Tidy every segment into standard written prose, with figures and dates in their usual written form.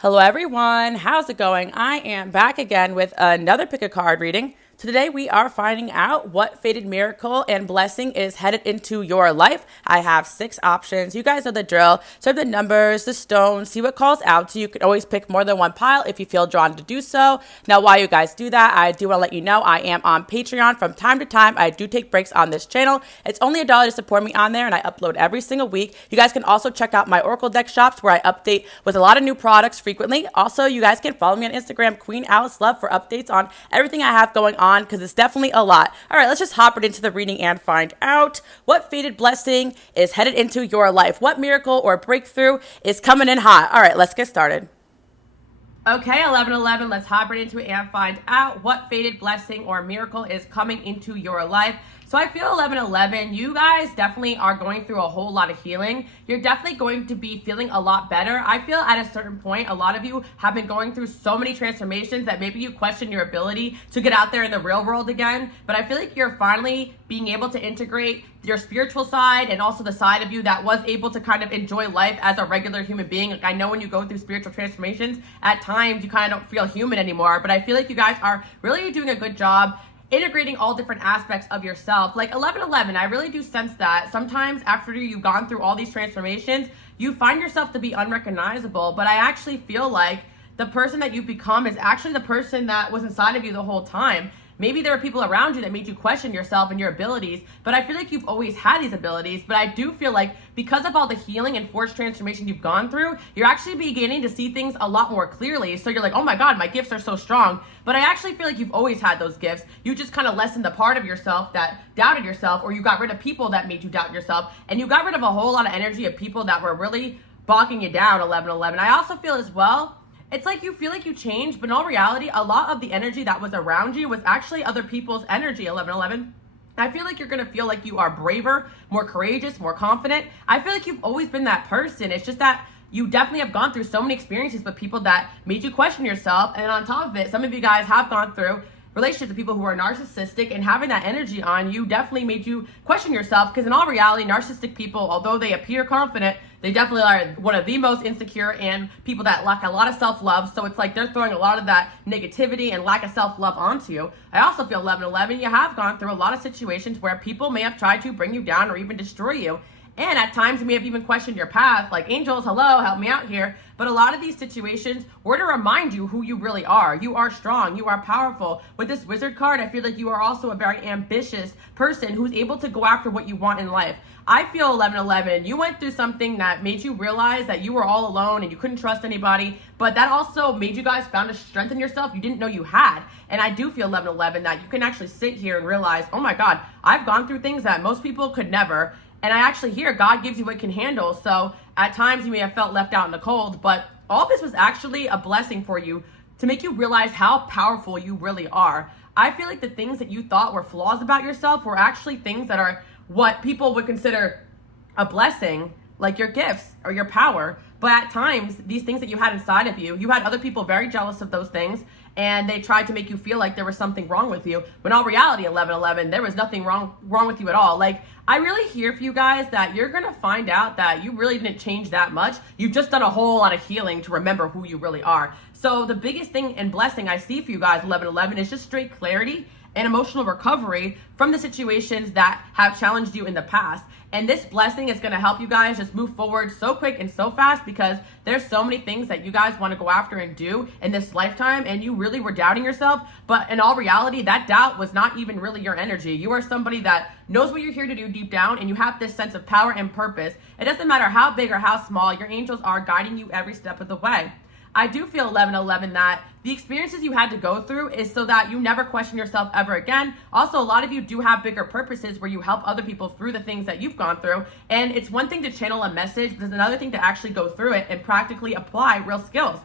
Hello everyone, how's it going? I am back again with another pick a card reading. So today we are finding out what fated miracle and blessing is headed into your life. I have 6 options. You guys know the drill. Serve the numbers, the stones, see what calls out to you. You can always pick more than one pile if you feel drawn to do so. Now while you guys do that, I do want to let you know I am on Patreon from time to time. I do take breaks on this channel. It's only $1 to support me on there and I upload every single week. You guys can also check out my Oracle deck shops where I update with a lot of new products frequently. Also, you guys can follow me on Instagram, queenalicelove, for updates on everything I have going on because it's definitely a lot. All right, let's just hop right into the reading and find out what fated blessing is headed into your life. What miracle or breakthrough is coming in hot? All right, let's get started. Okay, 1111, let's hop right into it and find out what fated blessing or miracle is coming into your life. So I feel 1111, you guys definitely are going through a whole lot of healing. You're definitely going to be feeling a lot better. I feel at a certain point, a lot of you have been going through so many transformations that maybe you question your ability to get out there in the real world again. But I feel like you're finally being able to integrate your spiritual side and also the side of you that was able to kind of enjoy life as a regular human being. Like I know when you go through spiritual transformations, at times you kind of don't feel human anymore, but I feel like you guys are really doing a good job integrating all different aspects of yourself. Like 1111, I really do sense that sometimes after you've gone through all these transformations, you find yourself to be unrecognizable, but I actually feel like the person that you've become is actually the person that was inside of you the whole time. Maybe there were people around you that made you question yourself and your abilities, but I feel like you've always had these abilities. But I do feel like because of all the healing and forced transformation you've gone through, you're actually beginning to see things a lot more clearly. So you're like, oh my God, my gifts are so strong. But I actually feel like you've always had those gifts. You just kind of lessened the part of yourself that doubted yourself, or you got rid of people that made you doubt yourself. And you got rid of a whole lot of energy of people that were really bogging you down, 1111. I also feel as well, it's like you feel like you changed, but in all reality, a lot of the energy that was around you was actually other people's energy, 1111. I feel like you're going to feel like you are braver, more courageous, more confident. I feel like you've always been that person. It's just that you definitely have gone through so many experiences with people that made you question yourself. And on top of it, some of you guys have gone through relationships with people who are narcissistic, and having that energy on you definitely made you question yourself, because in all reality, narcissistic people, although they appear confident, they definitely are one of the most insecure and people that lack a lot of self-love. So it's like they're throwing a lot of that negativity and lack of self-love onto you. I also feel 1111, you have gone through a lot of situations where people may have tried to bring you down or even destroy you. And at times you may have even questioned your path, like, angels, hello, help me out here. But a lot of these situations were to remind you who you really are. You are strong, you are powerful. With this wizard card, I feel like you are also a very ambitious person who's able to go after what you want in life. I feel 1111, you went through something that made you realize that you were all alone and you couldn't trust anybody, but that also made you guys found a strength in yourself you didn't know you had. And I do feel 1111 that you can actually sit here and realize, oh my God, I've gone through things that most people could never. And I actually hear God gives you what can handle. So at times you may have felt left out in the cold, but all this was actually a blessing for you to make you realize how powerful you really are. I feel like the things that you thought were flaws about yourself were actually things that are what people would consider a blessing, like your gifts or your power. But at times, these things that you had inside of you, you had other people very jealous of those things, and they tried to make you feel like there was something wrong with you. But in all reality, 1111, there was nothing wrong with you at all. Like, I really hear for you guys that you're going to find out that you really didn't change that much. You've just done a whole lot of healing to remember who you really are. So the biggest thing and blessing I see for you guys, 1111, is just straight clarity and emotional recovery from the situations that have challenged you in the past. And this blessing is going to help you guys just move forward so quick and so fast, because there's so many things that you guys want to go after and do in this lifetime, and you really were doubting yourself. But in all reality, that doubt was not even really your energy. You are somebody that knows what you're here to do deep down, and you have this sense of power and purpose. It doesn't matter how big or how small, your angels are guiding you every step of the way. I do feel 1111 that the experiences you had to go through is so that you never question yourself ever again. Also, a lot of you do have bigger purposes where you help other people through the things that you've gone through. And it's one thing to channel a message. There's another thing to actually go through it and practically apply real skills.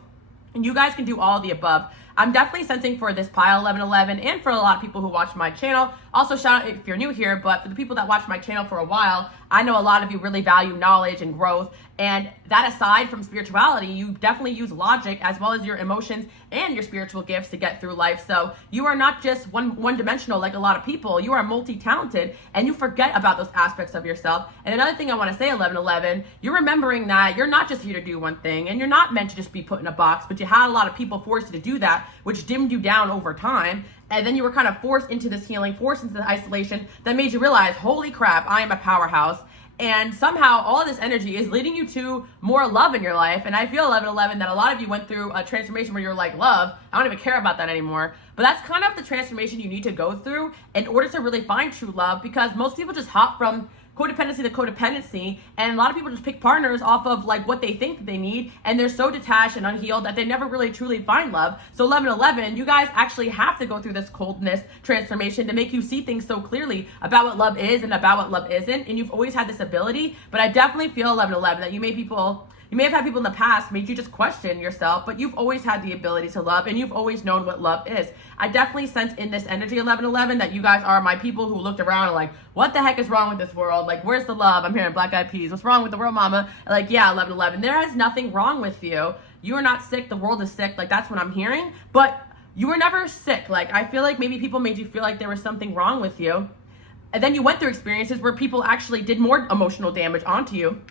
And you guys can do all of the above. I'm definitely sensing for this pile 1111 and for a lot of people who watch my channel. Also, shout out if you're new here, but for the people that watch my channel for a while, I know a lot of you really value knowledge and growth. And that aside from spirituality, you definitely use logic as well as your emotions and your spiritual gifts to get through life. So you are not just one-dimensional like a lot of people. You are multi-talented, and you forget about those aspects of yourself. And another thing I want to say, 1111, you're remembering that you're not just here to do one thing, and you're not meant to just be put in a box, but you had a lot of people force you to do that, which dimmed you down over time. And then you were kind of forced into this healing, forced into the isolation that made you realize, holy crap, I am a powerhouse. And somehow all of this energy is leading you to more love in your life. And I feel 1111 that a lot of you went through a transformation where you're like, love, I don't even care about that anymore. But that's kind of the transformation you need to go through in order to really find true love, because most people just hop from codependency to codependency, and a lot of people just pick partners off of like what they think that they need, and they're so detached and unhealed that they never really truly find love. So 1111, you guys actually have to go through this coldness transformation to make you see things so clearly about what love is and about what love isn't. And you've always had this ability, but I definitely feel 1111 that you may have had people in the past made you just question yourself, but you've always had the ability to love, and you've always known what love is. I definitely sense in this energy 1111 that you guys are my people who looked around and like, what the heck is wrong with this world? Like, where's the love? I'm hearing Black Eyed Peas. What's wrong with the world, mama? Like, yeah, 1111. There is nothing wrong with you. You are not sick. The world is sick. Like, that's what I'm hearing. But you were never sick. Like, I feel like maybe people made you feel like there was something wrong with you. And then you went through experiences where people actually did more emotional damage onto you.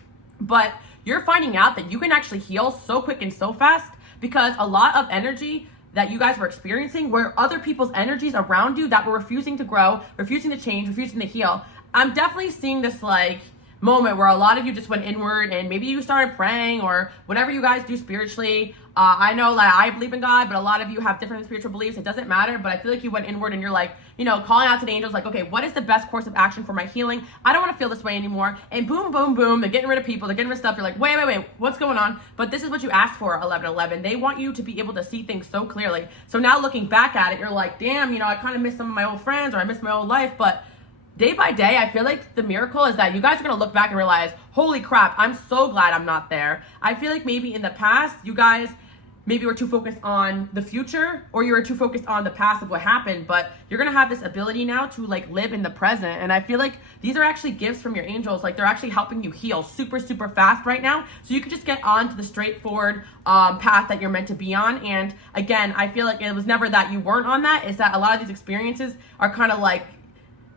But you're finding out that you can actually heal so quick and so fast, because a lot of energy that you guys were experiencing were other people's energies around you that were refusing to grow, refusing to change, refusing to heal. I'm definitely seeing this like moment where a lot of you just went inward, and maybe you started praying or whatever you guys do spiritually. I know that I believe in God, but a lot of you have different spiritual beliefs. It doesn't matter, but I feel like you went inward and you're like, you know, calling out to the angels like, okay, what is the best course of action for my healing? I don't want to feel this way anymore. And boom, boom, boom, they're getting rid of people, they're getting rid of stuff. You're like, wait, what's going on? But this is what you asked for, 1111. They want you to be able to see things so clearly. So now looking back at it, you're like, damn, you know, I kind of miss some of my old friends, or I miss my old life, but day by day, I feel like the miracle is that you guys are going to look back and realize, holy crap, I'm so glad I'm not there. I feel like maybe in the past, you guys maybe were too focused on the future, or you were too focused on the past of what happened, but you're going to have this ability now to like live in the present. And I feel like these are actually gifts from your angels. Like, they're actually helping you heal super, super fast right now. So you can just get on to the straightforward path that you're meant to be on. And again, I feel like it was never that you weren't on that. It's that a lot of these experiences are kind of like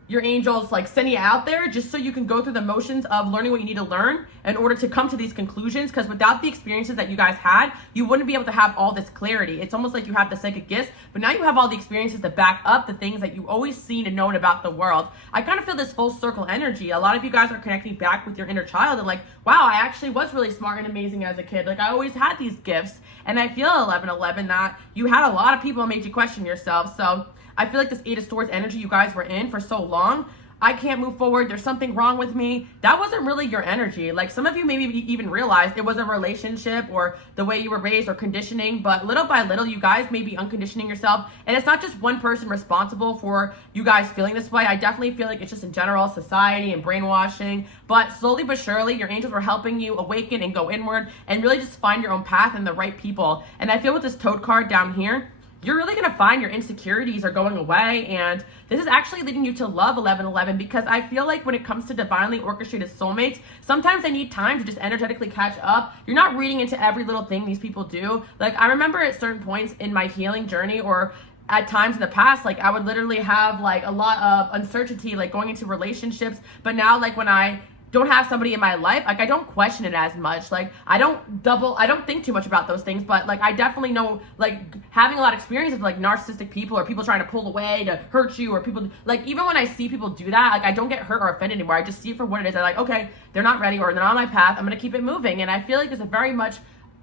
your angels like sending you out there just so you can go through the motions of learning what you need to learn in order to come to these conclusions. Because without the experiences that you guys had, you wouldn't be able to have all this clarity. It's almost like you have the psychic gifts, but now you have all the experiences to back up the things that you've always seen and known about the world. I kind of feel this full circle energy. A lot of you guys are connecting back with your inner child and like, wow, I actually was really smart and amazing as a kid. Like, I always had these gifts. And I feel 1111 that you had a lot of people made you question yourself. So I feel like this 8 of Swords energy you guys were in for so long, I can't move forward, there's something wrong with me. That wasn't really your energy. Like, some of you maybe even realized it was a relationship or the way you were raised or conditioning, but little by little, you guys may be unconditioning yourself. And it's not just one person responsible for you guys feeling this way. I definitely feel like it's just in general society and brainwashing, but slowly but surely, your angels were helping you awaken and go inward and really just find your own path and the right people. And I feel with this Toad card down here, you're really going to find your insecurities are going away, and this is actually leading you to love 1111, because I feel like when it comes to divinely orchestrated soulmates, sometimes they need time to just energetically catch up. You're not reading into every little thing these people do. Like, I remember at certain points in my healing journey, or at times in the past, like, I would literally have like a lot of uncertainty, like going into relationships, but now like when I don't have somebody in my life, like, I don't question it as much. Like, I don't think too much about those things, but like, I definitely know, like, having a lot of experiences with like narcissistic people or people trying to pull away to hurt you, or people, like, even when I see people do that, like, I don't get hurt or offended anymore. I just see it for what it is. I'm like, okay, they're not ready, or they're not on my path. I'm going to keep it moving. And I feel like there's a very much,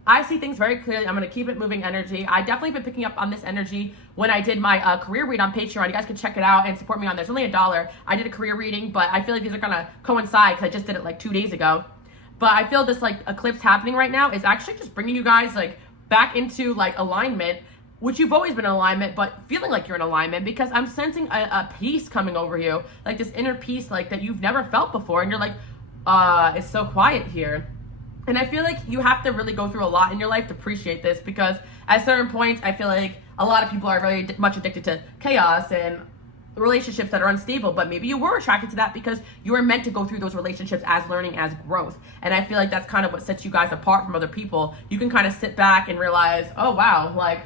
I see things very clearly. I'm going to keep it moving energy. I definitely been picking up on this energy when I did my career read on Patreon. You guys can check it out and support me on there. It's only $1. I did a career reading, but I feel like these are going to coincide because I just did it like 2 days ago. But I feel this like eclipse happening right now is actually just bringing you guys like back into like alignment, which you've always been in alignment, but feeling like you're in alignment, because I'm sensing a peace coming over you, like this inner peace like that you've never felt before. And you're like, it's so quiet here. And I feel like you have to really go through a lot in your life to appreciate this, because at certain points, I feel like a lot of people are very much addicted to chaos and relationships that are unstable, but maybe you were attracted to that because you were meant to go through those relationships as learning, as growth. And I feel like that's kind of what sets you guys apart from other people. You can kind of sit back and realize, oh wow, like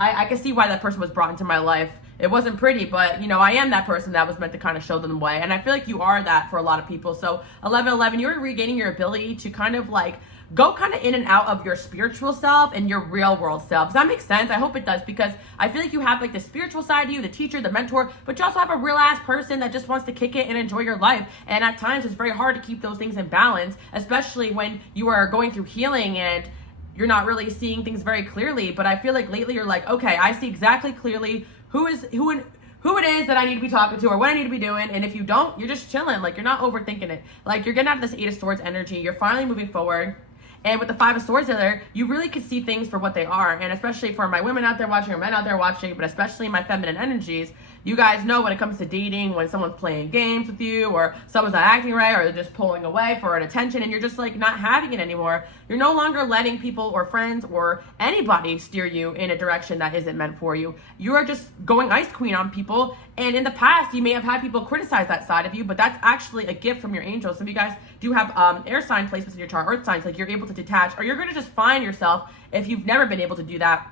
I can see why that person was brought into my life. It wasn't pretty, but I am that person that was meant to kind of show them the way. And I feel like you are that for a lot of people. So 1111, you're regaining your ability to kind of like go kind of in and out of your spiritual self and your real world self. Does that make sense? I hope it does, because I feel like you have like the spiritual side of you, the teacher, the mentor, but you also have a real ass person that just wants to kick it and enjoy your life. And at times it's very hard to keep those things in balance, especially when you are going through healing and you're not really seeing things very clearly. But I feel like lately you're like, okay, I see exactly clearly who it is that I need to be talking to or what I need to be doing. And if you don't, you're just chilling. Like, you're not overthinking it. Like, you're getting out of this 8 of Swords energy. You're finally moving forward. And with the 5 of Swords there, you really can see things for what they are. And especially for my women out there watching or men out there watching, but especially my feminine energies, you guys know when it comes to dating, when someone's playing games with you or someone's not acting right or they're just pulling away for an attention and you're just like not having it anymore, you're no longer letting people or friends or anybody steer you in a direction that isn't meant for you. You are just going ice queen on people. And in the past, you may have had people criticize that side of you, but that's actually a gift from your angels. Some of you guys do have air sign placements in your chart, earth signs, like you're able to detach, or you're going to just find yourself, if you've never been able to do that,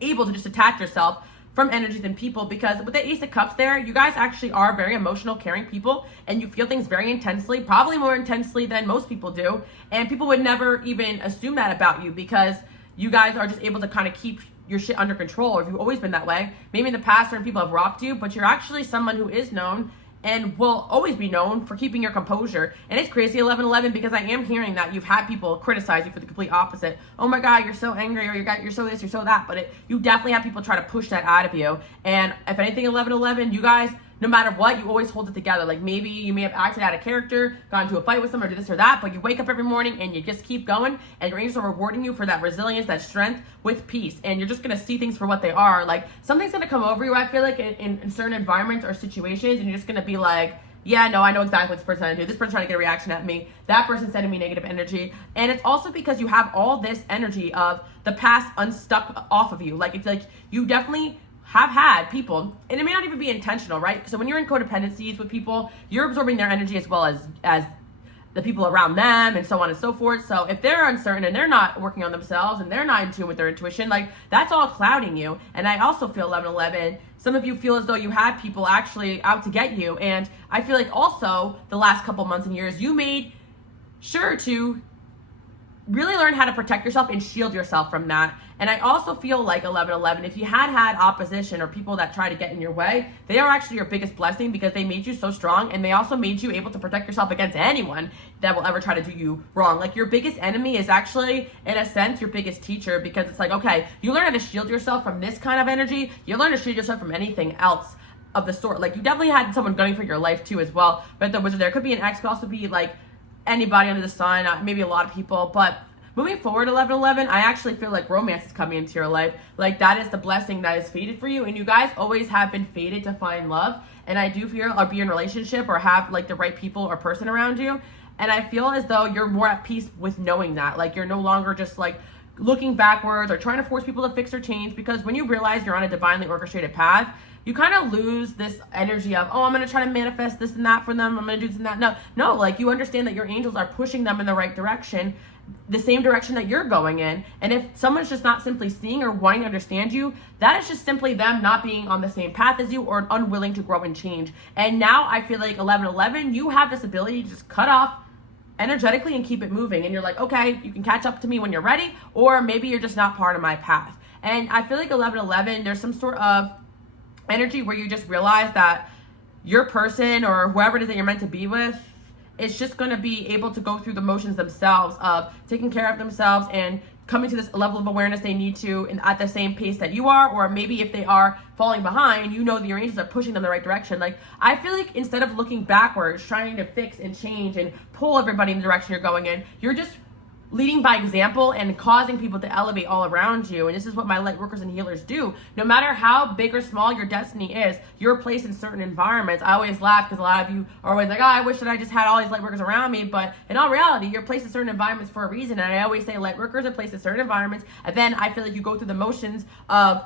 able to just detach yourself from energies and people. Because with the Ace of Cups there, you guys actually are very emotional, caring people, and you feel things very intensely, probably more intensely than most people do. And people would never even assume that about you, because you guys are just able to kind of keep your shit under control, or if you've always been that way. Maybe in the past certain people have rocked you, but you're actually someone who is known and will always be known for keeping your composure. And it's crazy, 1111, because I am hearing that you've had people criticize you for the complete opposite. Oh my God, you're so angry, or you're so this, you're so that. But you definitely have people try to push that out of you. And if anything, 1111, you guys, no matter what, you always hold it together. Like, maybe you may have acted out of character, got into a fight with someone, or did this or that, but you wake up every morning and you just keep going, and your angels are rewarding you for that resilience, that strength with peace. And you're just gonna see things for what they are. Like, something's gonna come over you, I feel like, in certain environments or situations, and you're just gonna be like, yeah, no, I know exactly what this person's trying to do. This person's trying to get a reaction at me. That person's sending me negative energy. And it's also because you have all this energy of the past unstuck off of you. Like, it's like you definitely have had people, and it may not even be intentional, right? So when you're in codependencies with people, you're absorbing their energy as well as the people around them, and so on and so forth. So if they're uncertain and they're not working on themselves and they're not in tune with their intuition, like, that's all clouding you. And I also feel 1111, some of you feel as though you had people actually out to get you. And I feel like also the last couple months and years, you made sure to really learn how to protect yourself and shield yourself from that. And I also feel like 1111, if you had opposition or people that try to get in your way, they are actually your biggest blessing, because they made you so strong, and they also made you able to protect yourself against anyone that will ever try to do you wrong. Like, your biggest enemy is actually, in a sense, your biggest teacher, because it's like, okay, you learn how to shield yourself from this kind of energy, you learn to shield yourself from anything else of the sort. Like, you definitely had someone gunning for your life too as well. But the wizard there could be an ex, could also be like anybody under the sun, maybe a lot of people. But moving forward, 1111, I actually feel like romance is coming into your life. Like, that is the blessing that is fated for you. And you guys always have been fated to find love. And I do feel, or be in a relationship, or have like the right people or person around you. And I feel as though you're more at peace with knowing that. Like, you're no longer just like looking backwards or trying to force people to fix or change. Because when you realize you're on a divinely orchestrated path, you kind of lose this energy of, oh, I'm going to try to manifest this and that for them, I'm going to do this and that. No, like, you understand that your angels are pushing them in the right direction, the same direction that you're going in. And if someone's just not simply seeing or wanting to understand you, that is just simply them not being on the same path as you, or unwilling to grow and change. And now I feel like 1111, you have this ability to just cut off energetically and keep it moving. And you're like, okay, you can catch up to me when you're ready, or maybe you're just not part of my path. And I feel like 1111, there's some sort of energy where you just realize that your person, or whoever it is that you're meant to be with, is just going to be able to go through the motions themselves of taking care of themselves and coming to this level of awareness they need to, and at the same pace that you are. Or maybe if they are falling behind, you know that your angels are pushing them in the right direction. Like, I feel like instead of looking backwards, trying to fix and change and pull everybody in the direction you're going in, you're just leading by example and causing people to elevate all around you. And this is what my light workers and healers do. No matter how big or small your destiny is, you're placed in certain environments. I always laugh because a lot of you are always like, oh, I wish that I just had all these light workers around me. But in all reality, you're placed in certain environments for a reason. And I always say light workers are placed in certain environments. And then I feel like you go through the motions of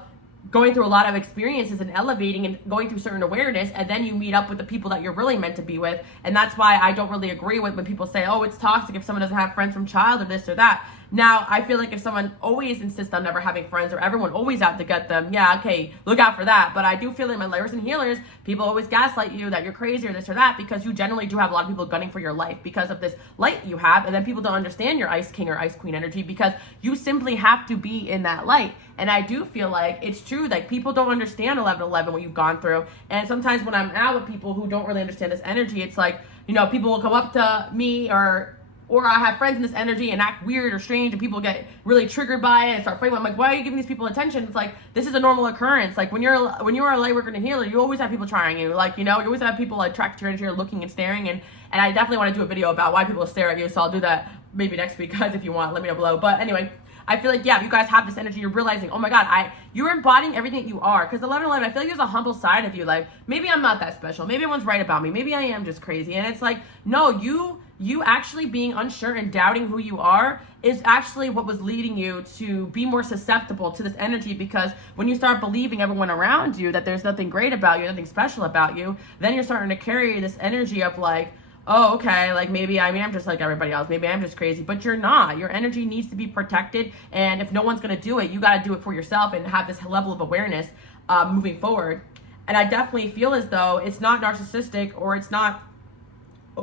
going through a lot of experiences and elevating and going through certain awareness, and then you meet up with the people that you're really meant to be with. And that's why I don't really agree with when people say, oh, it's toxic if someone doesn't have friends from childhood, this or that. Now, I feel like if someone always insists on never having friends or everyone always out to get them, yeah, okay, look out for that. But I do feel like my lighters and healers, people always gaslight you that you're crazy or this or that, because you generally do have a lot of people gunning for your life because of this light you have. And then people don't understand your Ice King or Ice Queen energy because you simply have to be in that light. And I do feel like it's true, like people don't understand 1111, what you've gone through. And sometimes when I'm out with people who don't really understand this energy, it's like, you know, people will come up to me or I have friends in this energy and act weird or strange, and people get really triggered by it and start fighting. I'm like, why are you giving these people attention? It's like, this is a normal occurrence. Like when you're a light worker and a healer, you always have people trying you. Like, you know, you always have people attracted to your energy or looking and staring. And I definitely want to do a video about why people stare at you. So I'll do that maybe next week, guys, if you want. Let me know below. But anyway, I feel like, yeah, you guys have this energy. You're realizing, oh my God, you're embodying everything that you are. Because 1111, I feel like there's a humble side of you. Like, maybe I'm not that special. Maybe everyone's right about me. Maybe I am just crazy. And it's like, no, you actually being unsure and doubting who you are is actually what was leading you to be more susceptible to this energy. Because when you start believing everyone around you that there's nothing great about you, nothing special about you, then you're starting to carry this energy of like, oh, okay, like maybe I'm just like everybody else. Maybe I'm just crazy, but you're not. Your energy needs to be protected. And if no one's going to do it, you got to do it for yourself and have this level of awareness moving forward. And I definitely feel as though it's not narcissistic or it's not,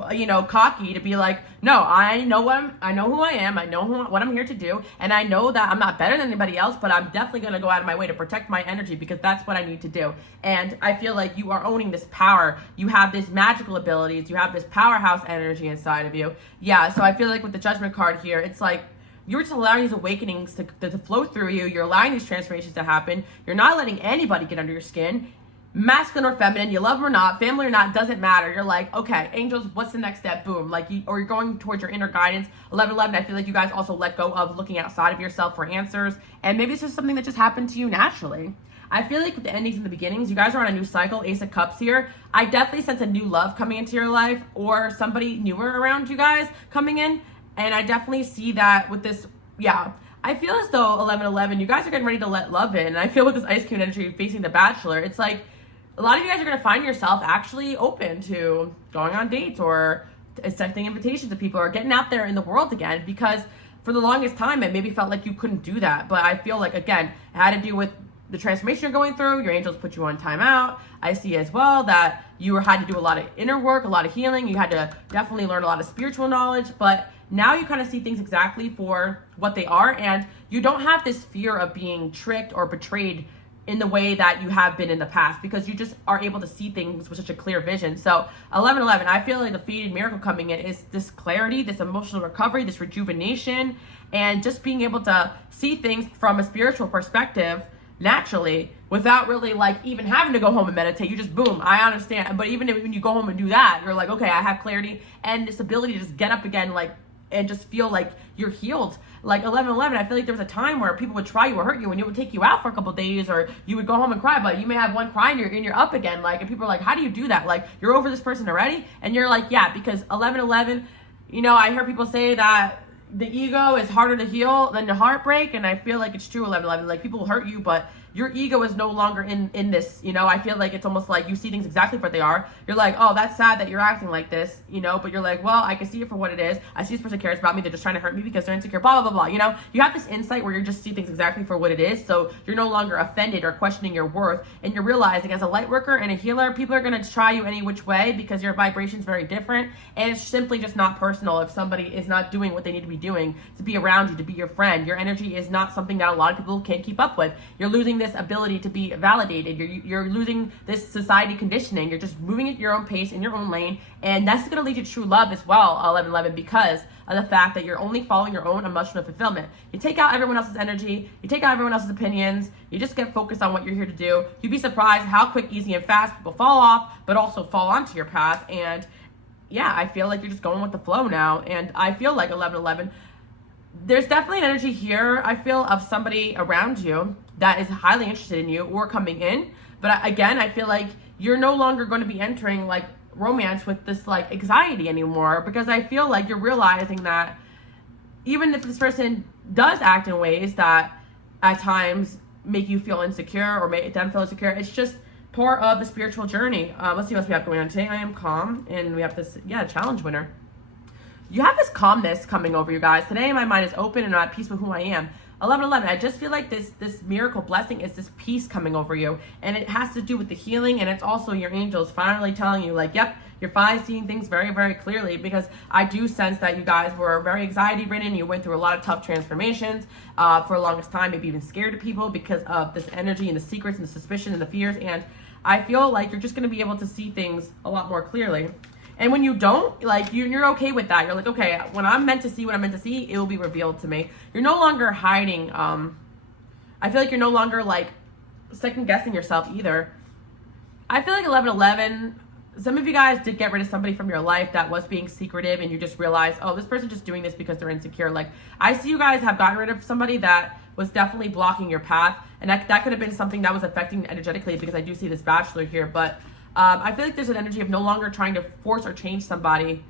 you know, cocky to be like, no, I know who I am. I know what I'm here to do. And I know that I'm not better than anybody else, but I'm definitely going to go out of my way to protect my energy because that's what I need to do. And I feel like you are owning this power. You have this magical abilities. You have this powerhouse energy inside of you. Yeah. So I feel like with the Judgment card here, it's like, you're just allowing these awakenings to flow through you. You're allowing these transformations to happen. You're not letting anybody get under your skin. Masculine or feminine, you love them or not, family or not, doesn't matter. You're like, okay, angels, what's the next step? Boom. Like, or you're going towards your inner guidance. 1111, I feel like you guys also let go of looking outside of yourself for answers. And maybe it's just something that just happened to you naturally. I feel like with the endings and the beginnings, you guys are on a new cycle. Ace of Cups here. I definitely sense a new love coming into your life or somebody newer around you guys coming in. And I definitely see that with this, yeah. I feel as though 1111, you guys are getting ready to let love in. And I feel with this Ice Queen energy facing the Bachelor, it's like, a lot of you guys are going to find yourself actually open to going on dates or accepting invitations to people or getting out there in the world again, because for the longest time, it maybe felt like you couldn't do that. But I feel like, again, it had to do with the transformation you're going through. Your angels put you on timeout. I see as well that you had to do a lot of inner work, a lot of healing. You had to definitely learn a lot of spiritual knowledge, but now you kind of see things exactly for what they are. And you don't have this fear of being tricked or betrayed in the way that you have been in the past, because you just are able to see things with such a clear vision. So 1111, I feel like the Fated miracle coming in is this clarity, this emotional recovery, this rejuvenation, and just being able to see things from a spiritual perspective naturally without really like even having to go home and meditate. You just boom, I understand. But even when you go home and do that, you're like, okay, I have clarity and this ability to just get up again, like, and just feel like you're healed. Like 1111, I feel like there was a time where people would try you or hurt you and it would take you out for a couple of days, or you would go home and cry, but you may have one cry and you're up again. Like, and people are like, how do you do that? Like, you're over this person already? And you're like, yeah, because 1111, you know, I hear people say that the ego is harder to heal than the heartbreak, and I feel like it's true. 1111, like, people hurt you, but your ego is no longer in this, you know. I feel like it's almost like you see things exactly for what they are. You're like, oh, that's sad that you're acting like this, you know, but you're like, well, I can see it for what it is. I see this person cares about me. They're just trying to hurt me because they're insecure, blah, blah, blah, blah. You know, you have this insight where you just see things exactly for what it is. So you're no longer offended or questioning your worth. And you're realizing as a light worker and a healer, people are going to try you any which way because your vibration is very different. And it's simply just not personal if somebody is not doing what they need to be doing to be around you, to be your friend. Your energy is not something that a lot of people can keep up with. You're losing this ability to be validated. You're losing this society conditioning. You're just moving at your own pace in your own lane, and that's going to lead to true love as well, 1111, because of the fact that you're only following your own emotional fulfillment. You take out everyone else's energy, you take out everyone else's opinions, you just get focused on what you're here to do. You'd be surprised how quick, easy, and fast people fall off, but also fall onto your path. And yeah, I feel like you're just going with the flow now, and I feel like 1111, there's definitely an energy here, I feel, of somebody around you that is highly interested in you or coming in. But again, I feel like you're no longer going to be entering like romance with this like anxiety anymore, because I feel like you're realizing that even if this person does act in ways that at times make you feel insecure or make them feel insecure, it's just part of the spiritual journey. Let's see what else we have going on today. I am calm, and we have this, challenge winner. You have this calmness coming over you guys. Today my mind is open and I'm at peace with who I am. 1111, I just feel like this miracle blessing is this peace coming over you, and it has to do with the healing, and it's also your angels finally telling you like, yep, you're finally seeing things very, very clearly, because I do sense that you guys were very anxiety ridden. You went through a lot of tough transformations for the longest time, maybe even scared of people because of this energy and the secrets and the suspicion and the fears, and I feel like you're just going to be able to see things a lot more clearly. And when you don't, like, you're okay with that. You're like, okay, when I'm meant to see what I'm meant to see, it will be revealed to me. You're no longer hiding. I feel like you're no longer, like, second-guessing yourself either. I feel like 1111, some of you guys did get rid of somebody from your life that was being secretive, and you just realized, oh, this person's just doing this because they're insecure. Like, I see you guys have gotten rid of somebody that was definitely blocking your path, and that could have been something that was affecting energetically, because I do see this bachelor here, but I feel like there's an energy of no longer trying to force or change somebody,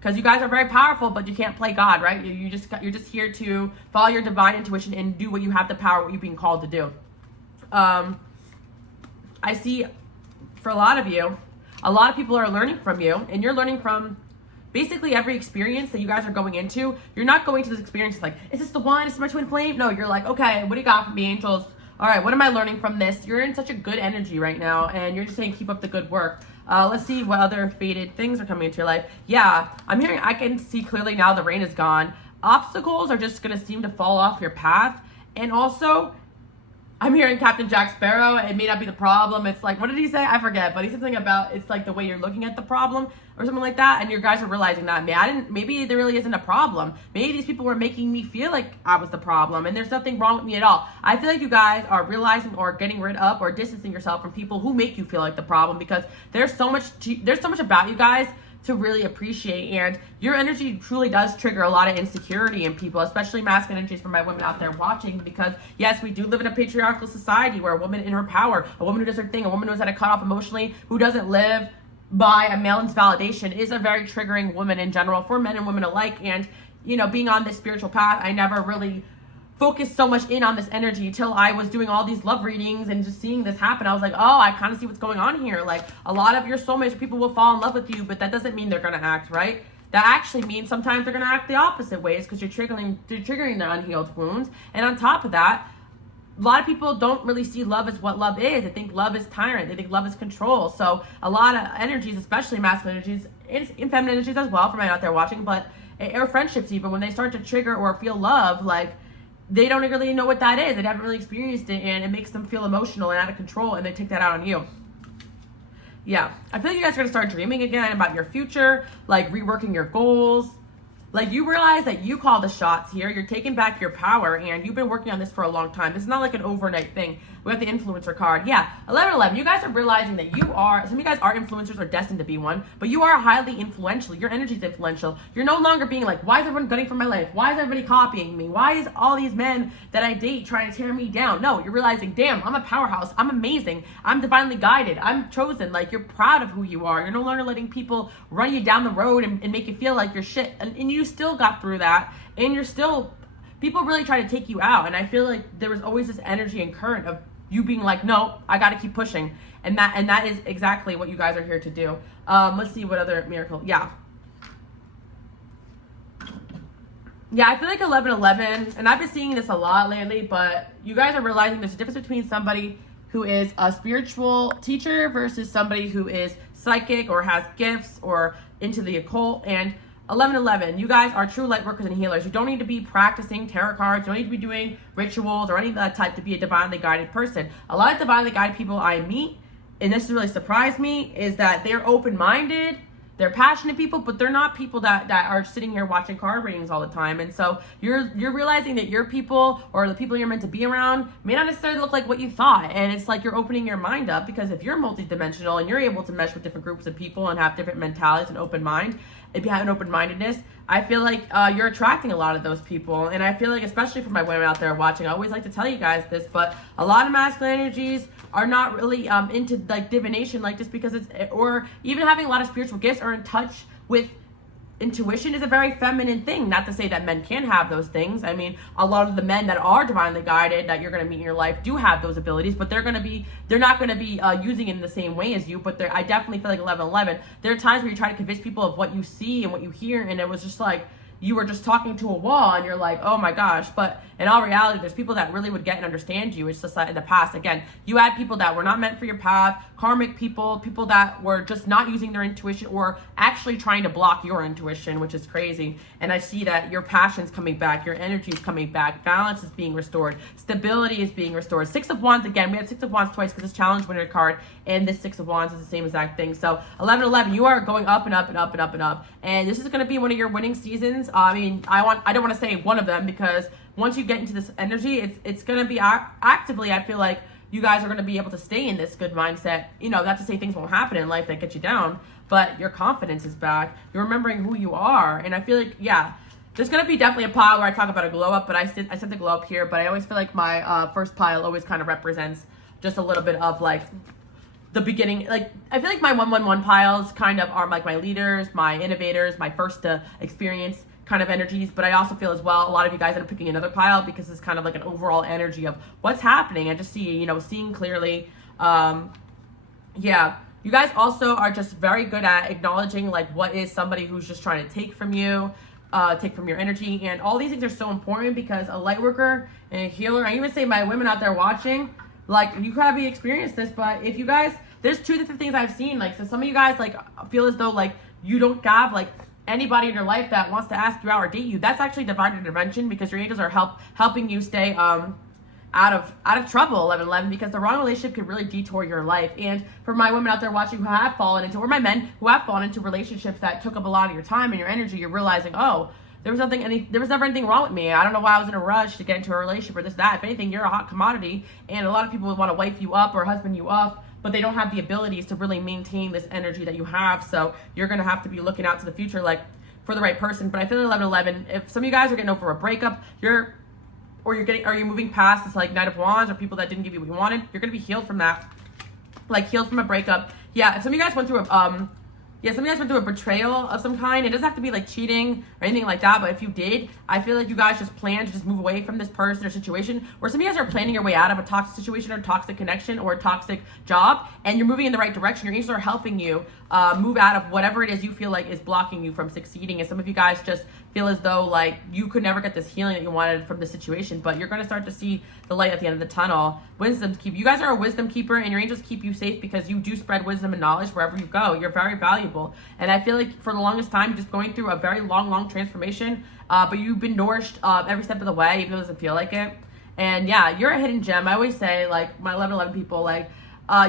because you guys are very powerful, but you can't play God, right? You're just here to follow your divine intuition and do what you have the power, what you're being called to do. I see for a lot of you, a lot of people are learning from you, and you're learning from basically every experience that you guys are going into. You're not going to this experience like, is this the one? Is this my twin flame? No, you're like, okay, what do you got from me, angels? All right, what am I learning from this? You're in such a good energy right now, and you're just saying keep up the good work. Let's see what other fated things are coming into your life. Yeah, I'm hearing, I can see clearly now the rain is gone. Obstacles are just going to seem to fall off your path. And also, I'm hearing Captain Jack Sparrow. It may not be the problem. It's like, what did he say? I forget. But he said something about it's like the way you're looking at the problem or something like that. And you guys are realizing that. Maybe there really isn't a problem. Maybe these people were making me feel like I was the problem. And there's nothing wrong with me at all. I feel like you guys are realizing or getting rid of or distancing yourself from people who make you feel like the problem, because there's so much about you guys to really appreciate, and your energy truly does trigger a lot of insecurity in people, especially masculine energies for my women out there watching, because yes, we do live in a patriarchal society where a woman in her power, a woman who does her thing, a woman who knows how to cut off emotionally, who doesn't live by a male's validation, is a very triggering woman in general for men and women alike. And being on this spiritual path, I never really focused so much in on this energy until I was doing all these love readings and just seeing this happen. I was like, oh, I kind of see what's going on here. Like, a lot of your soulmates, people will fall in love with you, but that doesn't mean they're going to act right. That actually means sometimes they're going to act the opposite ways, because you're triggering their unhealed wounds. And on top of that, a lot of people don't really see love as what love is. They think love is tyrant. They think love is control. So a lot of energies, especially masculine energies, and feminine energies as well for men out there watching, but or friendships even, when they start to trigger or feel love, like, they don't really know what that is. They haven't really experienced it, and it makes them feel emotional and out of control, and they take that out on you. Yeah, I feel like you guys are going to start dreaming again about your future, like reworking your goals. Like, you realize that you call the shots here. You're taking back your power, and you've been working on this for a long time. This is not like an overnight thing. We have the influencer card. Yeah, 1111, you guys are realizing that some of you guys are influencers or destined to be one, but you are highly influential. Your energy is influential. You're no longer being like, why is everyone gunning for my life? Why is everybody copying me? Why is all these men that I date trying to tear me down? No, you're realizing, damn, I'm a powerhouse. I'm amazing. I'm divinely guided. I'm chosen. Like, you're proud of who you are. You're no longer letting people run you down the road and make you feel like you're shit. And you still got through that, and you're still, people really try to take you out. And I feel like there was always this energy and current of you being like, no, I got to keep pushing. And that is exactly what you guys are here to do. Let's see what other miracle. Yeah, I feel like 1111, and I've been seeing this a lot lately, but you guys are realizing there's a difference between somebody who is a spiritual teacher versus somebody who is psychic or has gifts or into the occult. And 1111, you guys are true light workers and healers. You don't need to be practicing tarot cards. You don't need to be doing rituals or any of that type to be a divinely guided person. A lot of divinely guided people I meet, and this really surprised me, is that they're open-minded, they're passionate people, but they're not people that are sitting here watching card readings all the time. And so you're realizing that your people, or the people you're meant to be around, may not necessarily look like what you thought. And it's like you're opening your mind up, because if you're multidimensional and you're able to mesh with different groups of people and have different mentalities and open mind, if you have an open-mindedness, I feel like you're attracting a lot of those people. And I feel like, especially for my women out there watching, I always like to tell you guys this, but a lot of masculine energies are not really into like divination, like just because it's, or even having a lot of spiritual gifts or in touch with intuition is a very feminine thing. Not to say that men can't have those things. I mean, a lot of the men that are divinely guided that you're going to meet in your life do have those abilities, but they're not going to be using it in the same way as you. But I definitely feel like 1111. There are times where you try to convince people of what you see and what you hear, and it was just like you were just talking to a wall, and you're like, oh my gosh. But in all reality, there's people that really would get and understand you. It's just that in the past, again, you had people that were not meant for your path, karmic people that were just not using their intuition or actually trying to block your intuition, which is crazy. And I see that your passion's coming back, your energy is coming back, balance is being restored, stability is being restored. Six of Wands, again, we had Six of Wands twice because it's challenge winner card, and this Six of Wands is the same exact thing. So 1111, you are going up and up and up and up and up, and this is going to be one of your winning seasons. I mean, I don't want to say one of them, because once you get into this energy, it's going to be actively, I feel like you guys are going to be able to stay in this good mindset. You know, not to say things won't happen in life that get you down, but your confidence is back. You're remembering who you are. And I feel like, yeah, there's going to be definitely a pile where I talk about a glow up, but I said the glow up here, but I always feel like my first pile always kind of represents just a little bit of like the beginning. Like, I feel like my 111 piles kind of are like my leaders, my innovators, my first to experience kind of energies. But I also feel as well, a lot of you guys end up picking another pile because it's kind of like an overall energy of what's happening. I just see, you know, seeing clearly. Yeah, you guys also are just very good at acknowledging like what is somebody who's just trying to take from you, take from your energy. And all these things are so important because a light worker and a healer, I even say my women out there watching, like, you probably experienced this, but if you guys, there's two different things I've seen. Like, so some of you guys like feel as though like you don't have like anybody in your life that wants to ask you out or date you. That's actually divine intervention, because your angels are helping you stay out of trouble, 1111, because the wrong relationship can really detour your life. And for my women out there watching who have fallen into, or my men who have fallen into relationships that took up a lot of your time and your energy, you're realizing, oh, there was never anything wrong with me. I don't know why I was in a rush to get into a relationship or this, that. If anything, you're a hot commodity, and a lot of people would want to wife you up or husband you up, but they don't have the abilities to really maintain this energy that you have. So you're going to have to be looking out to the future, like, for the right person. But I feel like 1111, if some of you guys are getting over a breakup, are you moving past this like Knight of Wands or people that didn't give you what you wanted, you're going to be healed from that, like healed from a breakup. Yeah, if some of you guys went through a betrayal of some kind. It doesn't have to be like cheating or anything like that, but if you did, I feel like you guys just plan to just move away from this person or situation, or some of you guys are planning your way out of a toxic situation or toxic connection or a toxic job, and you're moving in the right direction. Your angels are helping you move out of whatever it is you feel like is blocking you from succeeding. And some of you guys just feel as though like you could never get this healing that you wanted from the situation, but you're going to start to see the light at the end of the tunnel. Wisdom keep. You guys are a wisdom keeper, and your angels keep you safe because you do spread wisdom and knowledge wherever you go. You're very valuable. And I feel like for the longest time, you're just going through a very long transformation, but you've been nourished every step of the way, even though it doesn't feel like it. And yeah, you're a hidden gem. I always say, like, my 1111 people, like,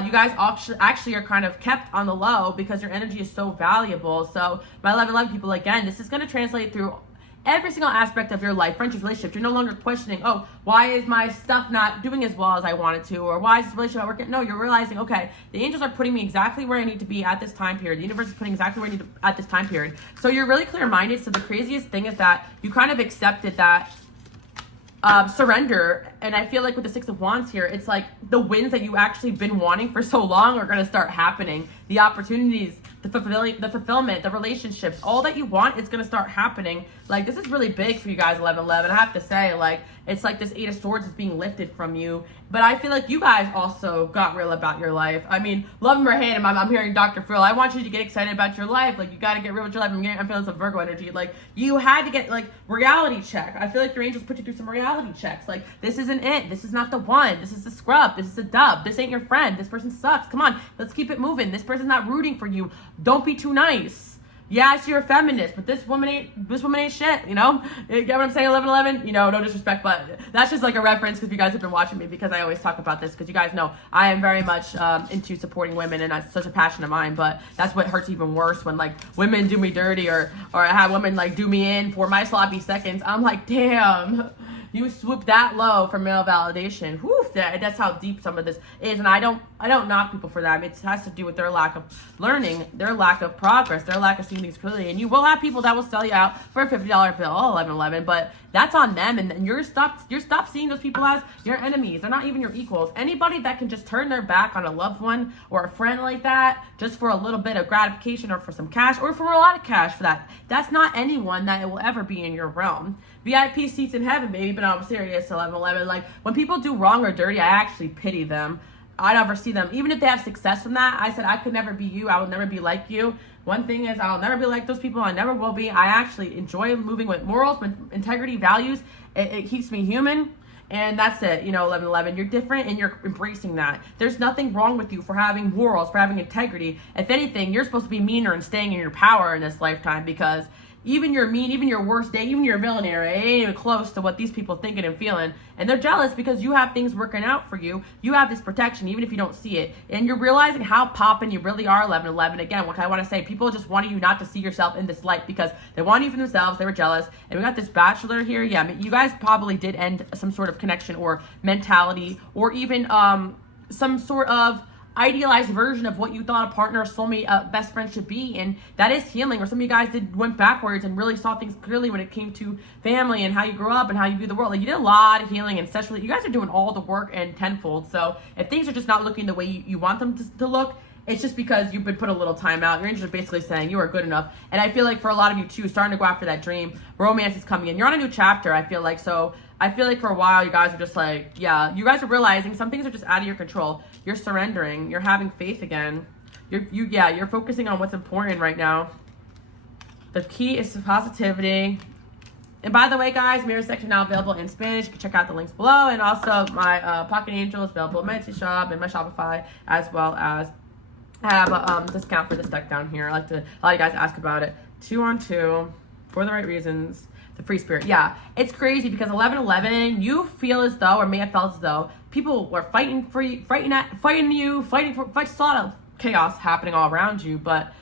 you guys actually are kind of kept on the low because your energy is so valuable. So my 1111 people, again, this is going to translate through every single aspect of your life, friendships, relationships. You're no longer questioning, oh, why is my stuff not doing as well as I wanted to, or why is this relationship not working? No, you're realizing, okay, the angels are putting me exactly where I need to be at this time period. The universe is putting exactly where I need to at this time period. So you're really clear-minded. So the craziest thing is that you kind of accepted that surrender. And I feel like with the Six of Wands here, it's like the wins that you actually been wanting for so long are going to start happening. The opportunities, the fulfillment, the relationships, all that you want, it's going to start happening. Like, this is really big for you guys, 1111. I have to say, like, it's like this Eight of Swords is being lifted from you. But I feel like you guys also got real about your life. I mean, love him or hate him, I'm hearing Dr. Phil. I want you to get excited about your life. Like, you got to get real with your life. I'm feeling some Virgo energy. Like, you had to get, like, reality check. I feel like your angels put you through some reality checks. Like, this isn't it. This is not the one. This is the scrub. This is the dub. This ain't your friend. This person sucks. Come on, let's keep it moving. This person's not rooting for you. Don't be too nice. Yes, you're a feminist, but this woman ain't shit, you know? You get what I'm saying, 1111? You know, no disrespect, but that's just like a reference because you guys have been watching me, because I always talk about this, because you guys know I am very much into supporting women, and that's such a passion of mine. But that's what hurts even worse, when like women do me dirty, or I have women like do me in for my sloppy seconds. I'm like, damn, You swoop that low for male validation. Whew, that's how deep some of this is. And I don't knock people for that. I mean, it has to do with their lack of learning, their lack of progress, their lack of seeing things clearly. And you will have people that will sell you out for a $50 bill, 1111, but that's on them. And you're stop seeing those people as your enemies. They're not even your equals. Anybody that can just turn their back on a loved one or a friend like that just for a little bit of gratification or for some cash or for a lot of cash for that, that's not anyone that will ever be in your realm. VIP seats in heaven, baby, but no, I'm serious, 1111. Like, when people do wrong or dirty, I actually pity them. I never see them, even if they have success from that. I said, I could never be you. I will never be like you. One thing is, I'll never be like those people. I never will be. I actually enjoy moving with morals, with integrity, values. It keeps me human. And that's it, 1111. You're different and you're embracing that. There's nothing wrong with you for having morals, for having integrity. If anything, you're supposed to be meaner and staying in your power in this lifetime, because even your mean, even your worst day, even your villainary, it ain't even close to what these people thinking and feeling. And they're jealous because you have things working out for you. You have this protection, even if you don't see it. And you're realizing how poppin' you really are, 1111. Again, what I want to say, people just wanted you not to see yourself in this light because they want you for themselves. They were jealous. And we got this bachelor here. Yeah, I mean, you guys probably did end some sort of connection or mentality, or even some sort of idealized version of what you thought a partner, soulmate, best friend should be. And that is healing. Or some of you guys went backwards and really saw things clearly when it came to family and how you grew up and how you view the world. Like, you did a lot of healing, and sexually, you guys are doing all the work and tenfold. So if things are just not looking the way you want them to look, it's just because you've been put a little time out. Your angels are basically saying you are good enough. And I feel like for a lot of you too, starting to go after that dream, romance is coming in. You're on a new chapter, I feel like. So I feel like for a while, you guys are just like, yeah, you guys are realizing some things are just out of your control. You're surrendering. You're having faith again. You're focusing on what's important right now. The key is to positivity. And by the way, guys, mirror section now available in Spanish. You can check out the links below. And also my Pocket Angel is available in my Etsy shop and my Shopify, as well as I have a discount for this deck down here. I like to, a lot of you guys ask about it. 2-on-2 for the right reasons. The free spirit. Yeah, it's crazy because 1111, you feel as though, or may have felt as though, people were fighting for you, fighting a lot of chaos happening all around you, but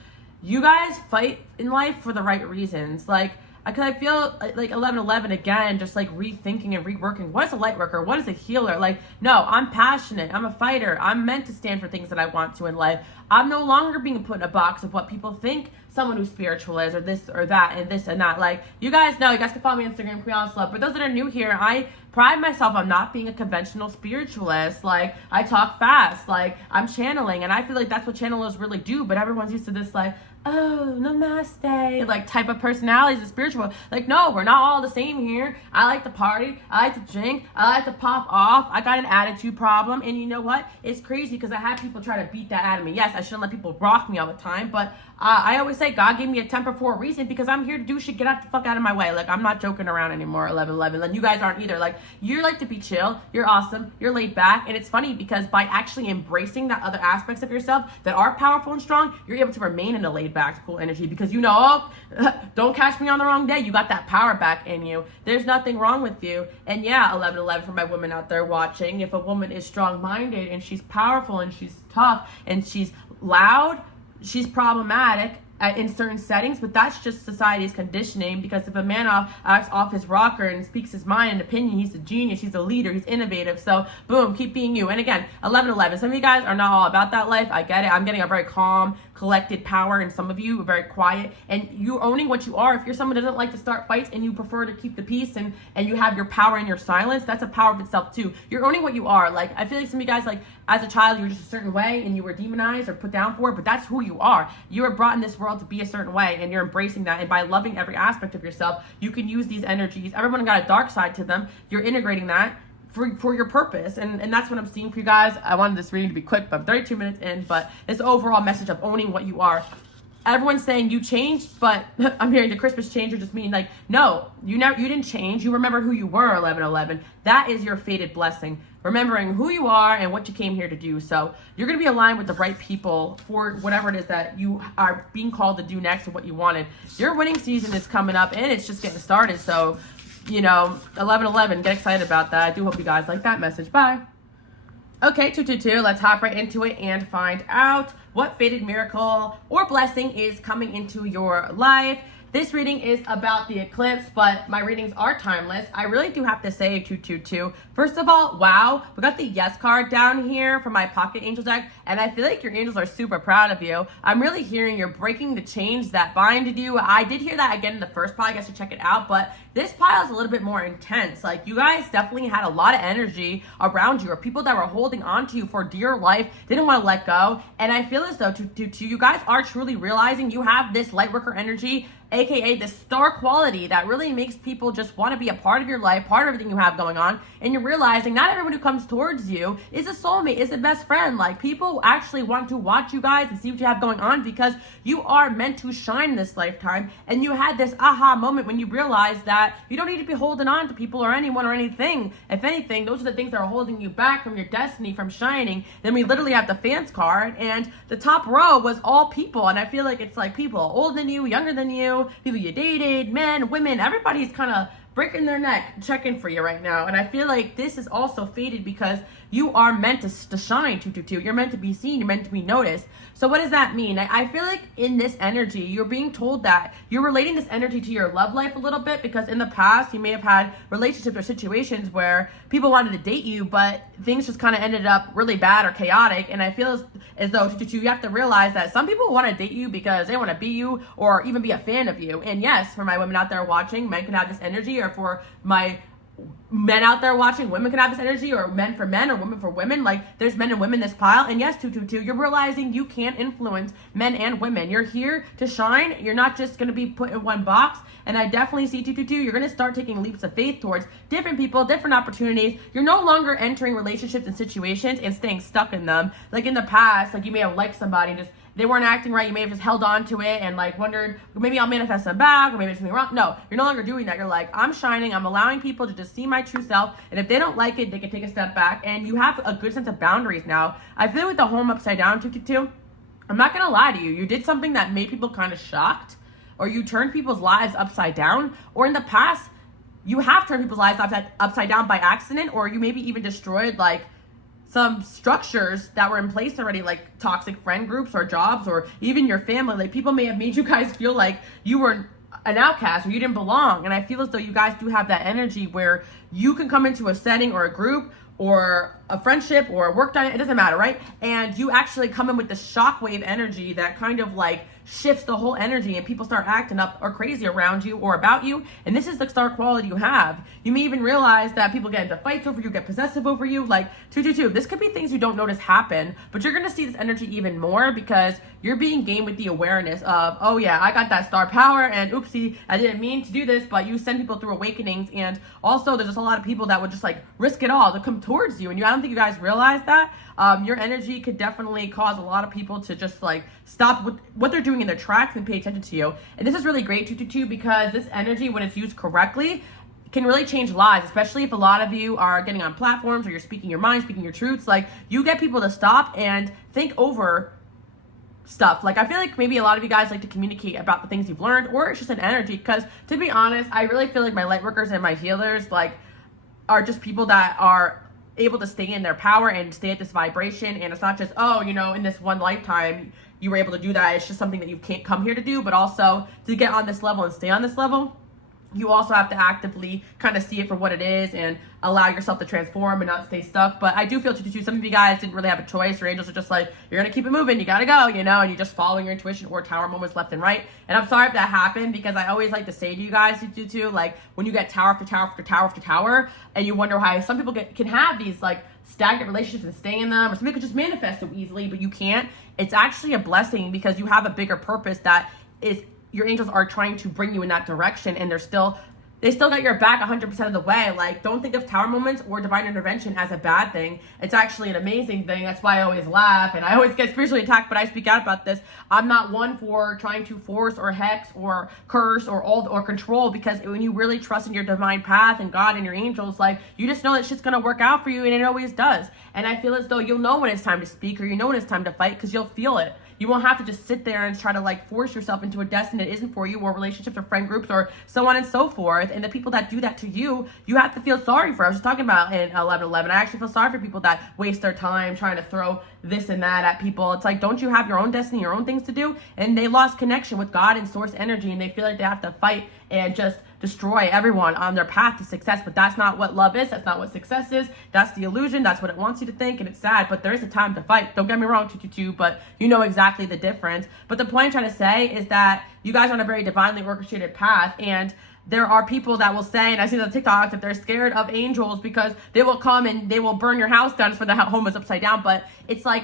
you guys fight in life for the right reasons. Like, because I feel like 1111 again, just like rethinking and reworking. What is a light worker? What is a healer? Like, no, I'm passionate. I'm a fighter. I'm meant to stand for things that I want to in life. I'm no longer being put in a box of what people think someone who's spiritual is, or this or that, and this and that. Like, you guys know, you guys can follow me on Instagram, queenalicelove. For those that are new here, I pride myself on not being a conventional spiritualist. Like, I talk fast. Like, I'm channeling, and I feel like that's what channelers really do. But everyone's used to this, like, oh, namaste, like, type of personalities and spiritual. Like, no, we're not all the same here. I like to party. I like to drink. I like to pop off. I got an attitude problem. And you know what? It's crazy because I had people try to beat that out of me. Yes, I shouldn't let people rock me all the time, but I always say God gave me a temper for a reason, because I'm here to do shit. Get out the fuck out of my way. Like, I'm not joking around anymore, 1111. And you guys aren't either. Like, you like to be chill. You're awesome. You're laid back. And it's funny because by actually embracing that other aspects of yourself that are powerful and strong, you're able to remain in a laid back, cool energy, because you know, oh, don't catch me on the wrong day. You got that power back in you. There's nothing wrong with you. And yeah, 1111, for my women out there watching, if a woman is strong-minded and she's powerful and she's tough and she's loud, she's problematic in certain settings, but that's just society's conditioning. Because if a man acts off his rocker and speaks his mind and opinion, he's a genius, he's a leader, he's innovative. So boom, keep being you. And again, 1111, some of you guys are not all about that life. I get it. I'm getting a very calm, collected power, and some of you are very quiet, and you owning what you are. If you're someone who doesn't like to start fights and you prefer to keep the peace, and you have your power in your silence, that's a power of itself too. You're owning what you are. Like, I feel like some of you guys, like, as a child, you were just a certain way and you were demonized or put down for it, but that's who you are. You were brought in this world to be a certain way, and you're embracing that. And by loving every aspect of yourself, you can use these energies. Everyone got a dark side to them. You're integrating that for your purpose, and that's what I'm seeing for you guys. I wanted this reading to be quick, but I'm 32 minutes in. But this overall message of owning what you are. Everyone's saying you changed, but I'm hearing the Christmas change or just mean, like, no, you didn't change. You remember who you were, 1111. That is your fated blessing. Remembering who you are and what you came here to do. So you're going to be aligned with the right people for whatever it is that you are being called to do next and what you wanted. Your winning season is coming up, and it's just getting started. So, 1111, get excited about that. I do hope you guys like that message. Bye. Okay, 222, let's hop right into it and find out what fated miracle or blessing is coming into your life. This reading is about the eclipse, but my readings are timeless. I really do have to say 222. First of all, wow, we got the yes card down here for my pocket angel deck, and I feel like your angels are super proud of you. I'm really hearing you're breaking the chains that binded you. I did hear that again in the first pile. I guess to check it out, but this pile is a little bit more intense. Like, you guys definitely had a lot of energy around you, or people that were holding on to you for dear life, didn't want to let go. And I feel as though you guys are truly realizing you have this light worker energy, aka the star quality that really makes people just want to be a part of your life, part of everything you have going on. And you're realizing not everyone who comes towards you is a soulmate, is a best friend. Like, people actually want to watch you guys and see what you have going on, because you are meant to shine this lifetime. And you had this aha moment when you realized that you don't need to be holding on to people or anyone or anything. If anything, those are the things that are holding you back from your destiny, from shining. Then we literally have the fans card, and the top row was all people. And I feel like it's like people older than you, younger than you, people you dated, men, women, everybody's kind of breaking their neck checking for you right now. And I feel like this is also fated because you are meant to shine, 222. You're meant to be seen. You're meant to be noticed. So what does that mean? I feel like in this energy, you're being told that you're relating this energy to your love life a little bit, because in the past, you may have had relationships or situations where people wanted to date you, but things just kind of ended up really bad or chaotic. And I feel as though, 222, you have to realize that some people want to date you because they want to be you or even be a fan of you. And yes, for my women out there watching, men can have this energy, or for my men out there watching, women can have this energy, or men for men or women for women. Like, there's men and women in this pile. And yes, 222, you're realizing you can influence men and women. You're here to shine. You're not just going to be put in one box. And I definitely see, 222, you're going to start taking leaps of faith towards different people, different opportunities. You're no longer entering relationships and situations and staying stuck in them. Like in the past, like you may have liked somebody and just they weren't acting right. You may have just held on to it and like wondered, maybe I'll manifest them back, or maybe it's something wrong. No, you're no longer doing that. You're like, I'm shining. I'm allowing people to just see my true self. And if they don't like it, they can take a step back. And you have a good sense of boundaries now. I feel with the home upside down, 222, I'm not going to lie to you. You did something that made people kind of shocked, or you turned people's lives upside down, or in the past, you have turned people's lives upside down by accident, or you maybe even destroyed like some structures that were in place already, like toxic friend groups or jobs, or even your family. Like, people may have made you guys feel like you were an outcast or you didn't belong. And I feel as though you guys do have that energy where you can come into a setting or a group or a friendship or a work dynamic, it doesn't matter, right? And you actually come in with the shockwave energy that kind of like shifts the whole energy, and people start acting up or crazy around you or about you. And this is the star quality you have. You may even realize that people get into fights over you, get possessive over you. Like, 222, this could be things you don't notice happen, but you're gonna see this energy even more because you're being gained with the awareness of, oh yeah, I got that star power, and oopsie, I didn't mean to do this. But you send people through awakenings, and also there's just a lot of people that would just like risk it all to come towards you. And I don't think you guys realize that. Your energy could definitely cause a lot of people to just like stop with what they're doing in their tracks and pay attention to you. And this is really great, 222, because this energy, when it's used correctly, can really change lives, especially if a lot of you are getting on platforms or you're speaking your mind, speaking your truths. Like, you get people to stop and think over stuff. Like, I feel like maybe a lot of you guys like to communicate about the things you've learned, or it's just an energy. Because to be honest, I really feel like my light workers and my healers like are just people that are able to stay in their power and stay at this vibration. And it's not just, oh, you know, in this one lifetime you were able to do that. It's just something that you can't come here to do. But also, to get on this level and stay on this level, you also have to actively kind of see it for what it is and allow yourself to transform and not stay stuck. But I do feel, 222, some of you guys didn't really have a choice. Your angels are just like, you're going to keep it moving. You got to go, you know, and you're just following your intuition or tower moments left and right. And I'm sorry if that happened, because I always like to say to you guys, 222, like, when you get tower after tower after tower after tower, and you wonder why some people can have these like stagnant relationships and stay in them, or some people could just manifest so easily, but you can't. It's actually a blessing, because you have a bigger purpose that is, your angels are trying to bring you in that direction, and they still got your back 100% of the way. Like, don't think of tower moments or divine intervention as a bad thing. It's actually an amazing thing. That's why I always laugh and I always get spiritually attacked, but I speak out about this. I'm not one for trying to force or hex or curse or control, because when you really trust in your divine path and God and your angels, like, you just know that shit's gonna work out for you, and it always does. And I feel as though you'll know when it's time to speak, or you know when it's time to fight, because you'll feel it. you won't have to just sit there and try to like force yourself into a destiny that isn't for you, or relationships or friend groups or so on and so forth. And the people that do that to you, you have to feel sorry for. I was just talking about in 11:11. I actually feel sorry for people that waste their time trying to throw this and that at people. It's like, don't you have your own destiny, your own things to do? And they lost connection with God and source energy, and they feel like they have to fight and just destroy everyone on their path to success. But that's not what love is. That's not what success is. That's the illusion. That's what it wants you to think, and it's sad. But there is a time to fight. Don't get me wrong, but you know exactly the difference. But the point I'm trying to say is that you guys are on a very divinely orchestrated path, and there are people that will say, and I see on TikTok, that they're scared of angels because they will come and they will burn your house down for the home is upside down. But it's like,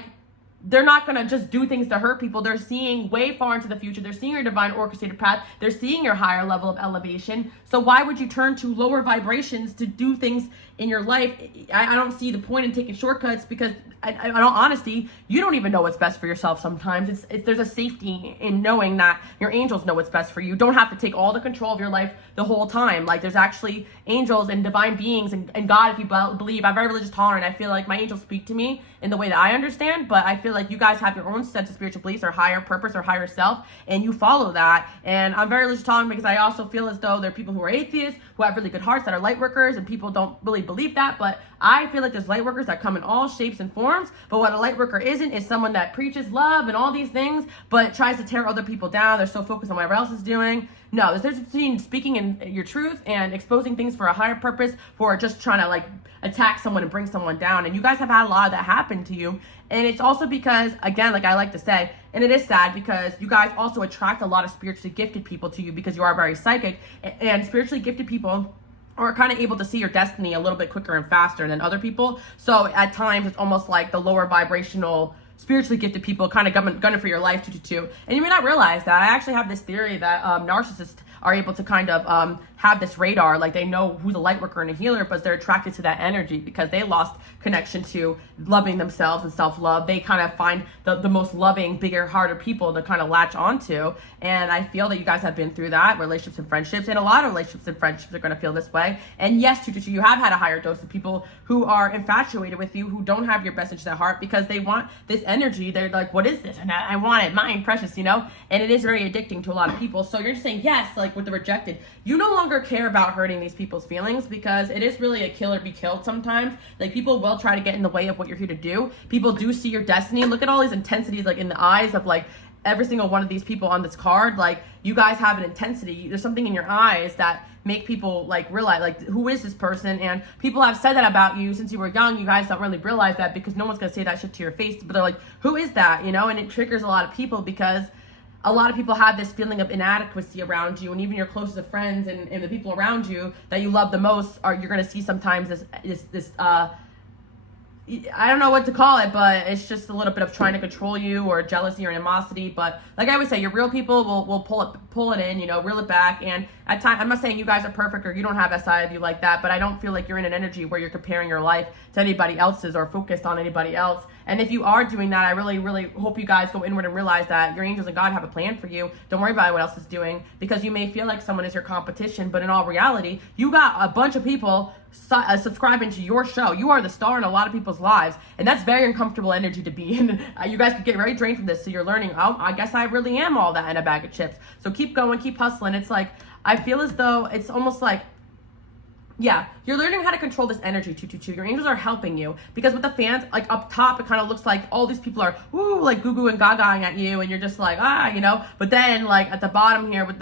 they're not going to just do things to hurt people. They're seeing way far into the future. They're seeing your divine orchestrated path. They're seeing your higher level of elevation. So why would you turn to lower vibrations to do things in your life? I don't see the point in taking shortcuts, because in all honesty, you don't even know what's best for yourself sometimes. There's a safety in knowing that your angels know what's best for you. You don't have to take all the control of your life the whole time. Like, there's actually angels and divine beings and God, if you believe. I'm very religious tolerant. I feel like my angels speak to me in the way that I understand, but I feel like you guys have your own sense of spiritual beliefs or higher purpose or higher self, and you follow that. And I'm very religious tolerant because I also feel as though there are people who are atheists, who have really good hearts, that are light workers, and people don't really believe that. But I feel like there's light workers that come in all shapes and forms. But what a light worker isn't is someone that preaches love and all these things, but tries to tear other people down. They're so focused on whatever else is doing. No, there's a difference between speaking in your truth and exposing things for a higher purpose, for just trying to like attack someone and bring someone down. And you guys have had a lot of that happen to you. And it's also because, again, like I like to say, and it is sad, because you guys also attract a lot of spiritually gifted people to you, because you are very psychic, and spiritually gifted people are kind of able to see your destiny a little bit quicker and faster than other people. So at times it's almost like the lower vibrational spiritually gifted people kind of gunning for your life, 222. And you may not realize that. I actually have this theory that narcissists are able to kind of have this radar, like they know who's a light worker and a healer, but they're attracted to that energy because they lost connection to loving themselves and self-love. They kind of find the most loving, bigger, harder people to kind of latch onto. And I feel that you guys have been through that, relationships and friendships, and a lot of relationships and friendships are going to feel this way. And yes, 222, you have had a higher dose of people who are infatuated with you, who don't have your best interest at heart, because they want this energy. They're like, what is this? And I want it, mine, precious, you know? And it is very addicting to a lot of people. So you're just saying yes, like with the rejected. You no longer care about hurting these people's feelings, because it is really a kill or be killed sometimes. Like, people will try to get in the way of what you're here to do. People do see your destiny. Look at all these intensities, like in the eyes of like every single one of these people on this card. Like, you guys have an intensity. There's something in your eyes that make people like realize, like, who is this person? And people have said that about you since you were young. You guys don't really realize that, because no one's gonna say that shit to your face, but they're like, who is that? You know? And it triggers a lot of people, because a lot of people have this feeling of inadequacy around you, and even your closest friends and the people around you that you love the most you're gonna see sometimes this I don't know what to call it, but it's just a little bit of trying to control you, or jealousy or animosity. But like I always say, your real people will pull it in, you know, reel it back. And at times, I'm not saying you guys are perfect or you don't have a side of you like that, but I don't feel like you're in an energy where you're comparing your life to anybody else's or focused on anybody else. And if you are doing that, I really, really hope you guys go inward and realize that your angels and God have a plan for you. Don't worry about what else is doing, because you may feel like someone is your competition, but in all reality, you got a bunch of people subscribing to your show. You are the star in a lot of people's lives, and that's very uncomfortable energy to be in. You guys could get very drained from this, so you're learning, oh, I guess I really am all that in a bag of chips. So keep going, keep hustling. It's like, I feel as though it's almost like, yeah, you're learning how to control this energy, 222. Your angels are helping you, because with the fans, like up top, it kind of looks like all these people are, ooh, like goo-goo and gagaing at you, and you're just like, you know. But then, like at the bottom here with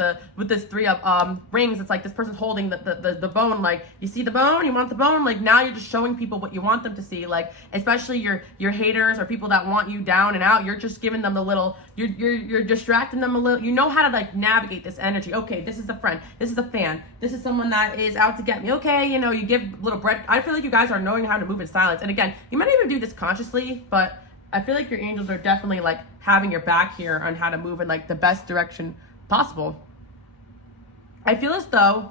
this three of rings, it's like this person's holding the bone. Like, you see the bone, you want the bone. Like, now you're just showing people what you want them to see. Like, especially your haters or people that want you down and out. You're just giving them the little. You're distracting them a little. You know how to like navigate this energy. Okay, this is a friend. This is a fan. This is someone that is out to get me. Okay, you know, you give little bread. I feel like you guys are knowing how to move in silence. And again, you might even do this consciously, but I feel like your angels are definitely like having your back here on how to move in like the best direction possible. I feel as though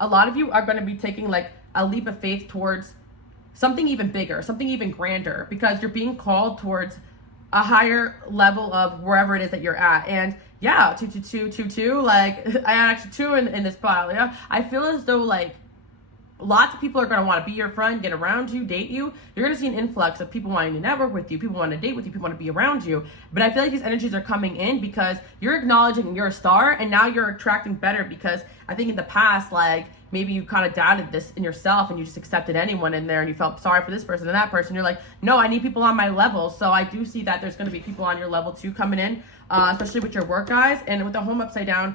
a lot of you are going to be taking like a leap of faith towards something even bigger, something even grander, because you're being called towards a higher level of wherever it is that you're at. And yeah, 22222, like I had actually two in this pile. Yeah, I feel as though like lots of people are going to want to be your friend, get around you, date you. You're going to see an influx of people wanting to network with you, people wanting to date with you, people want to be around you. But I feel like these energies are coming in because you're acknowledging you're a star, and now you're attracting better, because I think in the past, like, maybe you kind of doubted this in yourself and you just accepted anyone in there and you felt sorry for this person and that person. You're like, no, I need people on my level. So I do see that there's going to be people on your level too coming in, especially with your work, guys. And with the home upside down,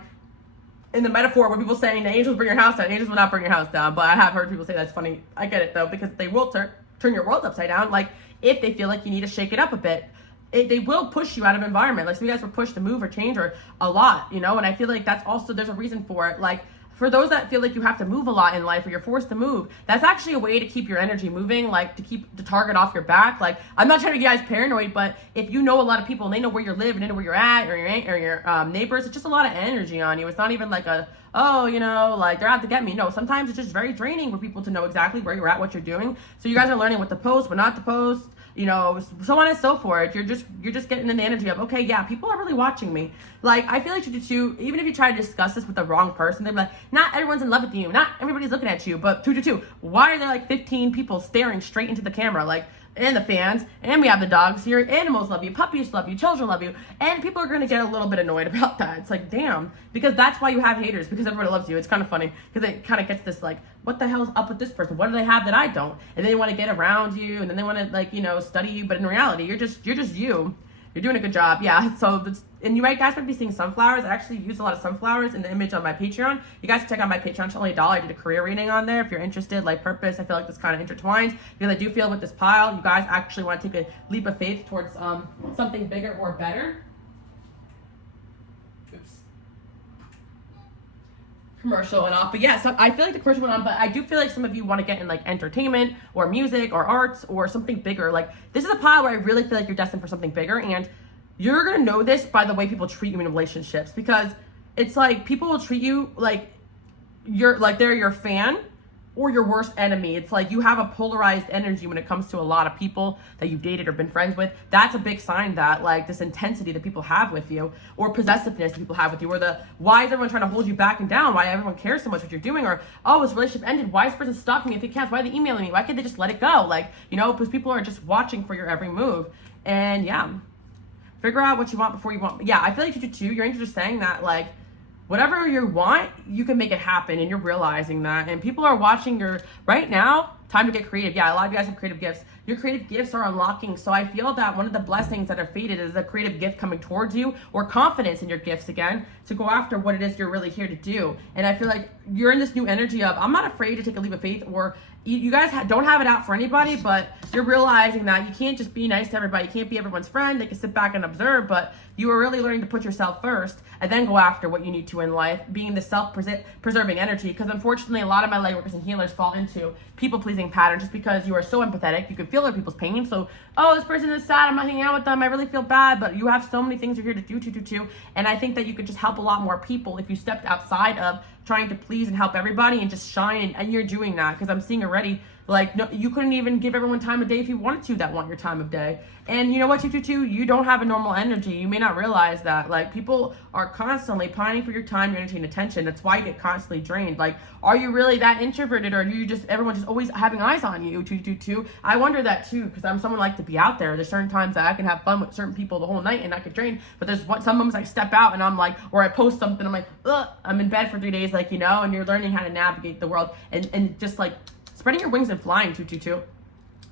in the metaphor where people saying the angels bring your house down, angels will not bring your house down. But I have heard people say that's funny. I get it though, because they will turn your world upside down. Like, if they feel like you need to shake it up a bit, they will push you out of environment. Like, some of you guys were pushed to move or change or a lot, you know. And I feel like that's also, there's a reason for it. Like, for those that feel like you have to move a lot in life or you're forced to move, that's actually a way to keep your energy moving, like to keep the target off your back. Like, I'm not trying to get you guys paranoid, but if you know a lot of people and they know where you live and they know where you're at, or your neighbors, it's just a lot of energy on you. It's not even like a, oh, you know, like they're out to get me. No, sometimes it's just very draining for people to know exactly where you're at, what you're doing. So you guys are learning what to post, what not to post, you know, so on and so forth. You're just getting in the energy of, okay, yeah, people are really watching me. Like, I feel like you, even if you try to discuss this with the wrong person, they're like, not everyone's in love with you, not everybody's looking at you, but 222, why are there like 15 people staring straight into the camera? Like, and the fans, and we have the dogs here, animals love you, puppies love you, children love you, and people are going to get a little bit annoyed about that. It's like, damn, because that's why you have haters, because everybody loves you. It's kind of funny, because it kind of gets this, like, what the hell's up with this person? What do they have that I don't? And then they want to get around you, and then they want to, like, you know, study you, but in reality, you're just you. You're doing a good job. Yeah, so, and you guys might be seeing sunflowers. I actually use a lot of sunflowers in the image on my Patreon. You guys can check out my Patreon. It's only $1. I did a career reading on there if you're interested, life purpose. I feel like this kind of intertwines, because I do feel with this pile, you guys actually want to take a leap of faith towards something bigger or better. Oops. Commercial and off, but yeah, so I feel like the commercial went on, but I do feel like some of you want to get in like entertainment or music or arts or something bigger. Like, this is a pile where I really feel like you're destined for something bigger, and you're gonna know this by the way people treat you in relationships, because it's like people will treat you like they're your fan or your worst enemy. It's like you have a polarized energy when it comes to a lot of people that you've dated or been friends with. That's a big sign that, like, this intensity that people have with you, or possessiveness that people have with you, or the, why is everyone trying to hold you back and down? Why everyone cares so much what you're doing? Or, oh, this relationship ended. Why is this person stalking me if they can't? Why are they emailing me? Why can't they just let it go? Like, you know, because people are just watching for your every move. And yeah, figure out what you want before you want. Yeah, I feel like you too. Your angels are saying that, like, whatever you want, you can make it happen, and you're realizing that. And people are watching your, right now, time to get creative. Yeah, a lot of you guys have creative gifts. Your creative gifts are unlocking. So I feel that one of the blessings that are fated is a creative gift coming towards you, or confidence in your gifts again, to go after what it is you're really here to do. And I feel like you're in this new energy of, I'm not afraid to take a leap of faith, or you guys don't have it out for anybody, but you're realizing that you can't just be nice to everybody. You can't be everyone's friend. They can sit back and observe, but you are really learning to put yourself first and then go after what you need to in life, being the self-preserving energy. Because unfortunately, a lot of my light workers and healers fall into people-pleasing patterns just because you are so empathetic. You can feel other people's pain. So, oh, this person is sad. I'm not hanging out with them. I really feel bad. But you have so many things you're here to do. And I think that you could just help a lot more people if you stepped outside of trying to please and help everybody and just shine. And you're doing that, because I'm seeing already, like, no, you couldn't even give everyone time of day if you wanted to that want your time of day. And you know what, 222, you don't have a normal energy. You may not realize that. Like, people are constantly pining for your time, your energy, and attention. That's why you get constantly drained. Like, are you really that introverted, or are you just, everyone's just always having eyes on you, 222? I wonder that too, because I'm someone like to be out there. There's certain times that I can have fun with certain people the whole night and not get drained. But there's some moments I step out and I'm like, or I post something, I'm like, ugh, I'm in bed for 3 days, like, you know, and you're learning how to navigate the world and just like spreading your wings and flying, 222.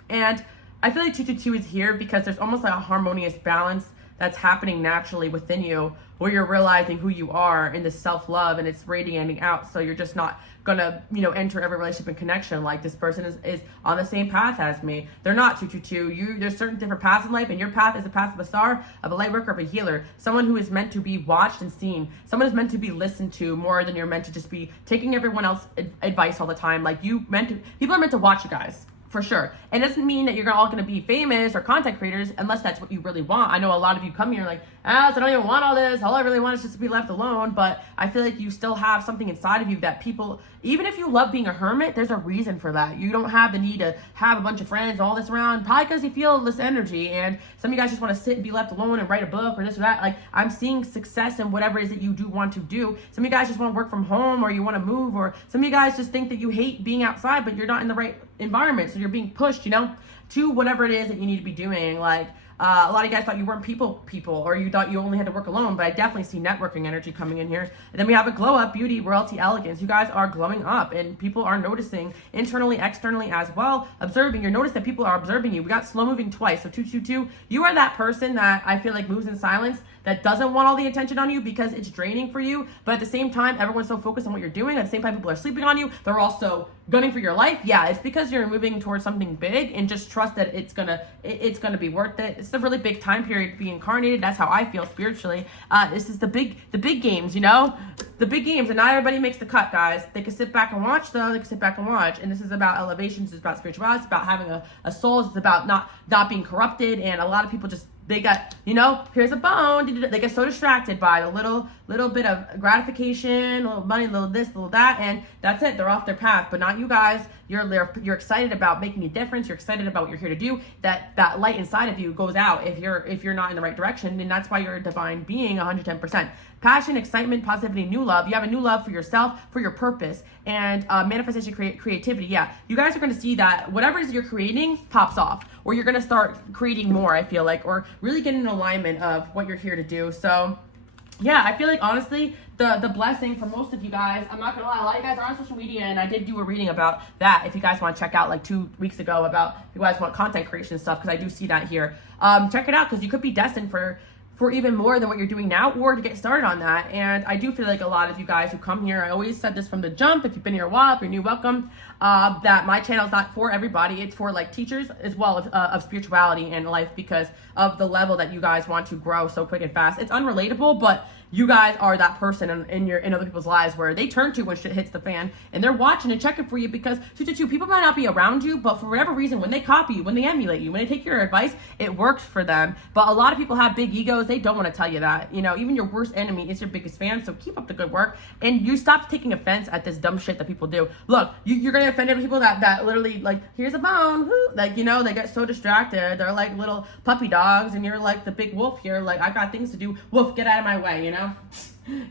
And I feel like 222 is here because there's almost like a harmonious balance that's happening naturally within you, where you're realizing who you are in this self-love, and it's radiating out. So you're just not gonna, you know, enter every relationship and connection like this person is on the same path as me. They're not, 222. There's certain different paths in life, and your path is the path of a star, of a light worker, of a healer, someone who is meant to be watched and seen, someone who's meant to be listened to more than you're meant to just be taking everyone else's advice all the time. Like, people are meant to watch you guys for sure. It doesn't mean that you're all going to be famous or content creators unless that's what you really want. I know a lot of you come here like, Alice, I don't even want all this. All I really want is just to be left alone. But I feel like you still have something inside of you that people, even if you love being a hermit, there's a reason for that. You don't have the need to have a bunch of friends, all this around, probably because you feel this energy. And some of you guys just want to sit and be left alone and write a book or this or that. Like, I'm seeing success in whatever it is that you do want to do. Some of you guys just want to work from home, or you want to move, or some of you guys just think that you hate being outside, but you're not in the right environment. So you're being pushed, to whatever it is that you need to be doing. Like, a lot of you guys thought you weren't people, or you thought you only had to work alone, but I definitely see networking energy coming in here. And then we have a glow up, beauty, royalty, elegance. You guys are glowing up, and people are noticing internally, externally as well, observing. You're noticing that people are observing you. We got slow moving twice. So 222, you are that person that I feel like moves in silence, that doesn't want all the attention on you because it's draining for you. But at the same time, everyone's so focused on what you're doing. At the same time, people are sleeping on you. They're also gunning for your life. Yeah, it's because you're moving towards something big, and just trust that it's gonna be worth it. It's a really big time period to be incarnated. That's how I feel spiritually. This is the big games, the big games, and not everybody makes the cut, guys. They can sit back and watch, though. They can sit back and watch. And this is about elevations. It's about spirituality. It's about having a soul. It's about not being corrupted. And a lot of people just, they got, here's a bone. They get so distracted by the little bit of gratification, little money, little this, little that, and that's it. They're off their path. But not you guys. You're excited about making a difference. You're excited about what you're here to do. That light inside of you goes out if you're not in the right direction, and that's why you're a divine being, 110%. Passion, excitement, positivity, new love. You have a new love for yourself, for your purpose, and manifestation, creativity. Yeah, you guys are going to see that whatever it is you're creating pops off, or you're going to start creating more, I feel like, or really get in alignment of what you're here to do. So yeah, I feel like honestly, the blessing for most of you guys, I'm not gonna lie, a lot of you guys are on social media, and I did do a reading about that. If you guys want to check out, like 2 weeks ago, about if you guys want content creation stuff, because I do see that here. Check it out, because you could be destined for even more than what you're doing now, or to get started on that. And I do feel like a lot of you guys who come here, I always said this from the jump, if you've been here a while, if you're new, welcome, that my channel is not for everybody. It's for like teachers as well of spirituality and life, because of the level that you guys want to grow so quick and fast. It's unrelatable, but you guys are that person in other people's lives where they turn to when shit hits the fan, and they're watching and checking for you, because people might not be around you, but for whatever reason, when they copy you, when they emulate you, when they take your advice, it works for them. But a lot of people have big egos. They don't want to tell you that. Even your worst enemy is your biggest fan. So keep up the good work, and you stop taking offense at this dumb shit that people do. Look, you're gonna offend people that literally, like, here's a bone, like, they get so distracted. They're like little puppy dogs, and you're like the big wolf here. Like, I got things to do. Wolf, get out of my way,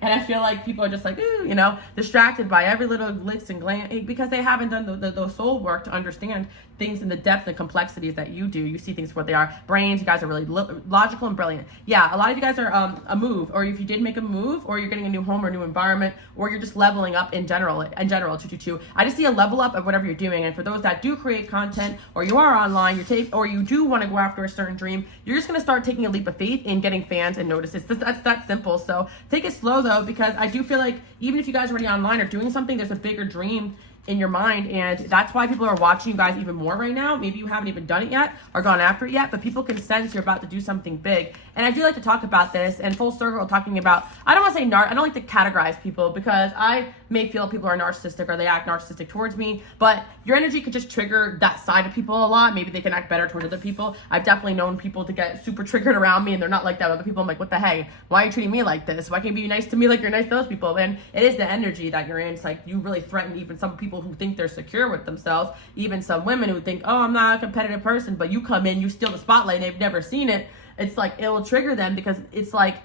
And I feel like people are just like, ooh, distracted by every little glitz and glam, because they haven't done the soul work to understand things in the depth and complexities that you do. You see things for what they are. Brains, you guys are really logical and brilliant. Yeah, a lot of you guys are a move, or if you did make a move, or you're getting a new home or new environment, or you're just leveling up in general, 222. I just see a level up of whatever you're doing. And for those that do create content, or you are online, or you do want to go after a certain dream, you're just going to start taking a leap of faith in getting fans and notices. That's that simple. So take it slow, though, because I do feel like even if you guys are already online or doing something, there's a bigger dream in your mind, and that's why people are watching you guys even more right now. Maybe you haven't even done it yet or gone after it yet, but people can sense you're about to do something big. And I do like to talk about this, and full circle talking about, I don't want to say I don't like to categorize people, because I may feel people are narcissistic or they act narcissistic towards me, but your energy could just trigger that side of people a lot. Maybe they can act better towards other people. I've definitely known people to get super triggered around me, and they're not like that with other people. I'm like, what the hey? Why are you treating me like this? Why can't you be nice to me like you're nice to those people? And it is the energy that you're in. It's like you really threaten even some people who think they're secure with themselves, even some women who think, oh, I'm not a competitive person, but you come in, you steal the spotlight, and they've never seen it. It's like, it will trigger them, because it's like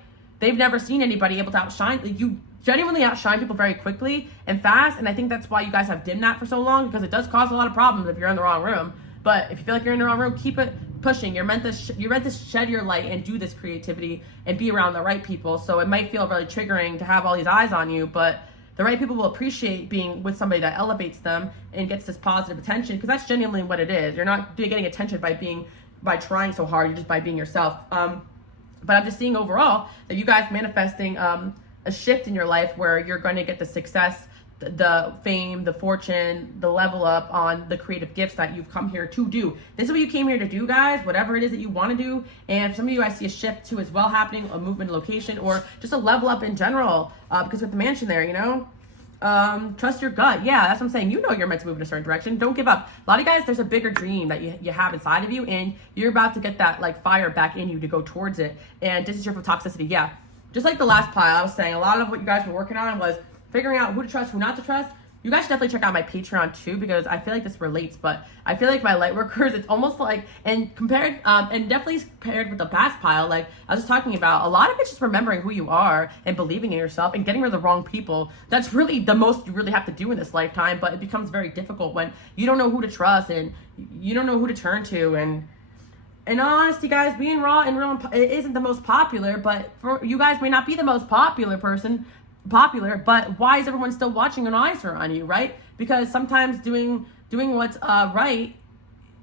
they've never seen anybody able to outshine. Like, you genuinely outshine people very quickly and fast, and I think that's why you guys have dimmed that for so long, because it does cause a lot of problems if you're in the wrong room. But if you feel like you're in the wrong room, keep it pushing. You're meant to shed your light and do this creativity and be around the right people. So it might feel really triggering to have all these eyes on you, but the right people will appreciate being with somebody that elevates them and gets this positive attention, because that's genuinely what it is. You're not getting attention by trying so hard. You're just by being yourself. But I'm just seeing overall that you guys manifesting a shift in your life where you're going to get the success, the fame, the fortune, the level up on the creative gifts that you've come here to do. This is what you came here to do, guys, whatever it is that you want to do. And for some of you, I see a shift too as well happening, a movement location, or just a level up in general, because with the mansion there, Trust your gut. Yeah, that's what I'm saying. You know you're meant to move in a certain direction. Don't give up. A lot of guys, there's a bigger dream that you have inside of you, and you're about to get that like fire back in you to go towards it. And this is your toxicity. Yeah. Just like the last pile, I was saying, a lot of what you guys were working on was figuring out who to trust, who not to trust. You guys should definitely check out my Patreon too, because I feel like this relates, but I feel like my light workers, it's almost like, and compared, and definitely compared with the past pile, like I was just talking about, a lot of it's just remembering who you are and believing in yourself and getting rid of the wrong people. That's really the most you really have to do in this lifetime, but it becomes very difficult when you don't know who to trust and you don't know who to turn to. And in all honesty, guys, being raw and real, it isn't the most popular, but for you guys may not be the most popular, but why is everyone still watching and eyes are on you, right? Because sometimes doing what's right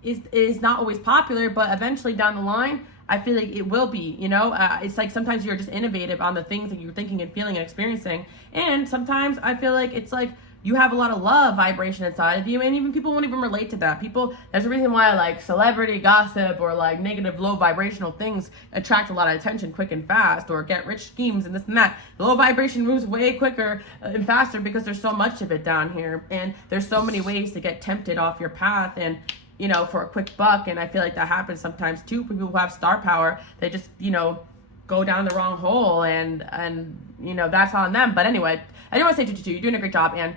is not always popular, but eventually down the line, I feel like it will be, you know? It's like sometimes you're just innovative on the things that you're thinking and feeling and experiencing, and sometimes I feel like it's like you have a lot of love vibration inside of you, and even people won't even relate to that. There's a reason why like celebrity gossip or like negative low vibrational things attract a lot of attention quick and fast, or get rich schemes and this and that. The low vibration moves way quicker and faster because there's so much of it down here, and there's so many ways to get tempted off your path and, you know, for a quick buck. And I feel like that happens sometimes too. People who have star power, they just, you know, go down the wrong hole, and you know, that's on them. But anyway, I do want to say to you, you're doing a great job. And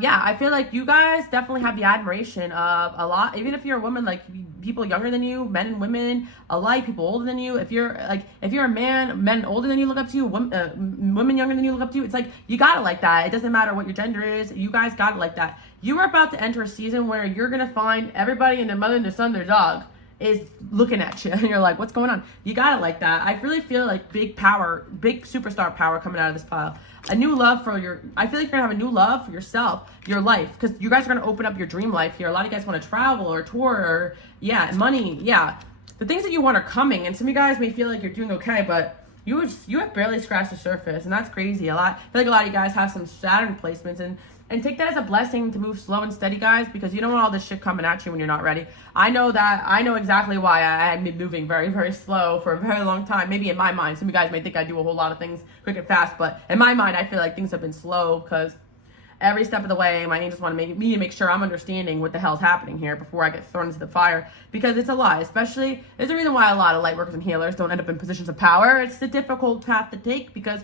yeah, I feel like you guys definitely have the admiration of a lot, even if you're a woman, like people younger than you, men and women alike, people older than you. If you're a man, men older than you look up to you, women younger than you look up to you. It's like, you got it like that. It doesn't matter what your gender is. You guys got it like that. You are about to enter a season where you're going to find everybody and their mother and their son, their dog is looking at you, and you're like, what's going on? You got it like that. I really feel like big power, big superstar power coming out of this pile. A new love for I feel like you're gonna have a new love for yourself, your life, because you guys are gonna open up your dream life here. A lot of you guys want to travel or tour, or yeah, money, yeah. The things that you want are coming, and some of you guys may feel like you're doing okay, but you have barely scratched the surface, and that's crazy. I feel like a lot of you guys have some Saturn placements, and take that as a blessing to move slow and steady, guys, because you don't want all this shit coming at you when you're not ready. I know exactly why I'm moving very, very slow for a very long time. Maybe in my mind, some of you guys may think I do a whole lot of things quick and fast, but in my mind, I feel like things have been slow because every step of the way, my angels want to make sure I'm understanding what the hell's happening here before I get thrown into the fire, because it's a lot. Especially, there's a reason why a lot of light workers and healers don't end up in positions of power. It's a difficult path to take because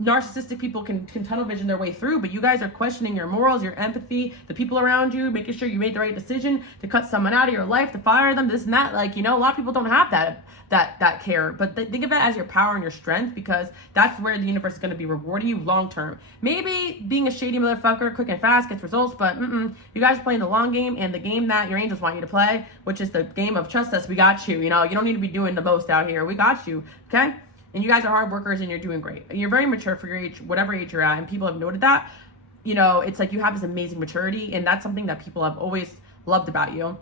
narcissistic people can tunnel vision their way through, but you guys are questioning your morals, your empathy, the people around you, making sure you made the right decision to cut someone out of your life, to fire them, this and that. Like, you know, a lot of people don't have that care, but think of it as your power and your strength, because that's where the universe is going to be rewarding you long term. Maybe being a shady motherfucker quick and fast gets results, but you guys are playing the long game, and the game that your angels want you to play, which is the game of trust us, we got you. You know, you don't need to be doing the most out here. We got you, okay? And you guys are hard workers, and you're doing great. And you're very mature for your age, whatever age you're at, and people have noted that. You know, it's like you have this amazing maturity, and that's something that people have always loved about you.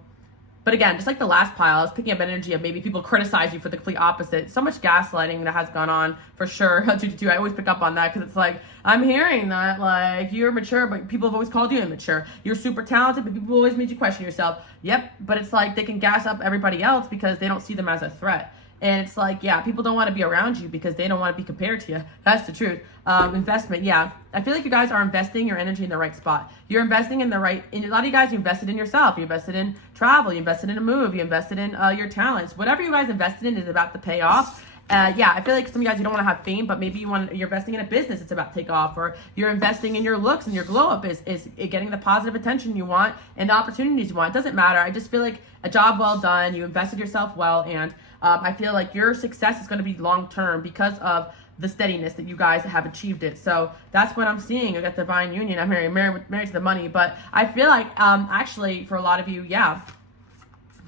But again, just like the last pile, I was picking up energy of maybe people criticize you for the complete opposite. So much gaslighting that has gone on, for sure. 222, I always pick up on that, because it's like, I'm hearing that, like, you're mature, but people have always called you immature. You're super talented, but people always made you question yourself. Yep, but it's like they can gas up everybody else because they don't see them as a threat. And it's like, yeah, people don't want to be around you because they don't want to be compared to you. That's the truth. Investment, yeah. I feel like you guys are investing your energy in the right spot. You're investing in a lot of you guys, you invested in yourself. You invested in travel. You invested in a move. You invested in your talents. Whatever you guys invested in is about to pay off. Yeah, I feel like some of you guys, you don't want to have fame, but maybe you're investing in a business it's about to take off, or you're investing in your looks, and your glow up is getting the positive attention you want and the opportunities you want. It doesn't matter. I just feel like a job well done. You invested yourself well, and I feel like your success is going to be long term because of the steadiness that you guys have achieved it. So that's what I'm seeing. I got divine union. I'm married to the money, but I feel like actually for a lot of you, yeah,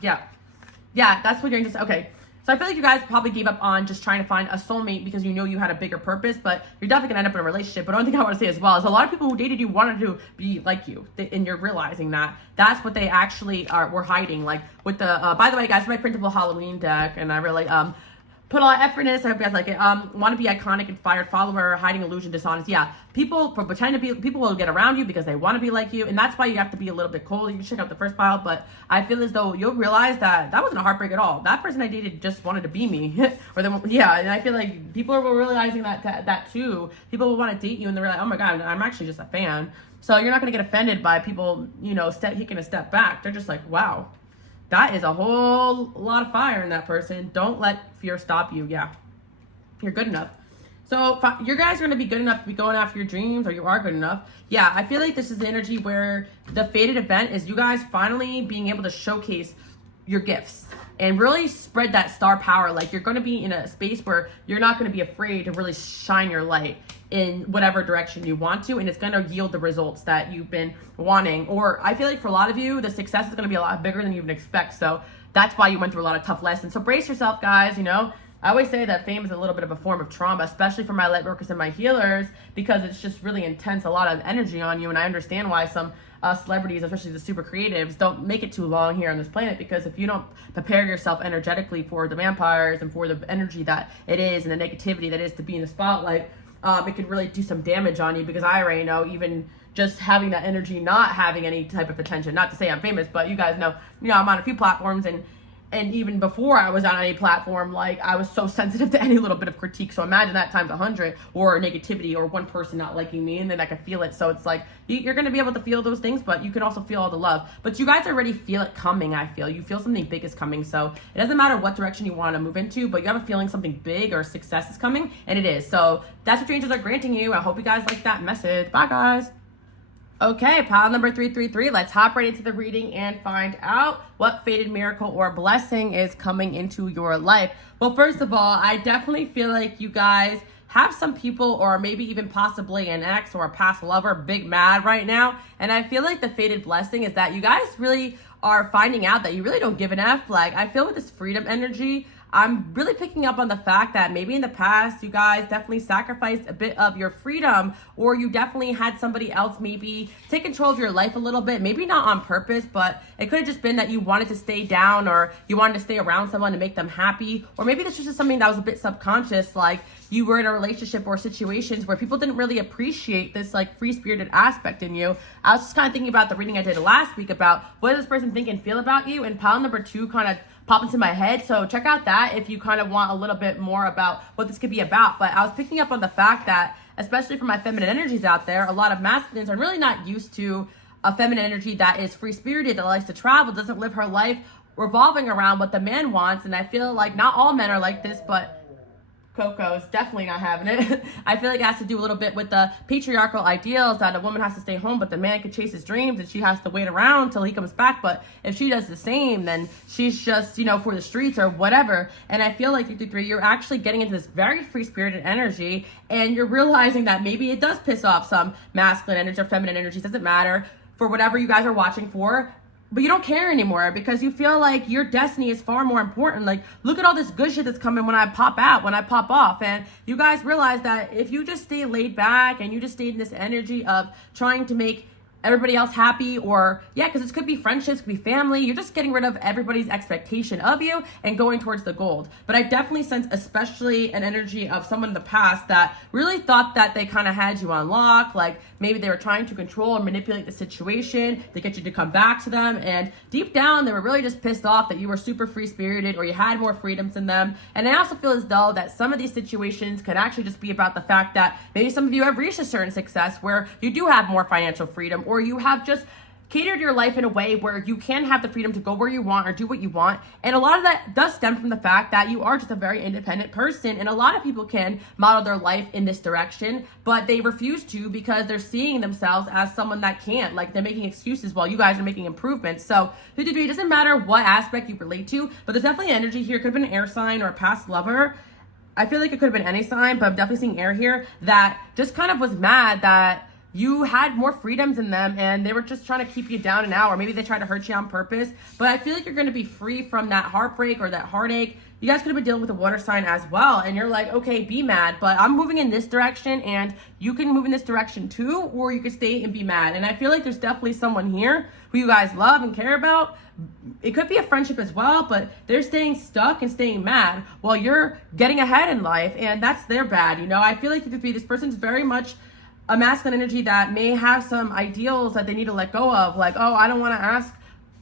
that's what you're just okay. So I feel like you guys probably gave up on just trying to find a soulmate because you know you had a bigger purpose, but you're definitely gonna end up in a relationship. But one thing I want to say as well is a lot of people who dated you wanted to be like you, and you're realizing that that's what they actually were hiding. Like with the by the way, guys, my printable Halloween deck, and I really put a lot of effort in this. I hope you guys like it. Want to be iconic, inspired, follower, hiding, illusion, dishonest. Yeah, people pretend to be. People will get around you because they want to be like you, and that's why you have to be a little bit cold. You can check out the first file, but I feel as though you'll realize that that wasn't a heartbreak at all. That person I dated just wanted to be me, or yeah. And I feel like people are realizing that too. People will want to date you, and they're like, oh my god, I'm actually just a fan. So you're not gonna get offended by people, taking a step back. They're just like, wow. That is a whole lot of fire in that person. Don't let fear stop you. Yeah, you're good enough. So you guys are going to be good enough to be going after your dreams, or you are good enough. Yeah, I feel like this is the energy where the Fated event is you guys finally being able to showcase your gifts and really spread that star power. Like, you're going to be in a space where you're not going to be afraid to really shine your light in whatever direction you want to, and it's going to yield the results that you've been wanting. Or I feel like for a lot of you, the success is going to be a lot bigger than you even expect. So that's why you went through a lot of tough lessons. So brace yourself, guys. I always say that fame is a little bit of a form of trauma, especially for my light workers and my healers, because it's just really intense, a lot of energy on you. And I understand why some celebrities, especially the super creatives, don't make it too long here on this planet, because if you don't prepare yourself energetically for the vampires and for the energy that it is and the negativity that is to be in the spotlight, it could really do some damage on you. Because I already know, even just having that energy, not having any type of attention, not to say I'm famous, but you guys know, I'm on a few platforms, and even before I was on any platform, like, I was so sensitive to any little bit of critique. So imagine that times 100, or negativity, or one person not liking me, and then I could feel it. So it's like, you're going to be able to feel those things, but you can also feel all the love. But you guys already feel it coming, I feel. You feel something big is coming. So it doesn't matter what direction you want to move into, but you have a feeling something big or success is coming, and it is. So that's what your angels are granting you. I hope you guys like that message. Bye, guys. Okay, pile number 333. Let's hop right into the reading and find out what fated miracle or blessing is coming into your life. Well, first of all, I definitely feel like you guys have some people, or maybe even possibly an ex or a past lover, big mad right now. And I feel like the fated blessing is that you guys really are finding out that you really don't give an F. Like, I feel with this freedom energy, I'm really picking up on the fact that maybe in the past you guys definitely sacrificed a bit of your freedom, or you definitely had somebody else maybe take control of your life a little bit, maybe not on purpose, but it could have just been that you wanted to stay down, or you wanted to stay around someone to make them happy, or maybe this was just something that was a bit subconscious, like you were in a relationship or situations where people didn't really appreciate this like free-spirited aspect in you. I was just kind of thinking about the reading I did last week about what does this person think and feel about you, and pile number 2 kind of pop into my head. So check out that if you kind of want a little bit more about what this could be about. But I was picking up on the fact that, especially for my feminine energies out there, a lot of masculines are really not used to a feminine energy that is free-spirited, that likes to travel, doesn't live her life revolving around what the man wants. And I feel like not all men are like this, but Coco's definitely not having it. I feel like it has to do a little bit with the patriarchal ideals that a woman has to stay home, but the man can chase his dreams and she has to wait around till he comes back. But if she does the same, then she's just, for the streets or whatever. And I feel like 333, you're actually getting into this very free-spirited energy, and you're realizing that maybe it does piss off some masculine energy or feminine energies, doesn't matter, for whatever you guys are watching for. But you don't care anymore because you feel like your destiny is far more important. Like, look at all this good shit that's coming when I pop out, when I pop off. And you guys realize that if you just stay laid back and you just stay in this energy of trying to make everybody else happy, or because this could be friendships, could be family, you're just getting rid of everybody's expectation of you and going towards the gold. But I definitely sense especially an energy of someone in the past that really thought that they kind of had you on lock, like maybe they were trying to control or manipulate the situation to get you to come back to them, and deep down they were really just pissed off that you were super free-spirited or you had more freedoms than them. And I also feel as though that some of these situations could actually just be about the fact that maybe some of you have reached a certain success where you do have more financial freedom, or you have just catered your life in a way where you can have the freedom to go where you want or do what you want. And a lot of that does stem from the fact that you are just a very independent person. And a lot of people can model their life in this direction, but they refuse to because they're seeing themselves as someone that can't. Like, they're making excuses while you guys are making improvements. So it doesn't matter what aspect you relate to, but there's definitely energy here. It could have been an air sign or a past lover. I feel like it could have been any sign, but I'm definitely seeing air here that just kind of was mad that you had more freedoms in them and they were just trying to keep you down and out, or maybe they tried to hurt you on purpose. But I feel like you're going to be free from that heartbreak or that heartache. You guys could have been dealing with a water sign as well, and you're like, okay, be mad, but I'm moving in this direction, and you can move in this direction too, or you could stay and be mad. And I feel like there's definitely someone here who you guys love and care about. It could be a friendship as well, but they're staying stuck and staying mad while you're getting ahead in life, and that's their bad. You know, I feel like this person's very much a masculine energy that may have some ideals that they need to let go of, like, oh, I don't want to ask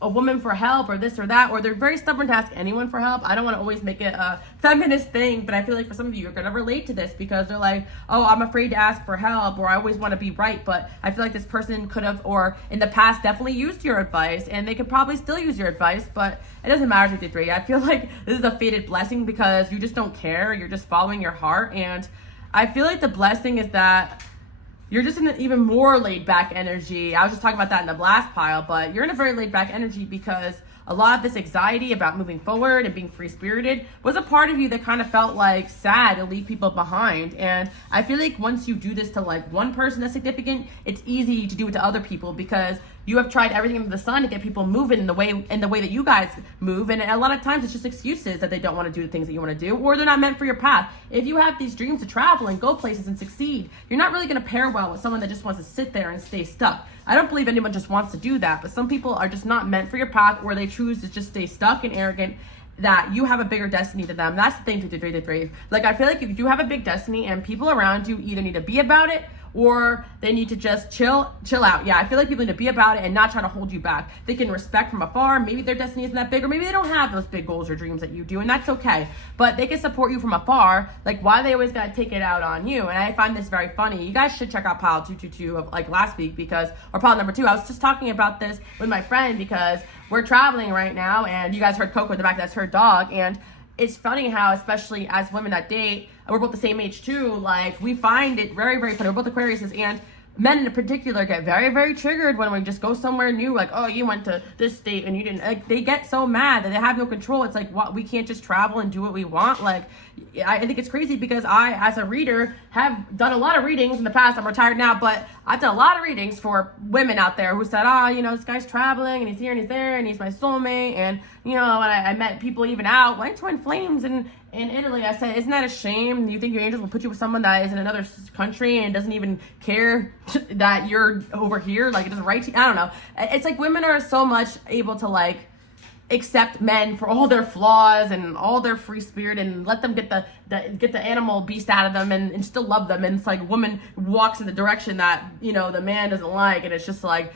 a woman for help or this or that, or they're very stubborn to ask anyone for help. I don't want to always make it a feminist thing, but I feel like for some of you, you're going to relate to this because they're like, oh, I'm afraid to ask for help, or I always want to be right. But I feel like this person could have, or in the past, definitely used your advice, and they could probably still use your advice, but it doesn't matter, 53. I feel like this is a fated blessing because you just don't care. You're just following your heart. And I feel like the blessing is that you're just in an even more laid back energy. I was just talking about that in the last pile, but you're in a very laid back energy because a lot of this anxiety about moving forward and being free spirited was a part of you that kind of felt like sad to leave people behind. And I feel like once you do this to like one person that's significant, it's easy to do it to other people because you have tried everything under the sun to get people moving in the way that you guys move. And a lot of times it's just excuses that they don't want to do the things that you want to do, or they're not meant for your path. If you have these dreams to travel and go places and succeed, you're not really going to pair well with someone that just wants to sit there and stay stuck. I don't believe anyone just wants to do that, but some people are just not meant for your path, or they choose to just stay stuck and arrogant, that you have a bigger destiny than them. That's the thing, 53. Like, I feel like if you do have a big destiny and people around you either need to be about it or they need to just chill out. Yeah, I feel like people need to be about it and not try to hold you back. They can respect from afar. Maybe their destiny isn't that big, or maybe they don't have those big goals or dreams that you do, and that's okay. But they can support you from afar. Like, why they always gotta take it out on you? And I find this very funny. You guys should check out pile 222 of like last week, because, or pile number 2. I was just talking about this with my friend because we're traveling right now, and you guys heard Coco in the back. That's her dog. And it's funny how, especially as women that date, we're both the same age too, like, we find it very, very funny. We're both Aquariuses, and men in particular get very, very triggered when we just go somewhere new, like, oh, you went to this state and you didn't. Like, they get so mad that they have no control. It's like, what, we can't just travel and do what we want? Like, I think it's crazy because I, as a reader, have done a lot of readings in the past. I'm retired now, but I've done a lot of readings for women out there who said, oh, you know, this guy's traveling and he's here and he's there and he's my soulmate. And, you know, and I met people even out, went to In Flames and in Italy. I said, isn't that a shame? You think your angels will put you with someone that is in another country and doesn't even care that you're over here? Like, it doesn't write to you. I don't know. It's like women are so much able to, like, accept men for all their flaws and all their free spirit and let them get the animal beast out of them and still love them. And it's like a woman walks in the direction that, you know, the man doesn't like, and it's just like,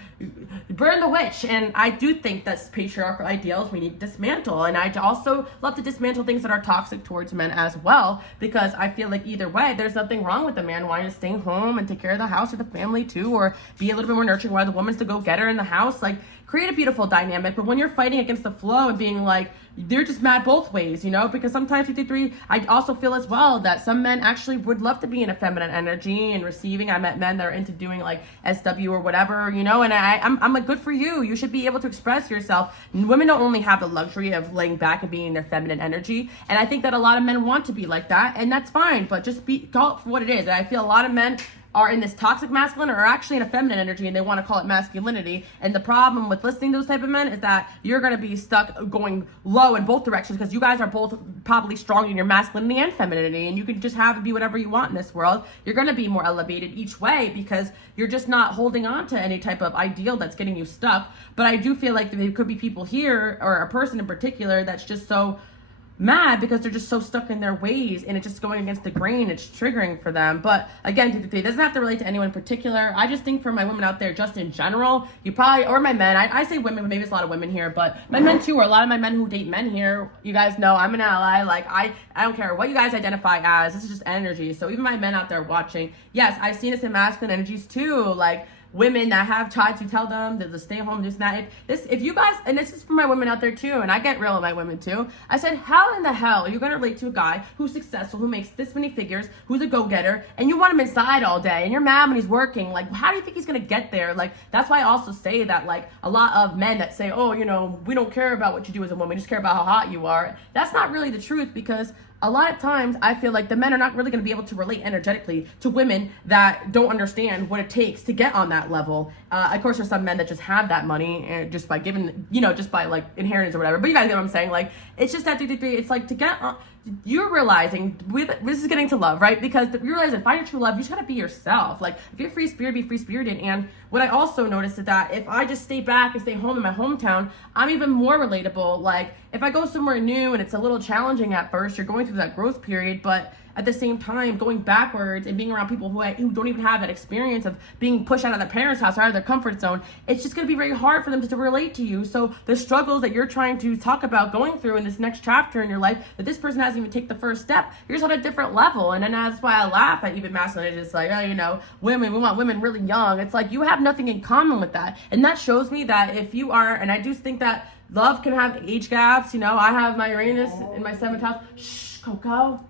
burn the witch. And I do think that's patriarchal ideals we need to dismantle. And I also love to dismantle things that are toxic towards men as well, because I feel like either way, there's nothing wrong with the man wanting to stay home and take care of the house or the family too, or be a little bit more nurturing while the woman's the go-getter in the house. Like, create a beautiful dynamic. But when you're fighting against the flow and being like, they're just mad both ways, you know, because sometimes 53, I also feel as well that some men actually would love to be in a feminine energy and receiving. I met men that are into doing like SW or whatever, you know, and I'm like, good for you. You should be able to express yourself. Women don't only have the luxury of laying back and being in their feminine energy. And I think that a lot of men want to be like that, and that's fine, but just call it for what it is. And I feel a lot of men are in this toxic masculine or are actually in a feminine energy, and they want to call it masculinity. And the problem with listening to those type of men is that you're going to be stuck going low in both directions, because you guys are both probably strong in your masculinity and femininity, and you can just have it be whatever you want in this world. You're going to be more elevated each way because you're just not holding on to any type of ideal that's getting you stuck. But I do feel like there could be people here, or a person in particular, that's just so mad because they're just so stuck in their ways, and it's just going against the grain. It's triggering for them. But again, it doesn't have to relate to anyone in particular. I just think for my women out there, just in general, you probably, or my men, I say women, but maybe it's a lot of women here, but my men too, or a lot of my men who date men here, you guys know I'm an ally. Like, I don't care what you guys identify as, this is just energy. So even my men out there watching, yes, I've seen this in masculine energies too, like women that have tried to tell them to stay home, this and that. If you guys, and this is for my women out there too, and I get real with my women too, I said, how in the hell are you going to relate to a guy who's successful, who makes this many figures, who's a go-getter, and you want him inside all day, and you're mad when he's working? Like, how do you think he's going to get there? Like, that's why I also say that, like, a lot of men that say, oh, you know, we don't care about what you do as a woman, we just care about how hot you are. That's not really the truth, because a lot of times I feel like the men are not really going to be able to relate energetically to women that don't understand what it takes to get on that level. Of course, there's some men that just have that money and just by giving, just by like inheritance or whatever. But you guys get what I'm saying? Like, it's just that 333. It's like to get on. You're realizing this is getting to love, right? Because you realize that find your true love, you just gotta be yourself. Like, if you're free spirit, be free spirited. And what I also noticed is that if I just stay back and stay home in my hometown, I'm even more relatable. Like, if I go somewhere new and it's a little challenging at first, you're going through that growth period, but at the same time, going backwards and being around people who don't even have that experience of being pushed out of their parents' house or out of their comfort zone, it's just going to be very hard for them to relate to you. So the struggles that you're trying to talk about going through in this next chapter in your life, that this person hasn't even taken the first step, you're just on a different level. And then that's why I laugh at even masculine. It's just like, women, we want women really young. It's like you have nothing in common with that. And that shows me that if you are, and I do think that love can have age gaps. I have my Uranus in my 7th house. Shh, Coco.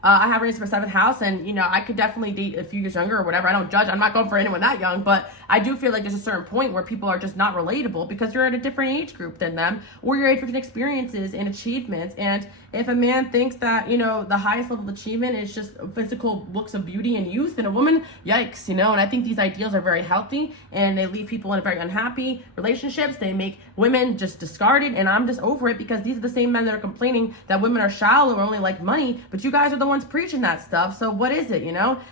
I have raised my 7th house, and I could definitely date a few years younger or whatever. I don't judge. I'm not going for anyone that young, but I do feel like there's a certain point where people are just not relatable because you're at a different age group than them, or you're at different experiences and achievements. And if a man thinks that the highest level of achievement is just physical looks of beauty and youth in a woman, yikes, And I think these ideals are very healthy, and they leave people in very unhappy relationships. They make women just discarded, and I'm just over it because these are the same men that are complaining that women are shallow or only like money, but you guys are the ones preaching that stuff. So what is it?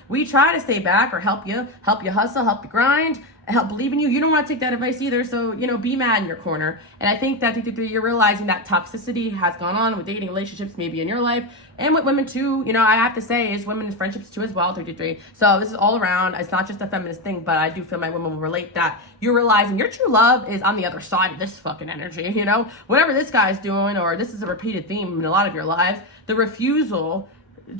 We try to stay back or help you hustle, help you grind, help believe in you. You don't want to take that advice either. So, be mad in your corner. And I think that you're realizing that toxicity has gone on with dating relationships, maybe in your life, and with women too. I have to say is women's friendships too as well, 333. So this is all around. It's not just a feminist thing, but I do feel my women will relate that you're realizing your true love is on the other side of this fucking energy. Whatever this guy's doing, or this is a repeated theme in a lot of your lives, the refusal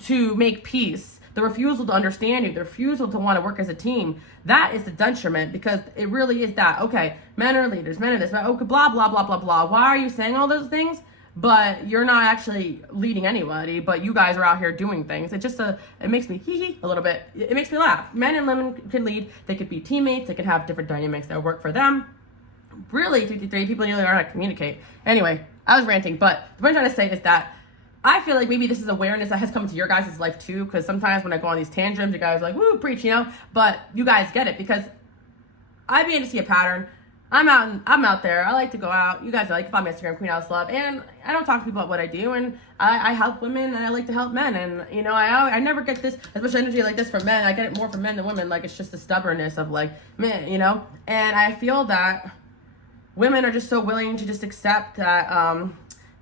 to make peace, the refusal to understand you, the refusal to want to work as a team, that is the detriment, because it really is that, okay, men are leaders, men are this, okay, blah, blah, blah, blah, blah. Why are you saying all those things? But you're not actually leading anybody, but you guys are out here doing things. It just, it makes me hee-hee a little bit. It makes me laugh. Men and women can lead. They could be teammates. They could have different dynamics that work for them. Really, 53, people nearly learn how to communicate. Anyway, I was ranting, but what I'm trying to say is that I feel like maybe this is awareness that has come into your guys' life too, because sometimes when I go on these tantrums, you guys are like, woo, preach, but you guys get it, because I begin to see a pattern. I'm out there. I like to go out. You guys are like, if I'm Instagram, queenalicelove, and I don't talk to people about what I do, and I help women, and I like to help men, and I never get this as much energy like this from men. I get it more from men than women. Like, it's just the stubbornness of like, man, and I feel that women are just so willing to just accept that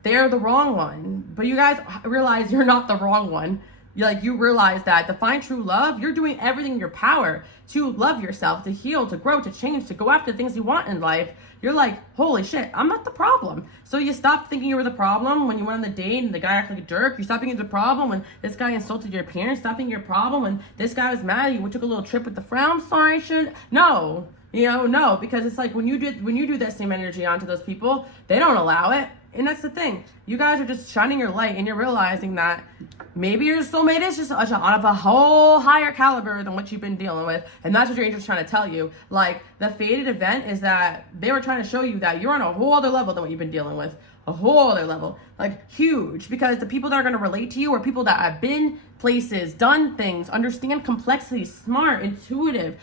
they're the wrong one. But you guys realize you're not the wrong one. You realize that to find true love, you're doing everything in your power to love yourself, to heal, to grow, to change, to go after the things you want in life. You're like, holy shit, I'm not the problem. So you stop thinking you were the problem when you went on the date and the guy acted like a jerk. You stop thinking you're the problem when this guy insulted your parents. Stop thinking you're a problem when this guy was mad at you. We took a little trip with the friend. I'm sorry, I shouldn't. No, no, because it's like when you do that same energy onto those people, they don't allow it. And that's the thing. You guys are just shining your light, and you're realizing that maybe your soulmate is just of a whole higher caliber than what you've been dealing with. And that's what your angel's trying to tell you. Like, the fated event is that they were trying to show you that you're on a whole other level than what you've been dealing with. A whole other level. Like, huge. Because the people that are going to relate to you are people that have been places, done things, understand complexity, smart, intuitive,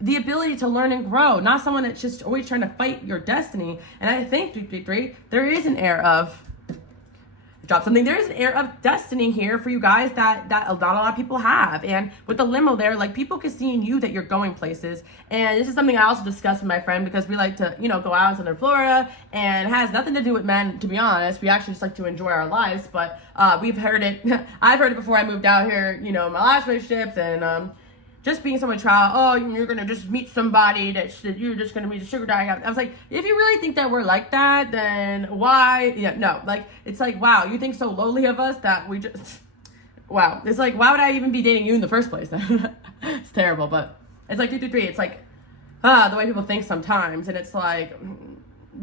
the ability to learn and grow, not someone that's just always trying to fight your destiny. And I think, 333, there is an air of, drop something, there is an air of destiny here for you guys that not a lot of people have. And with the limo there, like, people can see in you that you're going places. And this is something I also discussed with my friend, because we like to, go out in Southern Florida, and it has nothing to do with men, to be honest. We actually just like to enjoy our lives, but we've heard it. I've heard it before I moved out here, my last relationships, and just being someone trial, you're going to just meet somebody that you're just going to meet a sugar daddy. I was like, if you really think that we're like that, then why? Yeah, no, like, it's like, wow, you think so lowly of us that we just, wow. It's like, why would I even be dating you in the first place then? It's terrible, but it's like 223. It's like, the way people think sometimes. And it's like,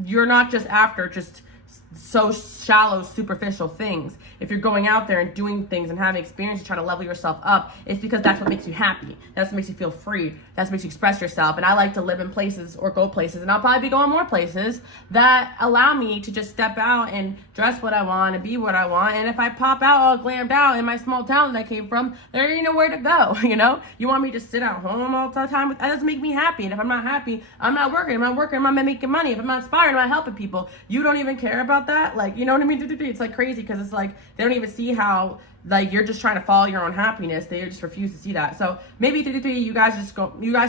you're not just after just so shallow, superficial things. If you're going out there and doing things and having experience and trying to level yourself up, it's because that's what makes you happy. That's what makes you feel free. That's what makes you express yourself. And I like to live in places or go places, and I'll probably be going more places that allow me to just step out and dress what I want and be what I want. And if I pop out all glammed out in my small town that I came from, there ain't nowhere to go, you know? You want me to sit at home all the time? That doesn't make me happy. And if I'm not happy, I'm not working. I'm not making money. If I'm not inspired, I'm not helping people. You don't even care about that? Like, you know what I mean? It's like crazy, because it's like they don't even see how like you're just trying to follow your own happiness. They just refuse to see that. So maybe you guys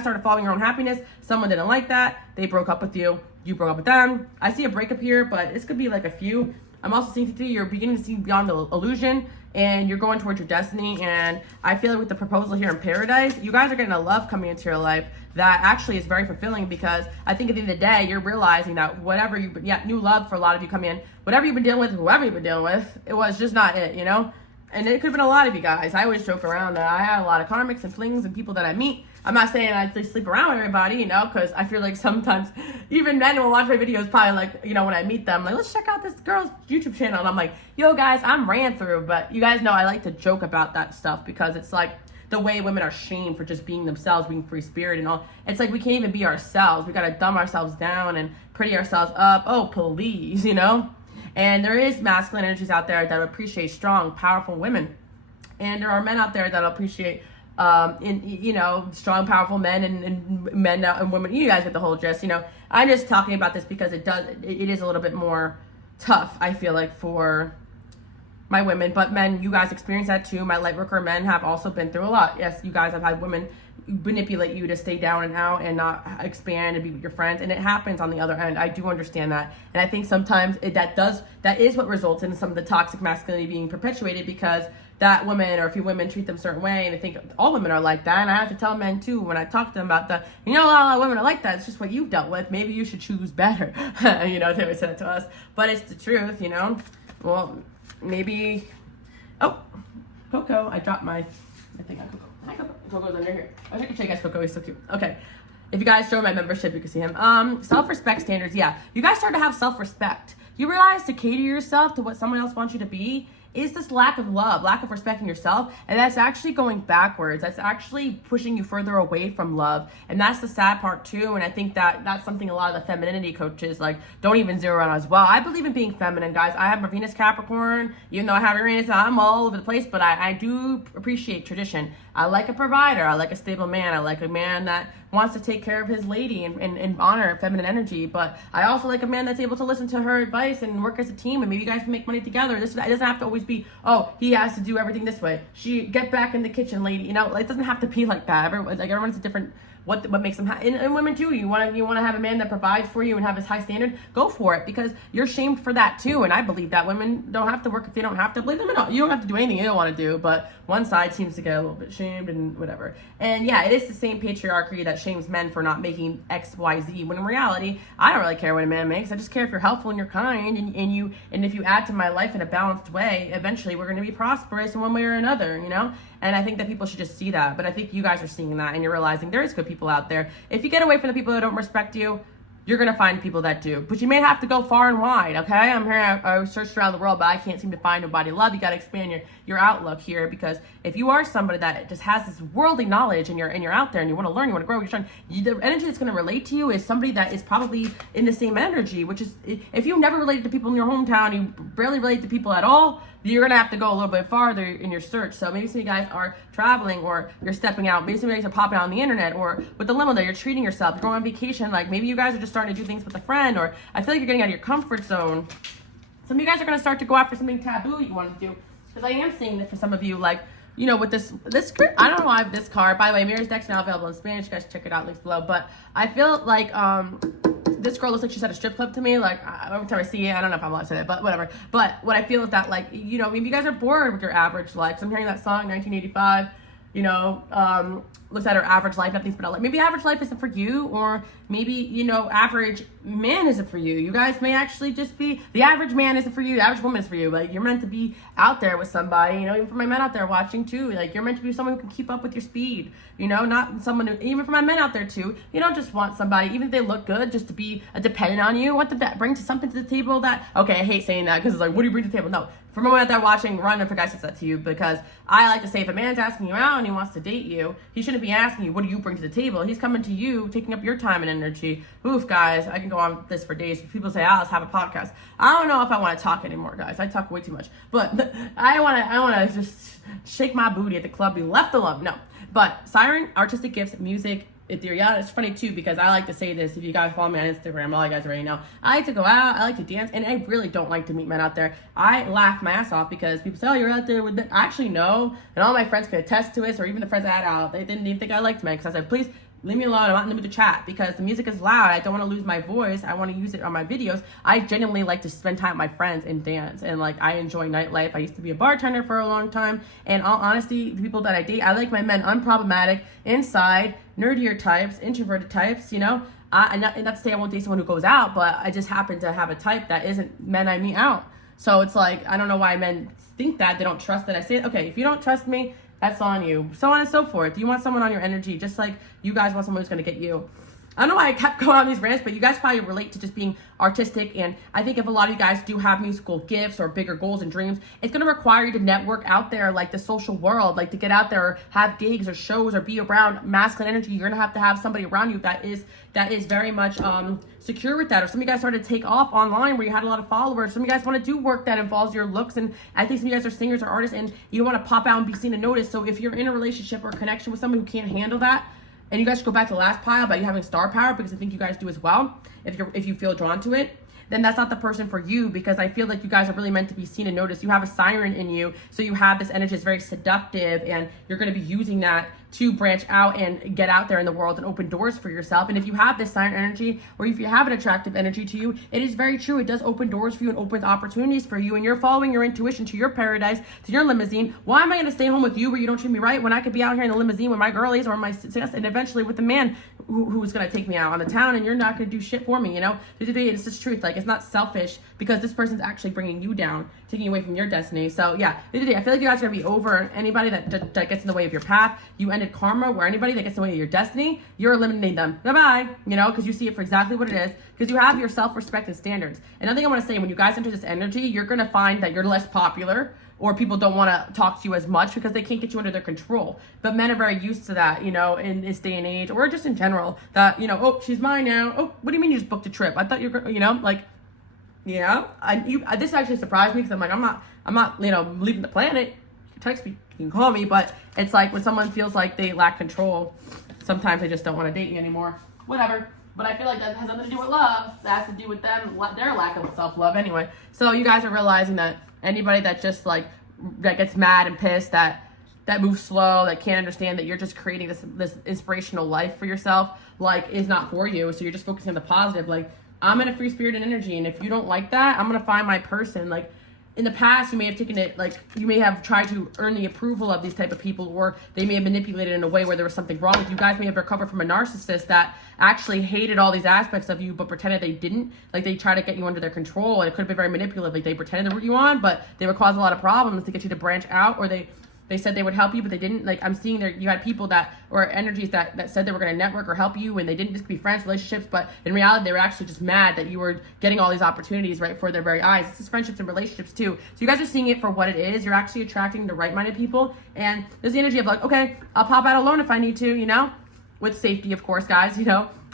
started following your own happiness. Someone didn't like that. They broke up with you. You broke up with them. I see a breakup here, but this could be like a few. I'm also seeing you're beginning to see beyond the illusion, and you're going towards your destiny. And I feel like with the proposal here in paradise, you guys are getting a love coming into your life that actually is very fulfilling, because I think at the end of the day, you're realizing that whatever new love for a lot of you come in, whatever you've been dealing with, whoever you've been dealing with, it was just not it, you know? And it could have been a lot of you guys. I always joke around that I had a lot of karmics and flings and people that I meet. I'm not saying I sleep around with everybody, you know, because I feel like sometimes even men will watch my videos probably like, you know, when I meet them, like, let's check out this girl's YouTube channel. And I'm like, yo, guys, I'm ran through. But you guys know I like to joke about that stuff, because it's like the way women are shamed for just being themselves, being free spirit and all. It's like we can't even be ourselves. We got to dumb ourselves down and pretty ourselves up. Oh, please, you know? And there is masculine energies out there that appreciate strong, powerful women. And there are men out there that appreciate strong, powerful men and men and women. You guys get the whole gist, you know. I'm just talking about this because it is a little bit more tough, I feel like, for my women. But men, you guys experience that too. My light worker men have also been through a lot. Yes, you guys have had women manipulate you to stay down and out and not expand and be with your friends, and it happens on the other end. I do understand that, and I think sometimes that is what results in some of the toxic masculinity being perpetuated, because that woman or a few women treat them a certain way, and they think all women are like that. And I have to tell men too, when I talk to them about that, you know, a lot of women are like that. It's just what you've dealt with. Maybe you should choose better. You know, they would say that to us, but it's the truth, you know. Well, maybe. Oh, Coco, I dropped my. I think I Coco. Hi, Coco. Coco's under here. I wish I could show you guys Coco. He's so cute. Okay. If you guys join my membership, you can see him. Self-respect standards. Yeah, you guys start to have self-respect. You realize to cater yourself to what someone else wants you to be is this lack of love, lack of respecting yourself, and that's actually going backwards. That's actually pushing you further away from love, and that's the sad part too. And I think that that's something a lot of the femininity coaches like don't even zero on as well. I believe in being feminine, guys. I have my Venus Capricorn, even though I have Uranus, I'm all over the place, but I do appreciate tradition. I like a provider. I like a stable man. I like a man that wants to take care of his lady and honor feminine energy. But I also like a man that's able to listen to her advice and work as a team, and maybe you guys can make money together. It doesn't have to always be, oh, he has to do everything this way. She get back in the kitchen, lady. You know, it doesn't have to be like that. Everyone's a different. What makes them happy. And women too, you want to have a man that provides for you and have his high standard, go for it, because you're shamed for that too. And I believe that women don't have to work if they don't have to. Believe them or not, you don't have to do anything you don't want to do, but one side seems to get a little bit shamed and whatever. And yeah, it is the same patriarchy that shames men for not making X, Y, Z, when in reality, I don't really care what a man makes. I just care if you're helpful and you're kind, and if you add to my life in a balanced way, eventually we're going to be prosperous in one way or another, you know. And I think that people should just see that. But I think you guys are seeing that, and you're realizing there is good people out there. If you get away from the people that don't respect you, you're going to find people that do. But you may have to go far and wide, okay? I'm here, I searched around the world, but I can't seem to find nobody to love. You got to expand your outlook here, because if you are somebody that just has this worldly knowledge and you're out there and you want to learn, you want to grow, the energy that's going to relate to you is somebody that is probably in the same energy, which is, if you never related to people in your hometown, you barely relate to people at all, you're going to have to go a little bit farther in your search. So maybe some of you guys are traveling, or you're stepping out. Maybe some of you guys are popping out on the internet, or with the limo there, you're treating yourself. You're going on vacation. Like maybe you guys are just starting to do things with a friend, or I feel like you're getting out of your comfort zone. Some of you guys are going to start to go after something taboo you want to do. Because I am seeing that for some of you, like, you know, with this I don't know why I have this card. By the way, Amiras deck's now available in Spanish. You guys check it out, links below. But I feel like this girl looks like she's at a strip club to me. Like, every time I see it, I don't know if I'm allowed to say that, but whatever. But what I feel is that, like, you know, maybe you guys are bored with your average life. So I'm hearing that song, 1985. looks at her average life, nothing's but like, maybe average life isn't for you, or maybe, average man isn't for you. You guys may actually just be, the average man isn't for you, the average woman is for you. Like, you're meant to be out there with somebody, even for my men out there watching too, like, you're meant to be someone who can keep up with your speed, not someone who, even for my men out there too, you don't just want somebody, even if they look good, just to be a dependent on you. What did that bring to something to the table that, okay, I hate saying that, because it's like, what do you bring to the table? No. For anyone out there watching, run if a guy says that to you, because I like to say if a man's asking you out and he wants to date you, he shouldn't be asking you, what do you bring to the table? He's coming to you, taking up your time and energy. Oof, guys, I can go on this for days. People say, let's have a podcast. I don't know if I want to talk anymore, guys. I talk way too much. But I want to just shake my booty at the club, be left alone. No. But siren, artistic gifts, music, ethereal. It's funny too, because I like to say this, if you guys follow me on Instagram, all you guys already know, I like to go out, I like to dance, and I really don't like to meet men out there. I laugh my ass off because people say, oh, you're out there with men. I actually know, and all my friends could attest to it, or even the friends I had out, they didn't even think I liked men, because I said, please leave me alone. I'm not in the mood to chat, because the music is loud. I don't want to lose my voice. I want to use it on my videos. I genuinely like to spend time with my friends and dance, and like, I enjoy nightlife. I used to be a bartender for a long time, and all honesty, the people that I date, I like my men unproblematic, inside, nerdier types, introverted types, and not to say I won't date someone who goes out, but I just happen to have a type that isn't men I meet out. So it's like, I don't know why men think that. They don't trust that I say it. Okay, if you don't trust me, that's on you. So on and so forth. You want someone on your energy, just like you guys want someone who's going to get you. I don't know why I kept going on these rants, but you guys probably relate to just being artistic. And I think if a lot of you guys do have musical gifts or bigger goals and dreams, it's going to require you to network out there, like the social world, like to get out there or have gigs or shows or be around masculine energy. You're going to have somebody around you that is very much secure with that. Or some of you guys started to take off online where you had a lot of followers. Some of you guys want to do work that involves your looks. And I think some of you guys are singers or artists, and you want to pop out and be seen and noticed. So if you're in a relationship or a connection with someone who can't handle that, and you guys should go back to the last pile about you having star power, because I think you guys do as well, if you feel drawn to it, then that's not the person for you, because I feel like you guys are really meant to be seen and noticed. You have a siren in you, so you have this energy that's very seductive, and you're going to be using that to branch out and get out there in the world and open doors for yourself. And if you have this siren energy, or if you have an attractive energy to you, it is very true. It does open doors for you and opens opportunities for you, and you're following your intuition to your paradise, to your limousine. Why am I going to stay home with you where you don't treat me right, when I could be out here in the limousine with my girlies or my success, and eventually with the man who's going to take me out on the town, and you're not going to do shit for me, It's just truth. Like, it's not selfish, because this person's actually bringing you down, taking you away from your destiny. So yeah, I feel like you guys are going to be over anybody that gets in the way of your path. You ended karma, where anybody that gets in the way of your destiny, you're eliminating them. Bye-bye, because you see it for exactly what it is, because you have your self-respect and standards. Another thing I want to say, when you guys enter this energy, you're going to find that you're less popular, or people don't want to talk to you as much because they can't get you under their control. But men are very used to that, in this day and age, or just in general, that, oh, she's mine now. Oh, what do you mean you just booked a trip? I thought this actually surprised me, because I'm like, I'm not, leaving the planet. You can text me, you can call me, but it's like when someone feels like they lack control, sometimes they just don't want to date you anymore. Whatever. But I feel like that has nothing to do with love. That has to do with them, their lack of self-love anyway. So you guys are realizing that anybody that just that gets mad and pissed, that moves slow, that can't understand that you're just creating this inspirational life for yourself, is not for you. So you're just focusing on the positive. I'm in a free spirit and energy, and if you don't like that, I'm gonna find my person. In the past, you may have taken it, you may have tried to earn the approval of these type of people, or they may have manipulated in a way where there was something wrong with you. Guys may have recovered from a narcissist that actually hated all these aspects of you, but pretended they didn't. They try to get you under their control, and it could have been very manipulative. They pretended to root you on, but they would cause a lot of problems to get you to branch out, or they said they would help you, but they didn't. I'm seeing there, you had people or energies that said they were going to network or help you, and they didn't just be friends, relationships, but in reality, they were actually just mad that you were getting all these opportunities right before their very eyes. This is friendships and relationships too. So you guys are seeing it for what it is. You're actually attracting the right-minded people, and there's the energy of okay, I'll pop out alone if I need to, with safety, of course, guys,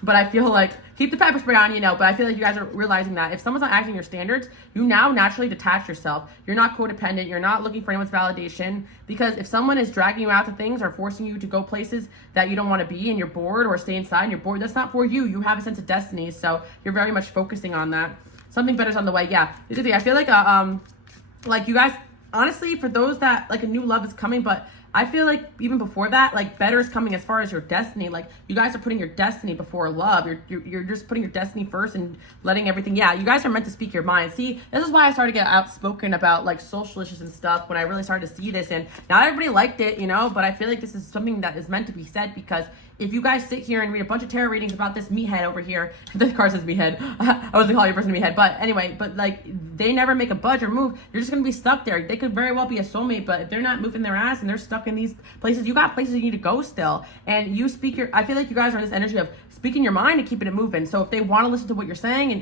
but I feel like, keep the pepper spray on, but I feel like you guys are realizing that if someone's not acting your standards, you now naturally detach yourself. You're not codependent. You're not looking for anyone's validation, because if someone is dragging you out to things or forcing you to go places that you don't want to be, and you're bored, or stay inside and you're bored, that's not for you. You have a sense of destiny, so you're very much focusing on that. Something better's on the way. Yeah, I feel like you guys, honestly, for those that a new love is coming, but I feel like even before that, like better is coming as far as your destiny. Like you guys are putting your destiny before love. You're just putting your destiny first and letting everything. Yeah, you guys are meant to speak your mind. See, this is why I started to get outspoken about like social issues and stuff when I really started to see this. And not everybody liked it, you know, but I feel like this is something that is meant to be said, because if you guys sit here and read a bunch of tarot readings about this meathead over here, the card says meathead. I wasn't calling your person a meathead, but anyway, but like they never make a budge or move. You're just gonna be stuck there. They could very well be a soulmate, but if they're not moving their ass and they're stuck in these places, you got places you need to go still. And you speak your. I feel like you guys are in this energy of speaking your mind and keeping it moving. So if they want to listen to what you're saying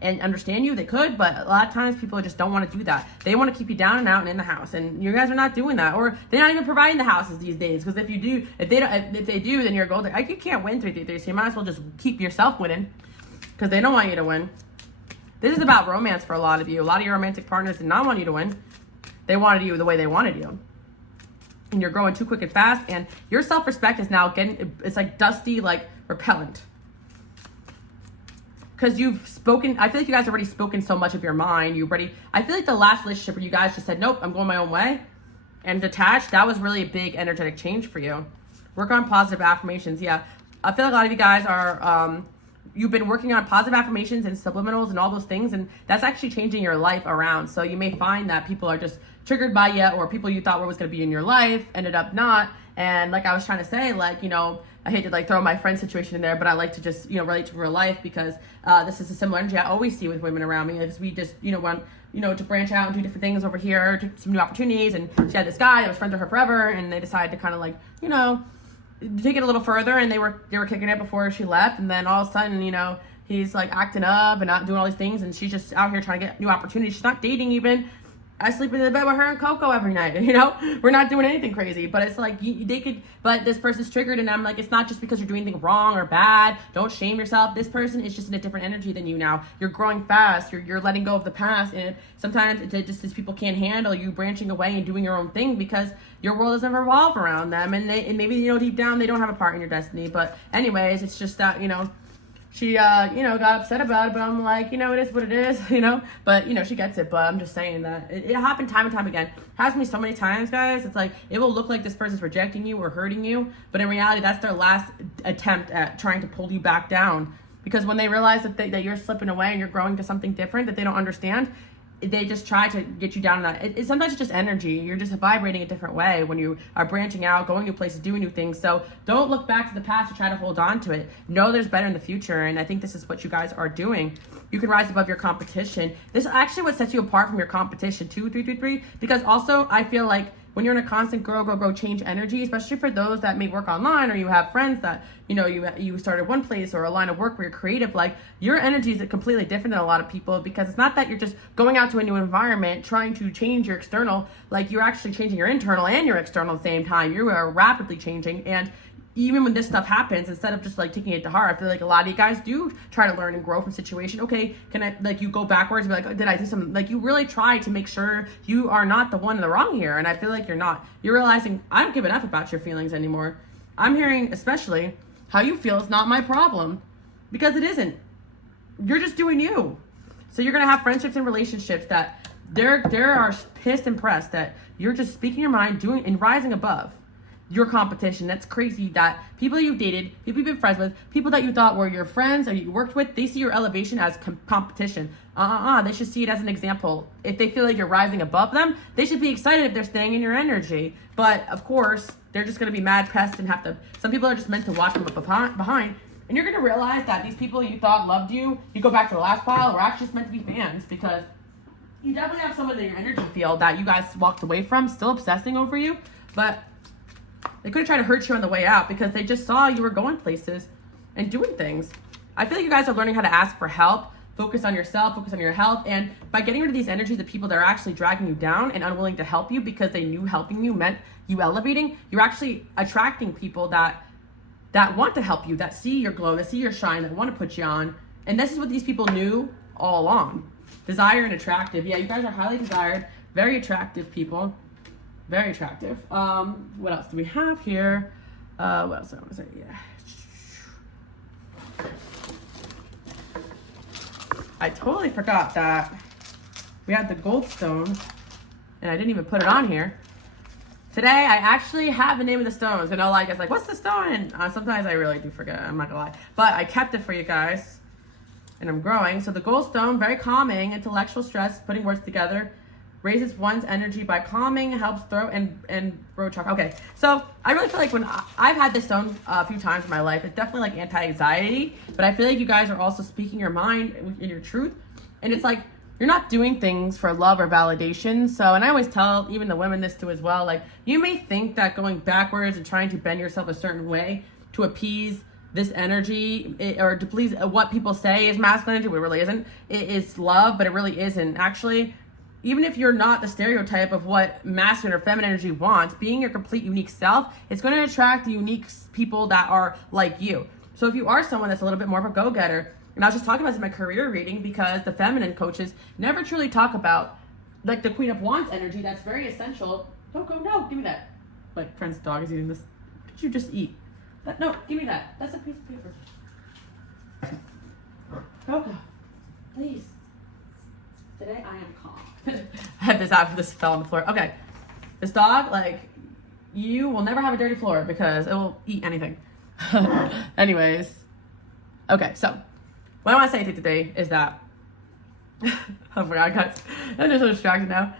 and understand you, they could. But a lot of times people just don't want to do that. They want to keep you down and out and in the house, and you guys are not doing that, or they're not even providing the houses these days. Because if you do, if they do, then you're gold. Like you can't win 333. So you might as well just keep yourself winning, because they don't want you to win. This is about romance for a lot of you. A lot of your romantic partners did not want you to win. They wanted you the way they wanted you. And you're growing too quick and fast, and your self-respect is now getting, it's like dusty, like repellent. Because you've spoken, I feel like you guys have already spoken so much of your mind. I feel like the last relationship where you guys just said, nope, I'm going my own way, and detached, that was really a big energetic change for you. Work on positive affirmations. Yeah, I feel like a lot of you guys are, you've been working on positive affirmations and subliminals and all those things, and that's actually changing your life around. So you may find that people are just triggered by you, or people you thought were was going to be in your life ended up not. And like I was trying to say, like, you know, I hate to like throw my friend situation in there, but I like to just, you know, relate to real life, because this is a similar energy I always see with women around me. Because we just, you know, want, you know, to branch out and do different things over here, to some new opportunities. And she had this guy that was friends with her forever, and they decided to kind of like, you know, take it a little further, and they were kicking it before she left. And then all of a sudden, you know, he's like acting up and not doing all these things, and she's just out here trying to get new opportunities. She's not dating even. I sleep in the bed with her and Coco every night, you know? We're not doing anything crazy, but it's like, they could, but this person's triggered, and I'm like, it's not just because you're doing anything wrong or bad. Don't shame yourself. This person is just in a different energy than you now. You're growing fast. You're letting go of the past, and sometimes it just these people can't handle you branching away and doing your own thing, because your world doesn't revolve around them, and maybe, you know, deep down they don't have a part in your destiny. But anyways, it's just that, you know, she, you know, got upset about it, but I'm like, you know, it is what it is, you know, but, you know, she gets it. But I'm just saying that it happened time and time again. It happens to me so many times, guys. It's like, it will look like this person's rejecting you or hurting you, but in reality, that's their last attempt at trying to pull you back down. Because when they realize that you're slipping away and you're growing to something different that they don't understand, they just try to get you down in that. Sometimes it's just energy. You're just vibrating a different way when you are branching out, going new places, doing new things. So don't look back to the past to try to hold on to it. Know there's better in the future, and I think this is what you guys are doing. You can rise above your competition. This is actually what sets you apart from your competition too, 333, because also I feel like when you're in a constant grow, change energy, especially for those that may work online, or you have friends that, you know, you started one place or a line of work where you're creative, like your energy is completely different than a lot of people, because it's not that you're just going out to a new environment trying to change your external, like you're actually changing your internal and your external at the same time. You are rapidly changing, and even when this stuff happens, instead of just like taking it to heart, I feel like a lot of you guys do try to learn and grow from situation. Okay, can I, like, you go backwards and be like, oh, did I do something? Like, you really try to make sure you are not the one in the wrong here. And I feel like you're not. You're realizing, I don't give enough about your feelings anymore. I'm hearing, especially, how you feel is not my problem, because it isn't. You're just doing you. So you're going to have friendships and relationships that they are pissed and pressed that you're just speaking your mind, doing and rising above your competition. That's crazy that people you've dated, people you've been friends with, people that you thought were your friends or you worked with, they see your elevation as competition. They should see it as an example. If they feel like you're rising above them, they should be excited if they're staying in your energy. But of course, they're just going to be mad, pressed, and have to, some people are just meant to watch from behind. And you're going to realize that these people you thought loved you, you go back to the last pile, were actually just meant to be fans, because you definitely have someone in your energy field that you guys walked away from, still obsessing over you, but they could have tried to hurt you on the way out because they just saw you were going places and doing things. I feel like you guys are learning how to ask for help, focus on yourself, focus on your health, and by getting rid of these energies of people that are actually dragging you down and unwilling to help you because they knew helping you meant you elevating, you're actually attracting people that want to help you, that see your glow, that see your shine, that want to put you on. And this is what these people knew all along. Desire and attractive. Yeah, you guys are highly desired, very attractive people. Very attractive. What else do we have here? What else I want to say? Yeah. I totally forgot that we had the gold stone, and I didn't even put it on here. Today, I actually have the name of the stones. I know, like, it's like, what's the stone? And sometimes I really do forget. I'm not gonna lie. But I kept it for you guys. And I'm growing. So the gold stone, very calming, intellectual stress, putting words together, raises one's energy by calming, helps throat and throat chakra. Okay, so I really feel like when I've had this stone a few times in my life, it's definitely like anti-anxiety, but I feel like you guys are also speaking your mind in your truth. And it's like, you're not doing things for love or validation. So, and I always tell even the women this too as well, like, you may think that going backwards and trying to bend yourself a certain way to appease this energy or to please what people say is masculine energy, but it really isn't. It is love, but it really isn't. Actually, even if you're not the stereotype of what masculine or feminine energy wants, being your complete unique self, it's going to attract the unique people that are like you. So if you are someone that's a little bit more of a go-getter, and I was just talking about this in my career reading because the feminine coaches never truly talk about like the Queen of Wands energy that's very essential. Don't go, no, give me that. My friend's dog is eating this. Could you just eat? But no, give me that. That's a piece of paper. Coco, please. Today I am calm. I had this after this fell on the floor. Okay, this dog, like, you will never have a dirty floor because it will eat anything. Anyways, okay, so what I want to say to you today is that oh my god, guys, I'm just so distracted now.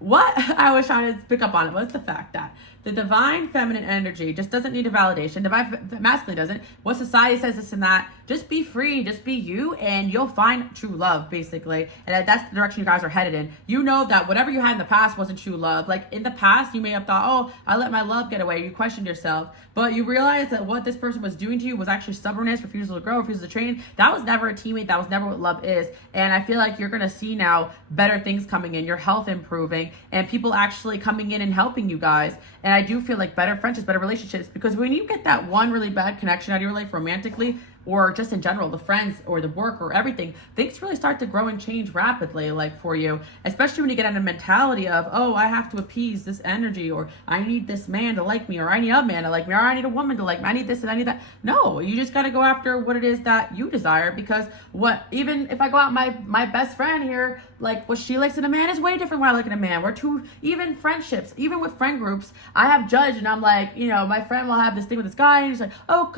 What I was trying to pick up on it was the fact that the divine feminine energy just doesn't need a validation. Divine masculine doesn't. What society says this and that. Just be free. Just be you, and you'll find true love, basically. And that's the direction you guys are headed in. You know that whatever you had in the past wasn't true love. Like, in the past, you may have thought, oh, I let my love get away. You questioned yourself. But you realized that what this person was doing to you was actually stubbornness, refusal to grow, refusal to train. That was never a teammate. That was never what love is. And I feel like you're going to see now better things coming in, your health improving, and people actually coming in and helping you guys. And I do feel like better friendships, better relationships, because when you get that one really bad connection out of your life romantically, or just in general, the friends or the work or everything, things really start to grow and change rapidly, like, for you, especially when you get in a mentality of, oh, I have to appease this energy, or I need this man to like me, or I need a man to like me, or I need a woman to like me, I need this and I need that. No, you just got to go after what it is that you desire, because even if I go out, my best friend here, like, what she likes in a man is way different what I like in a man. We're two, even friendships, even with friend groups, I have judged, and I'm like, my friend will have this thing with this guy, and he's like, oh,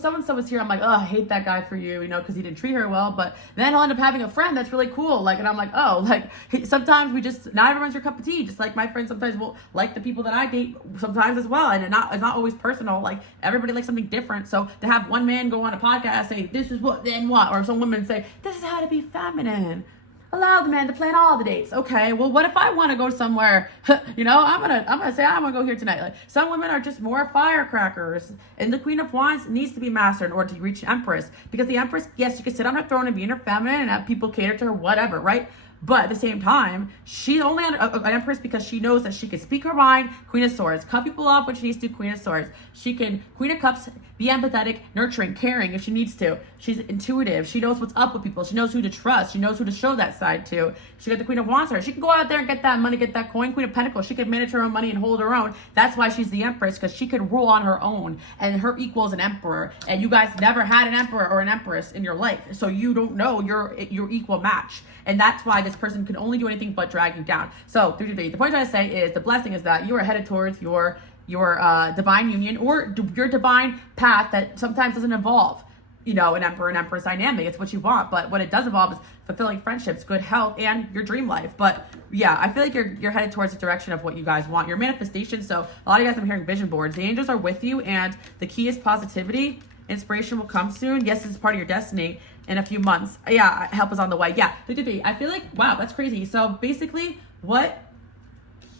so-and-so was here. I'm like, oh, I hate that guy for you, because he didn't treat her well. But then he'll end up having a friend that's really cool. Like, and I'm like, oh, like, sometimes not everyone's your cup of tea. Just like my friends sometimes will like the people that I date sometimes as well. And it's not always personal. Like, everybody likes something different. So to have one man go on a podcast say, this is what, then what? Or some women say, this is how to be feminine. Allow the man to plan all the dates. Okay, well, what if I want to go somewhere? I'm gonna say I want to go here tonight. Like, some women are just more firecrackers, and the Queen of Wands needs to be mastered in order to reach Empress, because the Empress, yes, she can sit on her throne and be in her feminine and have people cater to her, whatever, right? But at the same time, she's only an Empress because she knows that she can speak her mind. Queen of Swords, cut people off when she needs to. Queen of Swords, she can Queen of Cups, be empathetic, nurturing, caring if she needs to. She's intuitive. She knows what's up with people. She knows who to trust. She knows who to show that side to. She got the Queen of Wands her. She can go out there and get that money, get that coin. Queen of Pentacles, she can manage her own money and hold her own. That's why she's the Empress, because she can rule on her own, and her equal is an emperor. And you guys never had an emperor or an empress in your life, so you don't know your equal match. And that's why this person can only do anything but drag you down. So the point I'm trying to say is the blessing is that you are headed towards your divine union, or your divine path that sometimes doesn't involve, an emperor and empress dynamic. It's what you want, but what it does involve is fulfilling friendships, good health, and your dream life. But yeah, I feel like you're headed towards the direction of what you guys want, your manifestation. So a lot of you guys, I'm hearing vision boards. The angels are with you, and the key is positivity. Inspiration will come soon. Yes, it's part of your destiny in a few months. Yeah, help is on the way. Yeah, I feel like, wow, that's crazy. So basically, what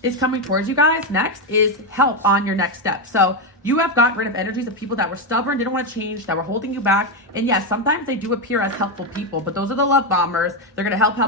is coming towards you guys next is help on your next step. So you have gotten rid of energies of people that were stubborn, didn't want to change, that were holding you back. And yes, sometimes they do appear as helpful people, but those are the love bombers. They're going to help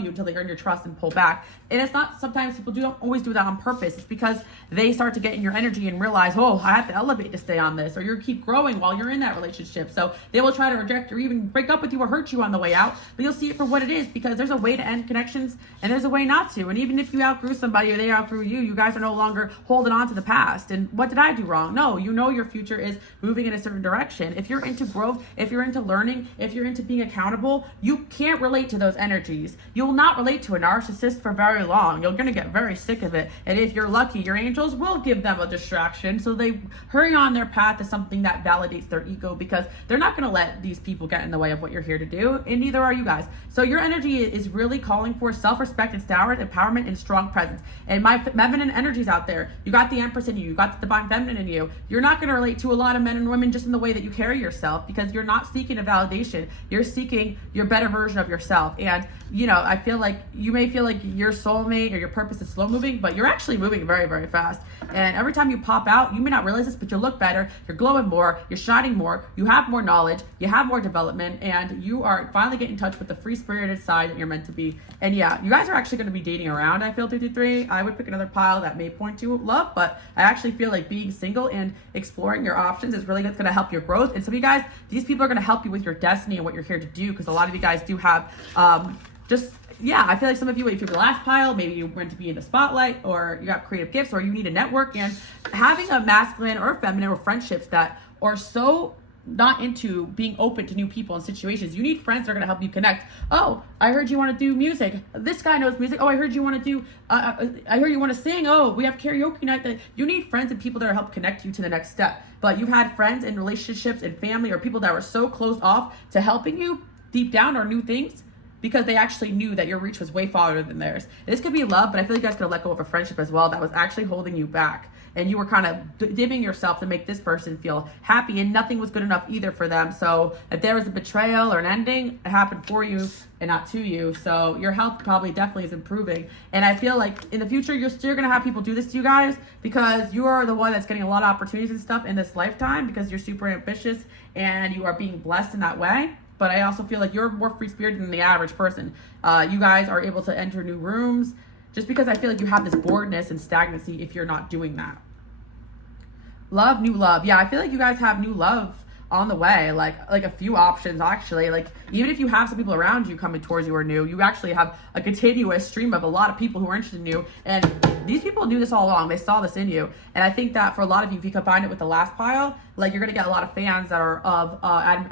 you until they earn your trust and pull back. And it's not, sometimes people don't always do that on purpose. It's because they start to get in your energy and realize, oh, I have to elevate to stay on this, or you keep growing while you're in that relationship. So they will try to reject or even break up with you or hurt you on the way out, but you'll see it for what it is, because there's a way to end connections and there's a way not to. And even if you outgrew somebody or they outgrew you, you guys are no longer holding on to the past. And what did I do wrong? don't know. You know your future is moving in a certain direction. If you're into growth, if you're into learning, if you're into being accountable, you can't relate to those energies. You'll not relate to a narcissist for very long. You're going to get very sick of it. And if you're lucky, your angels will give them a distraction, so they hurry on their path to something that validates their ego, because they're not going to let these people get in the way of what you're here to do, and neither are you guys. So your energy is really calling for self-respect and empowerment and strong presence. And my feminine energies out there, you got the Empress in you, you got the divine feminine in you. You're not going to relate to a lot of men and women just in the way that you carry yourself, because you're not seeking a validation. You're seeking your better version of yourself. And you know, I feel like you may feel like your soulmate or your purpose is slow moving, but you're actually moving very, very fast. And every time you pop out, you may not realize this, but you look better, you're glowing more, you're shining more, you have more knowledge, you have more development, and you are finally getting in touch with the free-spirited side that you're meant to be. And yeah, you guys are actually going to be dating around, I feel, 333. I would pick another pile that may point to love, but I actually feel like being single and exploring your options is really going to help your growth. And some of you guys, these people are going to help you with your destiny and what you're here to do, because a lot of you guys do have I feel like some of you, if you're the last pile, maybe you want to be in the spotlight, or you have creative gifts, or you need a network. And having a masculine or feminine or friendships that are so not into being open to new people and situations. You need friends that are going to help you connect. Oh, I heard you want to do music. This guy knows music. Oh, I heard you want to do, I heard you want to sing. Oh, we have karaoke night. You need friends and people that will help connect you to the next step. But you've had friends and relationships and family or people that were so closed off to helping you deep down or new things, because they actually knew that your reach was way farther than theirs. This could be love, but I feel like you guys could let go of a friendship as well that was actually holding you back. And you were kind of dimming yourself to make this person feel happy, and nothing was good enough either for them. So if there was a betrayal or an ending, it happened for you and not to you. So your health probably definitely is improving. And I feel like in the future, you're still going to have people do this to you guys, because you are the one that's getting a lot of opportunities and stuff in this lifetime, because you're super ambitious and you are being blessed in that way. But I also feel like you're more free-spirited than the average person. You guys are able to enter new rooms, just because I feel like you have this boredness and stagnancy if you're not doing that. Love, new love. Yeah, I feel like you guys have new love on the way, like a few options actually. Like even if you have some people around you coming towards you or new, you actually have a continuous stream of a lot of people who are interested in you. And these people knew this all along. They saw this in you. And I think that for a lot of you, if you combine it with the last pile, like you're gonna get a lot of fans that are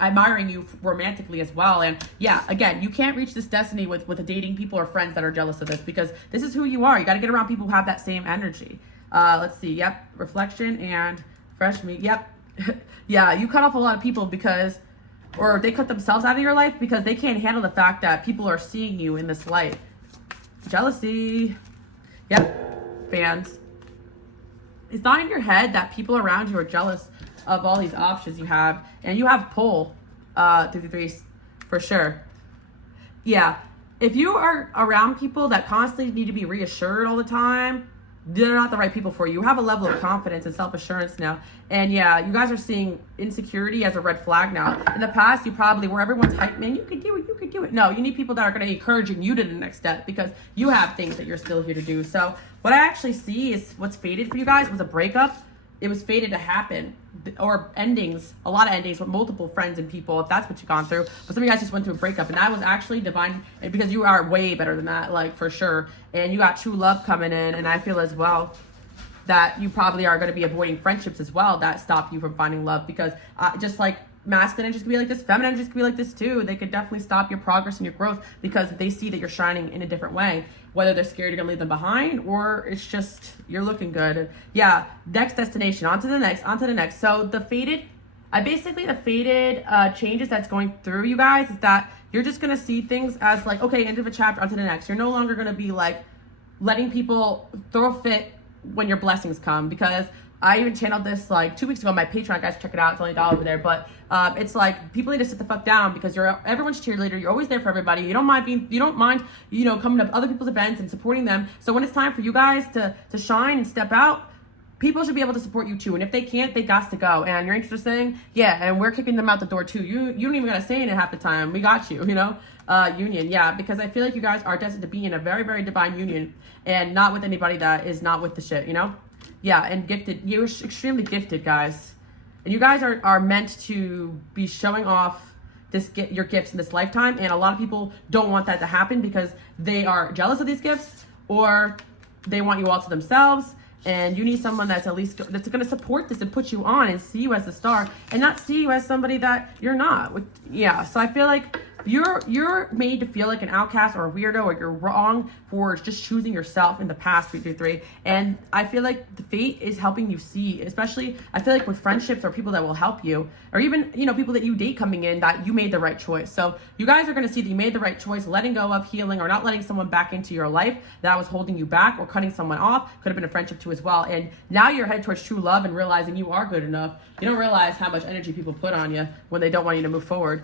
admiring you romantically as well. And yeah, again, you can't reach this destiny with dating people or friends that are jealous of this, because this is who you are. You got to get around people who have that same energy. Let's see. Yep, reflection and fresh meat. Yep. Yeah, you cut off a lot of people or they cut themselves out of your life because they can't handle the fact that people are seeing you in this light. Jealousy. Yep, fans. It's not in your head that people around you are jealous of all these options you have, and you have pull through the threes for sure. Yeah, if you are around people that constantly need to be reassured all the time, they're not the right people for you. You have a level of confidence and self-assurance now. And yeah, you guys are seeing insecurity as a red flag now. In the past, you probably were everyone's hype man. You can do it. You can do it. No, you need people that are going to be encouraging you to the next step, because you have things that you're still here to do. So what I actually see is what's fated for you guys was a breakup. It was fated to happen, or endings, a lot of endings with multiple friends and people, if that's what you've gone through. But some of you guys just went through a breakup, and that was actually divine, because you are way better than that, like for sure. And you got true love coming in, and I feel as well that you probably are going to be avoiding friendships as well that stop you from finding love, because just like masculine energies can be like this, feminine energies can be like this too. They could definitely stop your progress and your growth, because they see that you're shining in a different way, whether they're scared you're gonna leave them behind, or it's just you're looking good. And yeah, next destination, on to the next. So the fated changes that's going through you guys is that you're just gonna see things as like, okay, end of a chapter, on to the next. You're no longer gonna be like letting people throw a fit when your blessings come, because I even channeled this like 2 weeks ago on my Patreon. Guys, check it out. It's only $1 over there. But it's like people need to sit the fuck down, because you're everyone's cheerleader. You're always there for everybody. You don't mind coming to other people's events and supporting them. So when it's time for you guys to shine and step out, people should be able to support you too. And if they can't, they got to go. And you're interested in saying, yeah, and we're kicking them out the door too. You don't even gotta say it half the time. We got you, union. Yeah, because I feel like you guys are destined to be in a very, very divine union, and not with anybody that is not with the shit, Yeah, and gifted. You're extremely gifted, guys. And you guys are meant to be showing off your gifts in this lifetime. And a lot of people don't want that to happen, because they are jealous of these gifts, or they want you all to themselves. And you need someone that's at least that's going to support this and put you on and see you as the star and not see you as somebody that you're not. Yeah, so I feel like you're made to feel like an outcast or a weirdo, or you're wrong for just choosing yourself in the past 333. And I feel like the fate is helping you see, especially I feel like with friendships or people that will help you, or even, you know, people that you date coming in, that you made the right choice. So you guys are going to see that you made the right choice, letting go of, healing, or not letting someone back into your life that was holding you back, or cutting someone off. Could have been a friendship too as well. And now you're headed towards true love and realizing you are good enough. You don't realize how much energy people put on you when they don't want you to move forward.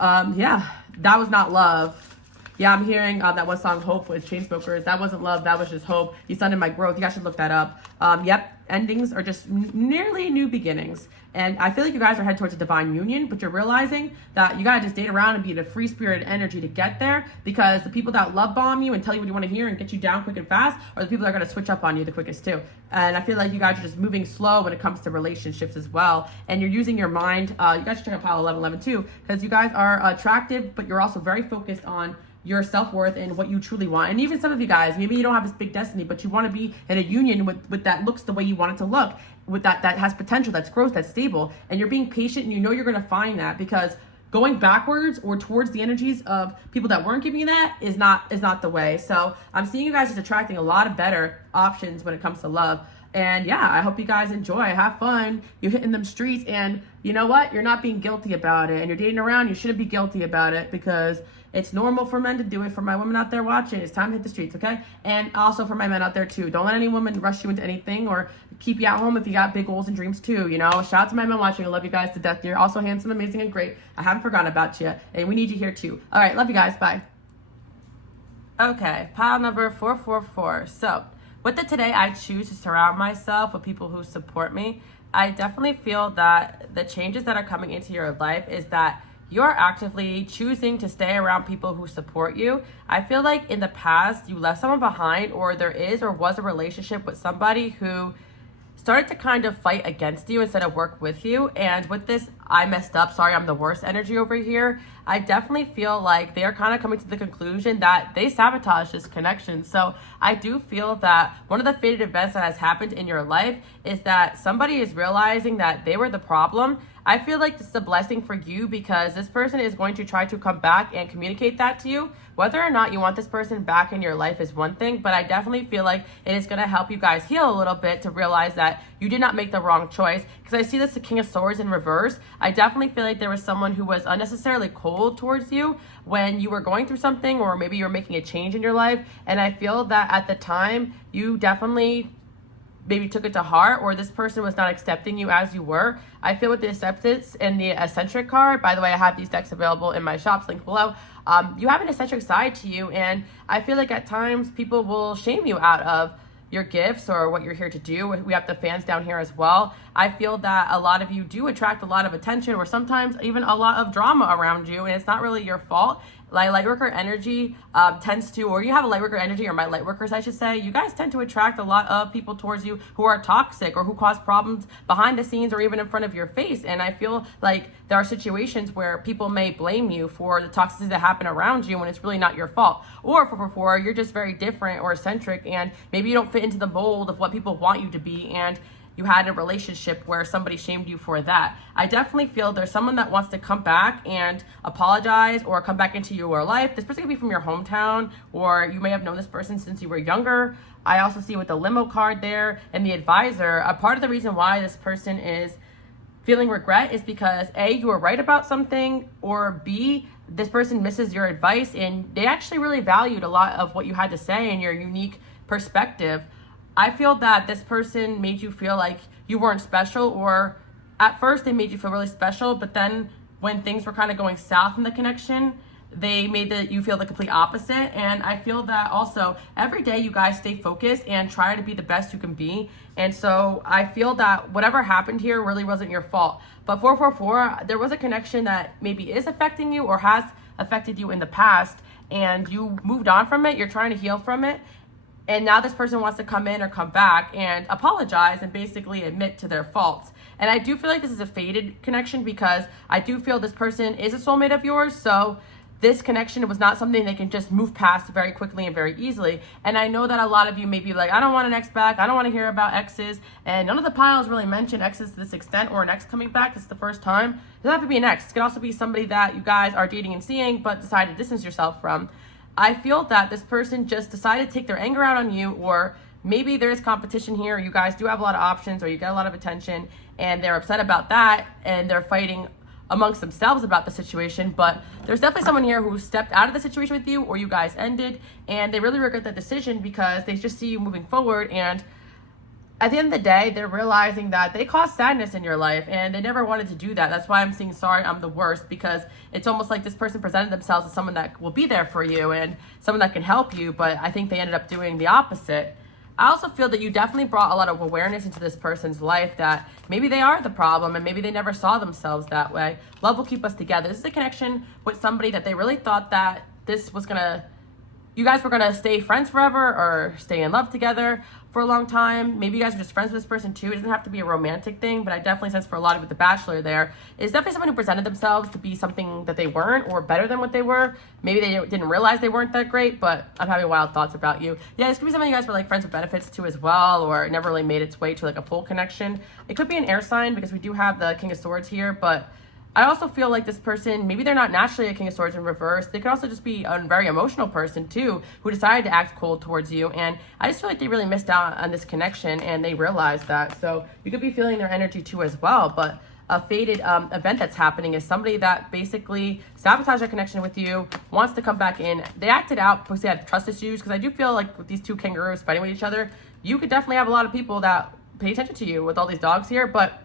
Yeah, that was not love. Yeah, I'm hearing that one song, Hope, with Chainsmokers. That wasn't love, that was just hope. You sounded my growth. You guys should look that up. Yep, endings are just nearly new beginnings. And I feel like you guys are headed towards a divine union, but you're realizing that you gotta just date around and be in a free spirited energy to get there, because the people that love bomb you and tell you what you want to hear and get you down quick and fast are the people that are gonna switch up on you the quickest too. And I feel like you guys are just moving slow when it comes to relationships as well. And you're using your mind. You guys should check out pile 1111 too, because you guys are attractive, but you're also very focused on your self-worth and what you truly want. And even some of you guys, maybe you don't have this big destiny, but you want to be in a union with that looks the way you want it to look, with that has potential, that's growth, that's stable, and you're being patient, and you know you're going to find that, because going backwards or towards the energies of people that weren't giving you that is not the way. So I'm seeing you guys just attracting a lot of better options when it comes to love. And yeah, I hope you guys enjoy, have fun, you're hitting them streets, and you know what, you're not being guilty about it, and you're dating around, you shouldn't be guilty about it, because it's normal for men to do it. For my women out there watching, it's time to hit the streets, okay? And also for my men out there too, don't let any woman rush you into anything or keep you at home if you got big goals and dreams too, you know? Shout out to my men watching, I love you guys to death. You're also handsome, amazing, and great. I haven't forgotten about you, and we need you here too. All right, love you guys, bye. Okay, pile number 444. So with it today, I choose to surround myself with people who support me. I definitely feel that the changes that are coming into your life is that you're actively choosing to stay around people who support you. I feel like in the past, you left someone behind, or there is or was a relationship with somebody who started to kind of fight against you instead of work with you. And with this, I messed up, sorry, I'm the worst energy over here, I definitely feel like they are kind of coming to the conclusion that they sabotaged this connection. So I do feel that one of the fated events that has happened in your life is that somebody is realizing that they were the problem. I feel like this is a blessing for you, because this person is going to try to come back and communicate that to you. Whether or not you want this person back in your life is one thing, but I definitely feel like it is going to help you guys heal a little bit to realize that you did not make the wrong choice. Because I see this, the King of Swords in reverse. I definitely feel like there was someone who was unnecessarily cold towards you when you were going through something, or maybe you were making a change in your life. And I feel that at the time, you definitely maybe took it to heart, or this person was not accepting you as you were. I feel with the acceptance and the eccentric card, by the way, I have these decks available in my shops, link below. You have an eccentric side to you, and I feel like at times people will shame you out of your gifts or what you're here to do. We have the fans down here as well. I feel that a lot of you do attract a lot of attention, or sometimes even a lot of drama around you, and it's not really your fault. Like lightworker energy tends to, or you have a lightworker energy, or my lightworkers I should say, you guys tend to attract a lot of people towards you who are toxic, or who cause problems behind the scenes or even in front of your face. And I feel like there are situations where people may blame you for the toxicity that happen around you when it's really not your fault. Or for you're just very different or eccentric, and maybe you don't fit into the mold of what people want you to be, and you had a relationship where somebody shamed you for that. I definitely feel there's someone that wants to come back and apologize, or come back into your life. This person could be from your hometown, or you may have known this person since you were younger. I also see with the limo card there and the advisor, a part of the reason why this person is feeling regret is because A, you were right about something, or B, this person misses your advice, and they actually really valued a lot of what you had to say and your unique perspective. I feel that this person made you feel like you weren't special, or at first they made you feel really special, but then when things were kind of going south in the connection, they made you feel the complete opposite. And I feel that also every day you guys stay focused and try to be the best you can be. And so I feel that whatever happened here really wasn't your fault. But 444, there was a connection that maybe is affecting you or has affected you in the past, and you moved on from it, you're trying to heal from it. And now this person wants to come in or come back and apologize and basically admit to their faults. And I do feel like this is a fated connection, because I do feel this person is a soulmate of yours. So this connection was not something they can just move past very quickly and very easily. And I know that a lot of you may be like, I don't want an ex back. I don't want to hear about exes. And none of the piles really mention exes to this extent, or an ex coming back. This is the first time. It doesn't have to be an ex. It can also be somebody that you guys are dating and seeing, but decide to distance yourself from. I feel that this person just decided to take their anger out on you, or maybe there is competition here. You guys do have a lot of options, or you get a lot of attention, and they're upset about that, and they're fighting amongst themselves about the situation. But there's definitely someone here who stepped out of the situation with you, or you guys ended, and they really regret that decision because they just see you moving forward. And at the end of the day, they're realizing that they caused sadness in your life, and they never wanted to do that. That's why I'm saying sorry, I'm the worst, because it's almost like this person presented themselves as someone that will be there for you and someone that can help you, but I think they ended up doing the opposite. I also feel that you definitely brought a lot of awareness into this person's life, that maybe they are the problem and maybe they never saw themselves that way. Love will keep us together. This is a connection with somebody that they really thought that this was you guys were gonna stay friends forever or stay in love together for a long time. Maybe you guys are just friends with this person too. It doesn't have to be a romantic thing, but I definitely sense for a lot of the Bachelor there is definitely someone who presented themselves to be something that they weren't, or better than what they were. Maybe they didn't realize they weren't that great, but I'm having wild thoughts about you. Yeah, this could be something you guys were like friends with benefits too as well, or it never really made its way to like a full connection. It could be an air sign because we do have the King of Swords here, but I also feel like this person, maybe they're not naturally a King of Swords in reverse. They could also just be a very emotional person too, who decided to act cold towards you. And I just feel like they really missed out on this connection, and they realized that. So you could be feeling their energy too as well. But a fated event that's happening is somebody that basically sabotaged their connection with you, wants to come back in. They acted out because they had trust issues, because I do feel like with these two kangaroos fighting with each other, you could definitely have a lot of people that pay attention to you with all these dogs here. But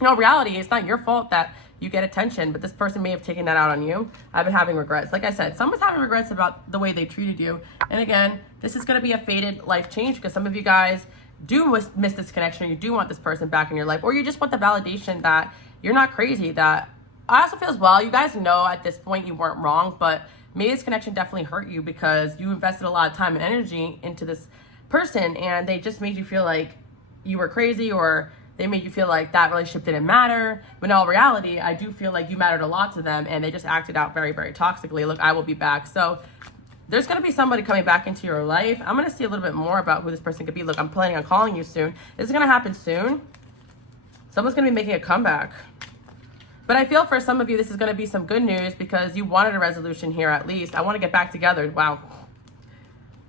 reality, it's not your fault that you get attention, but this person may have taken that out on you. I've been having regrets. Like I said, someone's having regrets about the way they treated you. And again, this is going to be a fated life change, because some of you guys do miss this connection, or you do want this person back in your life, or you just want the validation that you're not crazy. That I also feel as well, you guys know at this point you weren't wrong, but maybe this connection definitely hurt you because you invested a lot of time and energy into this person, and they just made you feel like you were crazy, or they made you feel like that relationship didn't matter. But in all reality, I do feel like you mattered a lot to them, and they just acted out very, very toxically. Look, I will be back. So there's going to be somebody coming back into your life. I'm going to see a little bit more about who this person could be. Look, I'm planning on calling you soon. This is going to happen soon. Someone's going to be making a comeback. But I feel for some of you, this is going to be some good news, because you wanted a resolution here at least. I want to get back together. Wow.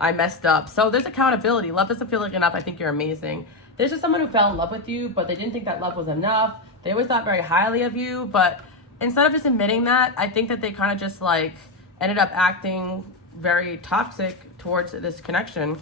I messed up. So there's accountability. Love doesn't feel like enough. I think you're amazing. There's just someone who fell in love with you, but they didn't think that love was enough. They always thought very highly of you, but instead of just admitting that, I think that they kind of just like ended up acting very toxic towards this connection.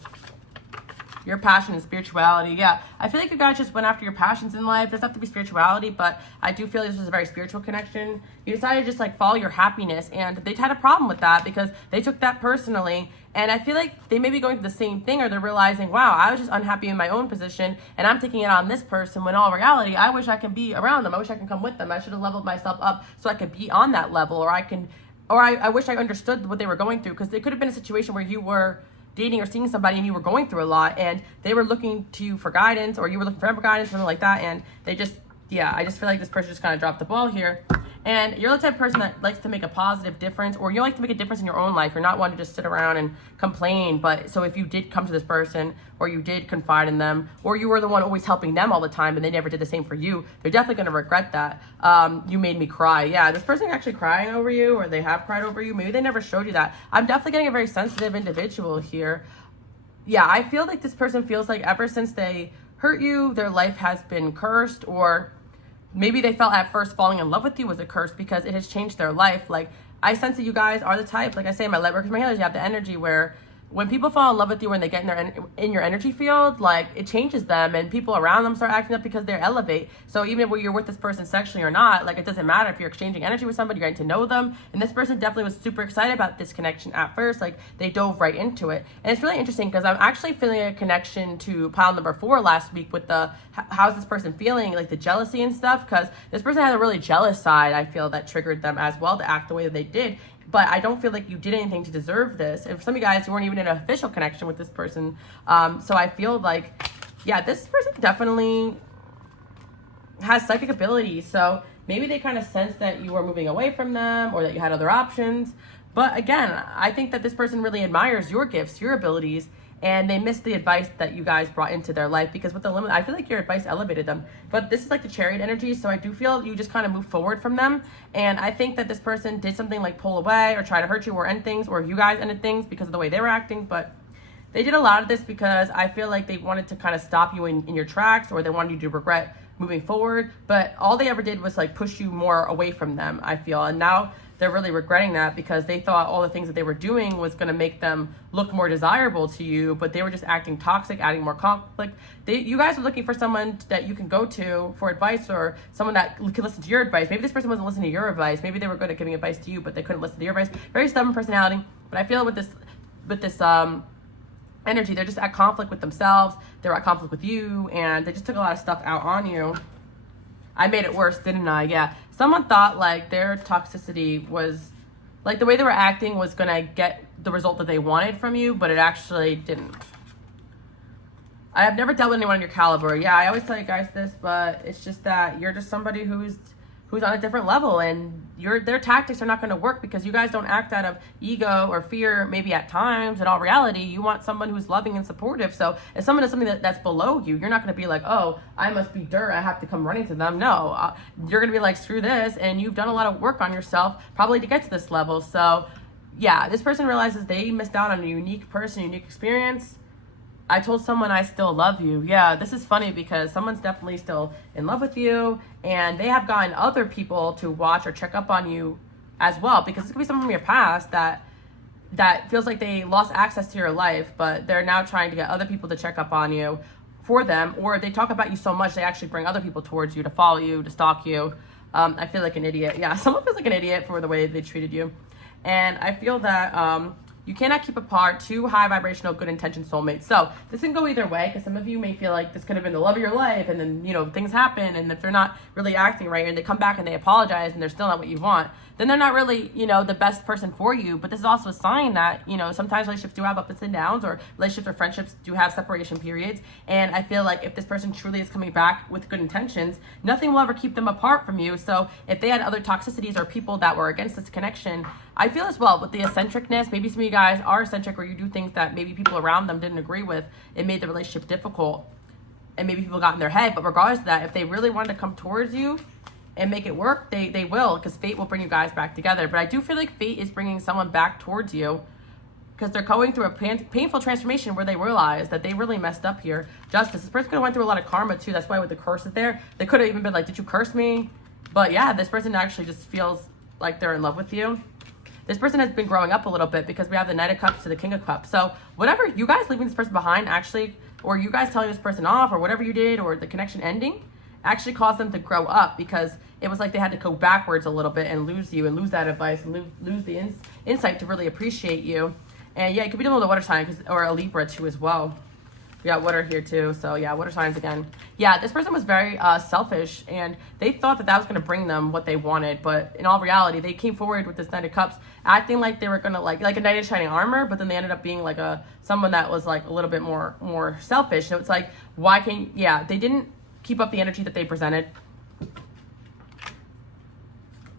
Your passion and spirituality. Yeah, I feel like you guys just went after your passions in life. It doesn't have to be spirituality, but I do feel this was a very spiritual connection. You decided to just like follow your happiness, and they had a problem with that because they took that personally. And I feel like they may be going through the same thing, or they're realizing, wow, I was just unhappy in my own position, and I'm taking it on this person, when in all reality, I wish I could be around them. I wish I could come with them. I should have leveled myself up so I could be on that level, or I wish I understood what they were going through, because it could have been a situation where you were dating or seeing somebody and you were going through a lot, and they were looking to you for guidance, or you were looking for guidance, something like that, and they just, yeah, I just feel like this person just kind of dropped the ball here. And you're the type of person that likes to make a positive difference, or you like to make a difference in your own life. You're not one to just sit around and complain. But so if you did come to this person, or you did confide in them, or you were the one always helping them all the time and they never did the same for you, they're definitely going to regret that. You made me cry. Yeah, this person actually crying over you, or they have cried over you. Maybe they never showed you that. I'm definitely getting a very sensitive individual here. Yeah, I feel like this person feels like ever since they hurt you, their life has been cursed, or maybe they felt at first falling in love with you was a curse because it has changed their life. Like, I sense that you guys are the type, like I say, my light workers, my healers, you have the energy where when people fall in love with you, when they get in your energy field, like, it changes them, and people around them start acting up because they elevate. So even if you're with this person sexually or not, like, it doesn't matter if you're exchanging energy with somebody, you're getting to know them. And this person definitely was super excited about this connection at first. Like, they dove right into it. And it's really interesting because I'm actually feeling a connection to pile number 4 last week with the how's this person feeling, like the jealousy and stuff, because this person had a really jealous side, I feel, that triggered them as well to act the way that they did. But I don't feel like you did anything to deserve this. And for some of you guys, you weren't even in an official connection with this person. So I feel like, yeah, this person definitely has psychic abilities. So maybe they kind of sense that you were moving away from them, or that you had other options. But again, I think that this person really admires your gifts, your abilities, and they missed the advice that you guys brought into their life, because with the limit, I feel like your advice elevated them. But this is like the Chariot energy, so I do feel you just kind of move forward from them. And I think that this person did something like pull away or try to hurt you or end things, or you guys ended things because of the way they were acting. But they did a lot of this because I feel like they wanted to kind of stop you in your tracks, or they wanted you to regret moving forward. But all they ever did was like push you more away from them, I feel. And now they're really regretting that, because they thought all the things that they were doing was going to make them look more desirable to you, but they were just acting toxic, adding more conflict. You guys are looking for someone that you can go to for advice, or someone that can listen to your advice. Maybe this person wasn't listening to your advice. Maybe they were good at giving advice to you, but they couldn't listen to your advice. Very stubborn personality. But I feel with this energy, they're just at conflict with themselves. They're at conflict with you, and they just took a lot of stuff out on you. I made it worse, didn't I? Yeah. Someone thought like their toxicity was, like the way they were acting was going to get the result that they wanted from you, but it actually didn't. I have never dealt with anyone on your caliber. Yeah, I always tell you guys this, but it's just that you're just somebody who's on a different level, and their tactics are not going to work, because you guys don't act out of ego or fear. Maybe at times, in all reality, you want someone who's loving and supportive. So if someone does something that's below you, you're not going to be like, oh, I must be dirt, I have to come running to them. No, you're going to be like, screw this, and you've done a lot of work on yourself probably to get to this level. So yeah, this person realizes they missed out on a unique person, unique experience. I told someone I still love you. Yeah, this is funny because someone's definitely still in love with you, and they have gotten other people to watch or check up on you as well, because this could be someone from your past that feels like they lost access to your life, but they're now trying to get other people to check up on you for them, or they talk about you so much they actually bring other people towards you to follow you, to stalk you. I feel like an idiot. Yeah, someone feels like an idiot for the way they treated you. And I feel that you cannot keep apart two high vibrational, good intention soulmates. So this can go either way, because some of you may feel like this could have been the love of your life, and then, things happen, and if they're not really acting right, and they come back and they apologize and they're still not what you want, then they're not really, the best person for you. But this is also a sign that, sometimes relationships do have ups and downs, or relationships or friendships do have separation periods. And I feel like if this person truly is coming back with good intentions, nothing will ever keep them apart from you. So if they had other toxicities or people that were against this connection, I feel as well with the eccentricness, maybe some of you guys are eccentric, or you do things that maybe people around them didn't agree with. It made the relationship difficult, and maybe people got in their head. But regardless of that, if they really wanted to come towards you and make it work, they will, because fate will bring you guys back together. But I do feel like fate is bringing someone back towards you, because they're going through a painful transformation where they realize that they really messed up here. Justice. This person could have went through a lot of karma too. That's why with the curses there, they could have even been like, did you curse me? But yeah, this person actually just feels like they're in love with you. This person has been growing up a little bit, because we have the Knight of Cups to the King of Cups. So whatever, you guys leaving this person behind actually, or you guys telling this person off, or whatever you did, or the connection ending, actually caused them to grow up, because it was like they had to go backwards a little bit and lose you, and lose that advice, and lose the insight to really appreciate you. And yeah, you could be dealing with a water sign, or a Libra too as well. We got water here too, so yeah, water signs again. Yeah, this person was very selfish, and they thought that was going to bring them what they wanted, but in all reality, they came forward with this Knight of Cups, acting like they were going to like a knight in shining armor, but then they ended up being like someone that was like a little bit more selfish. So it's like, they didn't keep up the energy that they presented.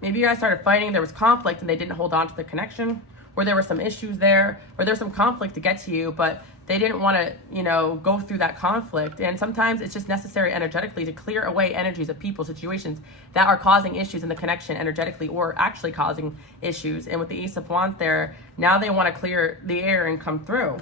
Maybe you guys started fighting, there was conflict, and they didn't hold on to the connection, or there were some issues there, or there's some conflict to get to you, but they didn't want to, go through that conflict. And sometimes it's just necessary energetically to clear away energies of people, situations that are causing issues in the connection energetically, or actually causing issues. And with the Ace of Wands there, now they want to clear the air and come through.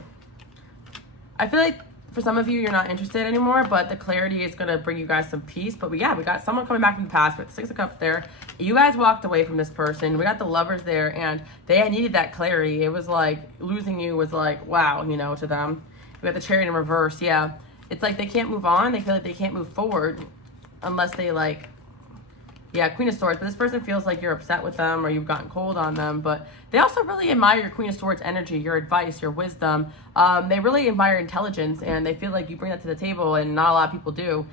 I feel like for some of you, you're not interested anymore, but the clarity is going to bring you guys some peace. But we got someone coming back from the past with the Six of Cups there. You guys walked away from this person. We got the Lovers there, and they needed that clarity. It was like losing you was like, wow, to them. We got the Chariot in reverse. Yeah. It's like they can't move on. They feel like they can't move forward unless they Queen of Swords. But this person feels like you're upset with them, or you've gotten cold on them. But they also really admire your Queen of Swords energy, your advice, your wisdom. They really admire intelligence, and they feel like you bring that to the table, and not a lot of people do.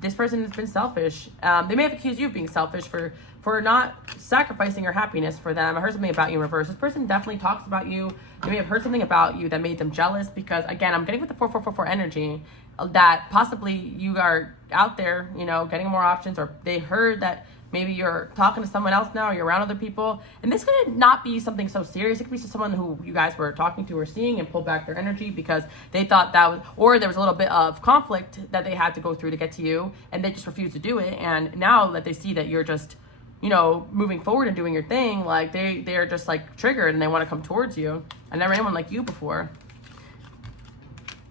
This person has been selfish. They may have accused you of being selfish for not sacrificing your happiness for them. I heard something about you in reverse. This person definitely talks about you. They may have heard something about you that made them jealous, because again, I'm getting with the 4444 energy that possibly you are out there, getting more options, or they heard that maybe you're talking to someone else now, or you're around other people, and this could not be something so serious. It could be someone who you guys were talking to or seeing and pulled back their energy because they thought that was, or there was a little bit of conflict that they had to go through to get to you, and they just refused to do it. And now that they see that you're just, you know, moving forward and doing your thing, like they're just like triggered and they want to come towards you. I never had anyone like you before.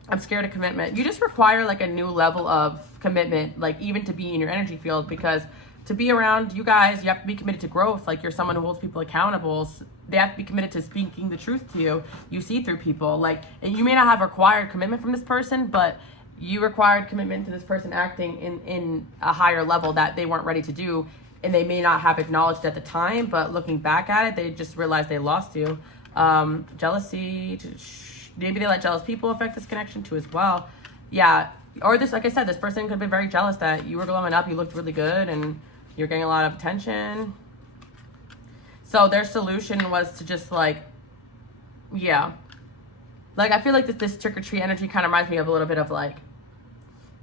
I'm scared of commitment. You just require like a new level of commitment, like even to be in your energy field, because to be around you guys, you have to be committed to growth. Like you're someone who holds people accountable. They have to be committed to speaking the truth to you. You see through people. Like, and you may not have required commitment from this person, but you required commitment to this person acting in a higher level that they weren't ready to do. And they may not have acknowledged at the time, but looking back at it, they just realized they lost you. Jealousy, maybe they let jealous people affect this connection too as well. Yeah, or this, like I said, this person could have been very jealous that you were glowing up, you looked really good, and you're getting a lot of attention. So their solution was to just like, yeah. Like I feel like this trick-or-treat energy kind of reminds me of a little bit of like,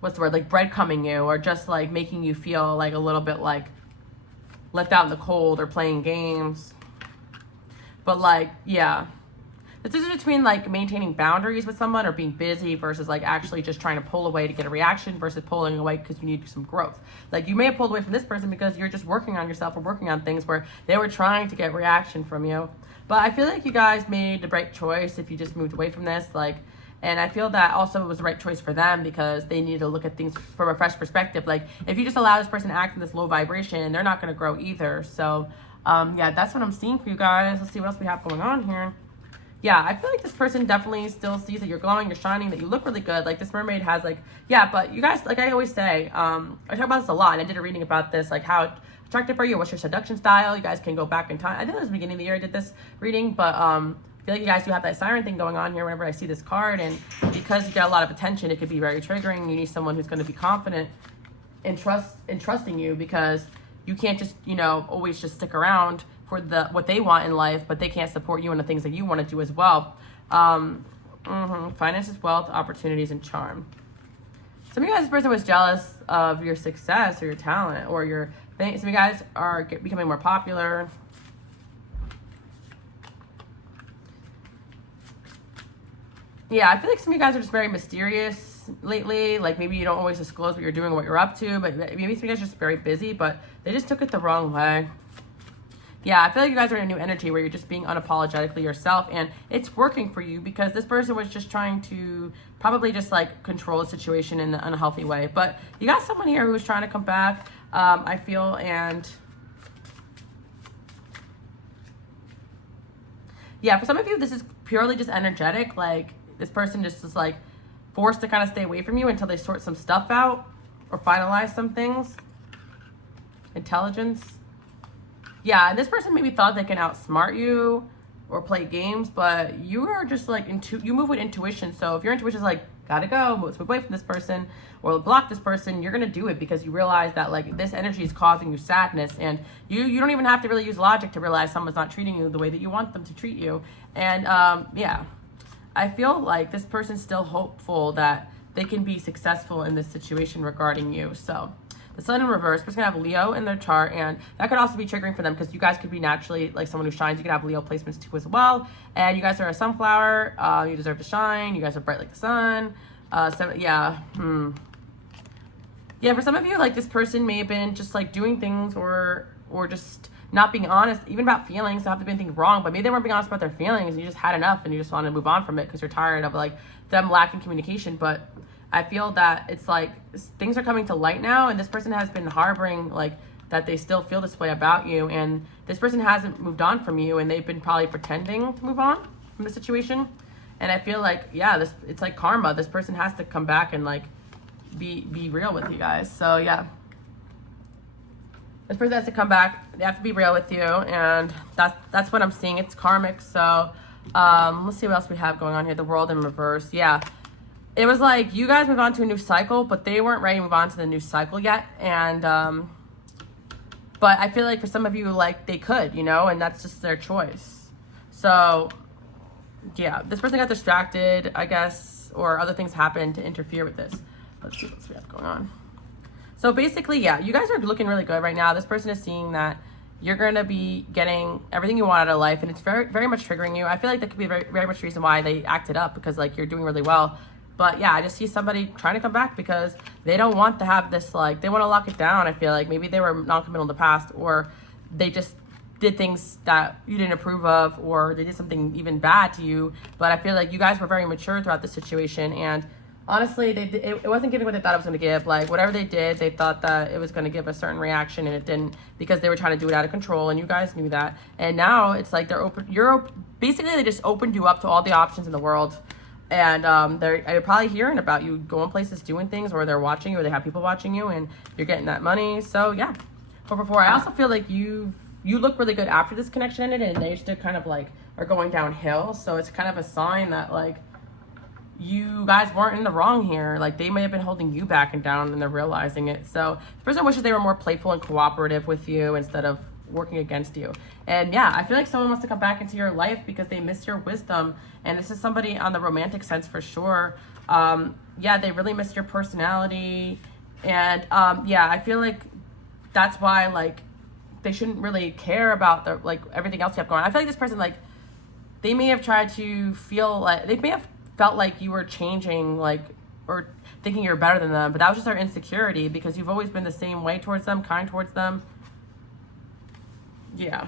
what's the word, like breadcrumbing you, or just like making you feel like a little bit like left out in the cold, or playing games. But like, yeah. The difference between like maintaining boundaries with someone or being busy versus like actually just trying to pull away to get a reaction versus pulling away because you need some growth. Like you may have pulled away from this person because you're just working on yourself or working on things where they were trying to get reaction from you. But I feel like you guys made the right choice if you just moved away from this. Like, and I feel that also it was the right choice for them because they need to look at things from a fresh perspective. Like if you just allow this person to act in this low vibration, they're not going to grow either. So yeah, that's what I'm seeing for you guys. Let's see what else we have going on here. Yeah, I feel like this person definitely still sees that you're glowing, you're shining, that you look really good. Like this mermaid has like, yeah, but you guys, like I always say, I talk about this a lot, and I did a reading about this, like how attractive are you, what's your seduction style? You guys can go back in time. I think it was the beginning of the year I did this reading, but I feel like you guys do have that siren thing going on here whenever I see this card, and because you get a lot of attention, it could be very triggering. You need someone who's going to be confident and trusting you, because you can't just, you know, always just stick around for what they want in life, but they can't support you in the things that you want to do as well. Finances, wealth, opportunities, and charm. Some of you guys, this person was jealous of your success or your talent or your thing. Some of you guys are becoming more popular. Yeah, I feel like some of you guys are just very mysterious lately. Like maybe you don't always disclose what you're doing or what you're up to, but maybe some of you guys are just very busy, but they just took it the wrong way. Yeah, I feel like you guys are in a new energy where you're just being unapologetically yourself, and it's working for you because this person was just trying to probably just like control the situation in an unhealthy way. But you got someone here who's trying to come back, I feel, and yeah, for some of you, this is purely just energetic. Like this person just is like forced to kind of stay away from you until they sort some stuff out or finalize some things. Intelligence. Yeah, and this person maybe thought they can outsmart you or play games, but you are just like, you move with intuition. So if your intuition is like, gotta go, let's move away from this person or block this person, you're gonna do it because you realize that like this energy is causing you sadness, and you don't even have to really use logic to realize someone's not treating you the way that you want them to treat you. And yeah, I feel like this person's still hopeful that they can be successful in this situation regarding you. So the sun in reverse, person's gonna have Leo in their chart, and that could also be triggering for them because you guys could be naturally like someone who shines. You could have Leo placements too as well. And you guys are a sunflower. You deserve to shine. You guys are bright like the sun. Yeah, for some of you, like this person may have been just like doing things or just not being honest, even about feelings. They don't have to be anything wrong, but maybe they weren't being honest about their feelings, and you just had enough, and you just want to move on from it because you're tired of like them lacking communication. But I feel that it's like things are coming to light now, and this person has been harboring like that they still feel this way about you, and this person hasn't moved on from you, and they've been probably pretending to move on from the situation. And I feel like, yeah, it's like karma. This person has to come back and like be real with you guys. So yeah, this person has to come back. They have to be real with you, and that's what I'm seeing. It's karmic. So let's see what else we have going on here. The world in reverse. Yeah. It was like you guys moved on to a new cycle, but they weren't ready to move on to the new cycle yet. And, but I feel like for some of you, like they could, you know, and that's just their choice. So yeah, this person got distracted, I guess, or other things happened to interfere with this. Let's see what else we have going on. So basically, yeah, you guys are looking really good right now. This person is seeing that you're going to be getting everything you want out of life, and it's very, very much triggering you. I feel like that could be very, very much the reason why they acted up, because like you're doing really well. But yeah, I just see somebody trying to come back because they don't want to have this, like, they want to lock it down. I feel like maybe they were non-committal in the past, or they just did things that you didn't approve of, or they did something even bad to you. But I feel like you guys were very mature throughout the situation, and honestly, it wasn't giving what they thought it was going to give. Like, whatever they did, they thought that it was going to give a certain reaction, and it didn't, because they were trying to do it out of control, and you guys knew that. And now it's like basically they just opened you up to all the options in the world. And they're probably hearing about you going places, doing things, or they're watching you, or they have people watching you, and you're getting that money. So yeah, 444. I also feel like you look really good after this connection ended, and they still kind of like are going downhill. So it's kind of a sign that like you guys weren't in the wrong here. Like, they may have been holding you back and down, and they're realizing it. So the person wishes they were more playful and cooperative with you instead of working against you. And yeah, I feel like someone wants to come back into your life because they miss your wisdom. And this is somebody on the romantic sense for sure. Yeah, they really miss your personality. And yeah, I feel like that's why like they shouldn't really care about the like everything else you have going on. I feel like this person, like, they may have tried to feel like, they may have felt like you were changing, like, or thinking you're better than them, but that was just their insecurity, because you've always been the same way towards them, kind towards them. Yeah.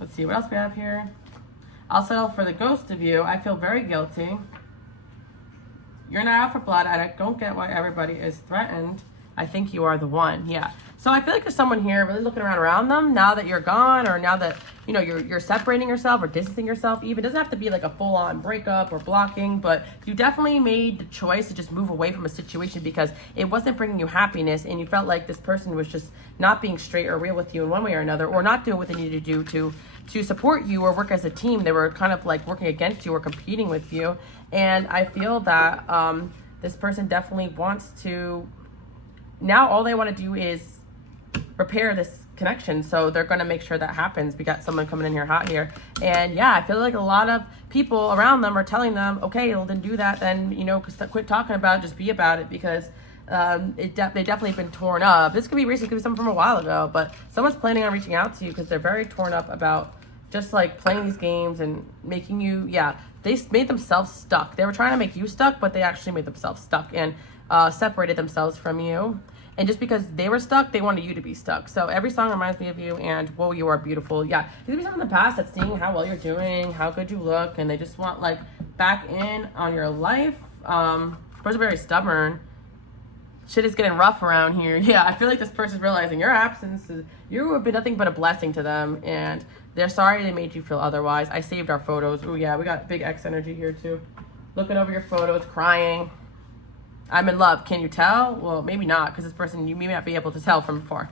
Let's see what else we have here. I'll settle for the ghost of you. I feel very guilty. You're not out for blood. I don't get why everybody is threatened. I think you are the one. Yeah. So I feel like there's someone here really looking around them now that you're gone, or now that, you know, you're separating yourself or distancing yourself. Even, it doesn't have to be like a full-on breakup or blocking, but you definitely made the choice to just move away from a situation because it wasn't bringing you happiness, and you felt like this person was just not being straight or real with you in one way or another, or not doing what they needed to do to support you or work as a team. They were kind of like working against you or competing with you. And I feel that this person definitely wants to, now all they want to do is repair this connection. So they're going to make sure that happens. We got someone coming in here hot here. And yeah, I feel like a lot of people around them are telling them, okay, well then do that. Then, you know, quit talking about it, just be about it, because they definitely been torn up. This could be recent, could be something from a while ago, but someone's planning on reaching out to you because they're very torn up about just like playing these games and making you, yeah, they made themselves stuck. They were trying to make you stuck, but they actually made themselves stuck and separated themselves from you. And just because they were stuck, they wanted you to be stuck. So every song reminds me of you, and whoa, you are beautiful. Yeah, there's someone in the past that's seeing how well you're doing, how good you look, and they just want like back in on your life. Person's very stubborn. Shit is getting rough around here. Yeah, I feel like this person's realizing your absence you have been nothing but a blessing to them, and they're sorry they made you feel otherwise. I saved our photos. Oh yeah, we got big X energy here too. Looking over your photos, crying. I'm in love. Can you tell? Well, maybe not, because this person, you may not be able to tell from afar.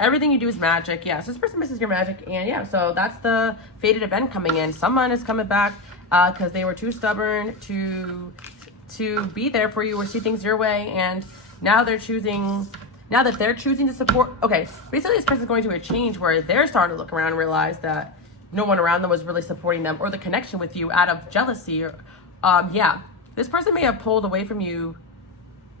Everything you do is magic. Yeah, so this person misses your magic. And yeah, so that's the fated event coming in. Someone is coming back because they were too stubborn to be there for you or see things your way. And now they're choosing, now that they're choosing to support. Okay, basically this person's going to a change where they're starting to look around and realize that no one around them was really supporting them or the connection with you out of jealousy. Or, yeah. This person may have pulled away from you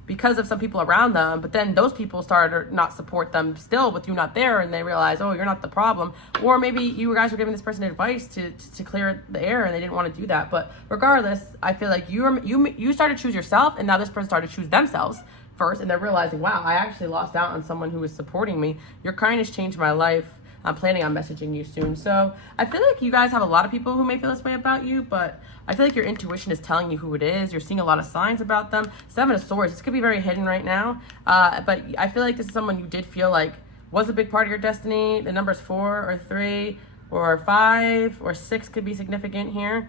because of some people around them, but then those people started to not support them still with you not there, and they realize, oh, you're not the problem. Or maybe you guys were giving this person advice to clear the air, and they didn't want to do that. But regardless, I feel like you started to choose yourself, and now this person started to choose themselves first, and they're realizing, wow, I actually lost out on someone who was supporting me. Your kindness changed my life. I'm planning on messaging you soon. So I feel like you guys have a lot of people who may feel this way about you, but I feel like your intuition is telling you who it is. You're seeing a lot of signs about them. 7 of Swords, this could be very hidden right now, but I feel like this is someone you did feel like was a big part of your destiny. The numbers 4 or 3 or 5 or 6 could be significant here.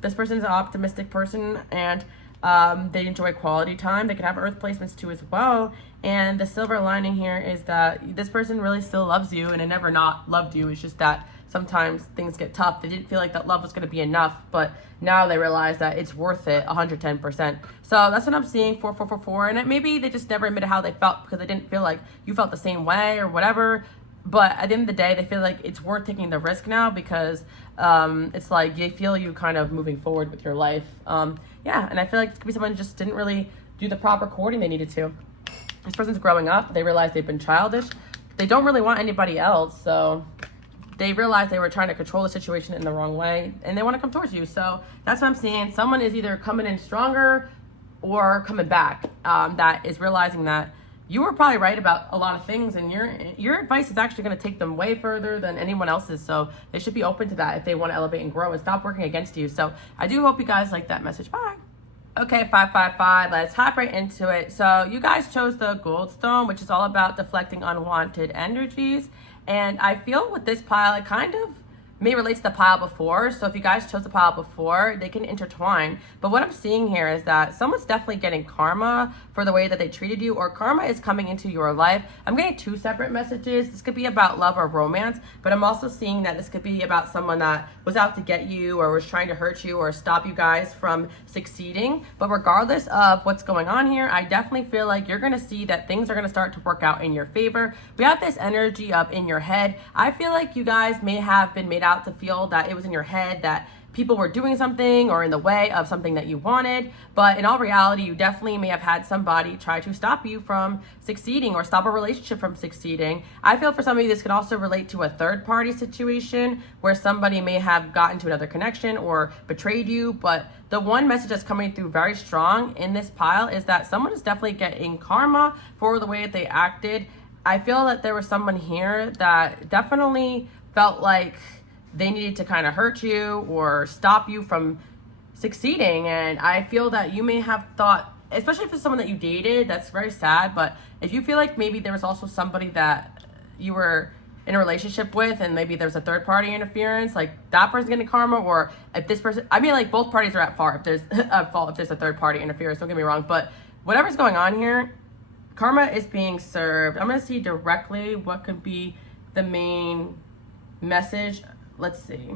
This person's an optimistic person, and they enjoy quality time. They can have earth placements too as well. And the silver lining here is that this person really still loves you, and it never not loved you. It's just that sometimes things get tough. They didn't feel like that love was going to be enough, but now they realize that it's worth it 110%. So that's what I'm seeing, 4444. And maybe they just never admitted how they felt because they didn't feel like you felt the same way or whatever. but at the end of the day, they feel like it's worth taking the risk now because it's like they feel you kind of moving forward with your life. Yeah, and I feel like this could be someone who just didn't really do the proper courting they needed to. This person's growing up. They realize they've been childish. They don't really want anybody else, so they realized they were trying to control the situation in the wrong way, and they want to come towards you. So that's what I'm seeing. Someone is either coming in stronger or coming back, that is realizing that you were probably right about a lot of things, and your advice is actually going to take them way further than anyone else's. So they should be open to that if they want to elevate and grow and stop working against you. So I do hope you guys like that message. Bye. Okay, 555, let's hop right into it. So you guys chose the Gold Stone, which is all about deflecting unwanted energies. And I feel with this pile, it kind of may relate to the pile before. So if you guys chose the pile before, they can intertwine. But what I'm seeing here is that someone's definitely getting karma for the way that they treated you, or karma is coming into your life. I'm getting two separate messages. This could be about love or romance, but I'm also seeing that this could be about someone that was out to get you or was trying to hurt you or stop you guys from succeeding. But regardless of what's going on here, I definitely feel like you're going to see that things are going to start to work out in your favor. We have this energy of in your head. I feel like you guys may have been made out to feel that it was in your head that people were doing something or in the way of something that you wanted, but in all reality, you definitely may have had somebody try to stop you from succeeding or stop a relationship from succeeding. I feel for some of you, this could also relate to a third party situation where somebody may have gotten to another connection or betrayed you, but the one message that's coming through very strong in this pile is that someone is definitely getting karma for the way that they acted. I feel that there was someone here that definitely felt like they needed to kind of hurt you or stop you from succeeding. And I feel that you may have thought, especially if it's someone that you dated, that's very sad. But if you feel like maybe there was also somebody that you were in a relationship with and maybe there's a third party interference, like that person's getting karma, or if this person, I mean, like both parties are at fault if there's a fault, if there's a third party interference, don't get me wrong. But whatever's going on here, karma is being served. I'm going to see directly what could be the main message. Let's see.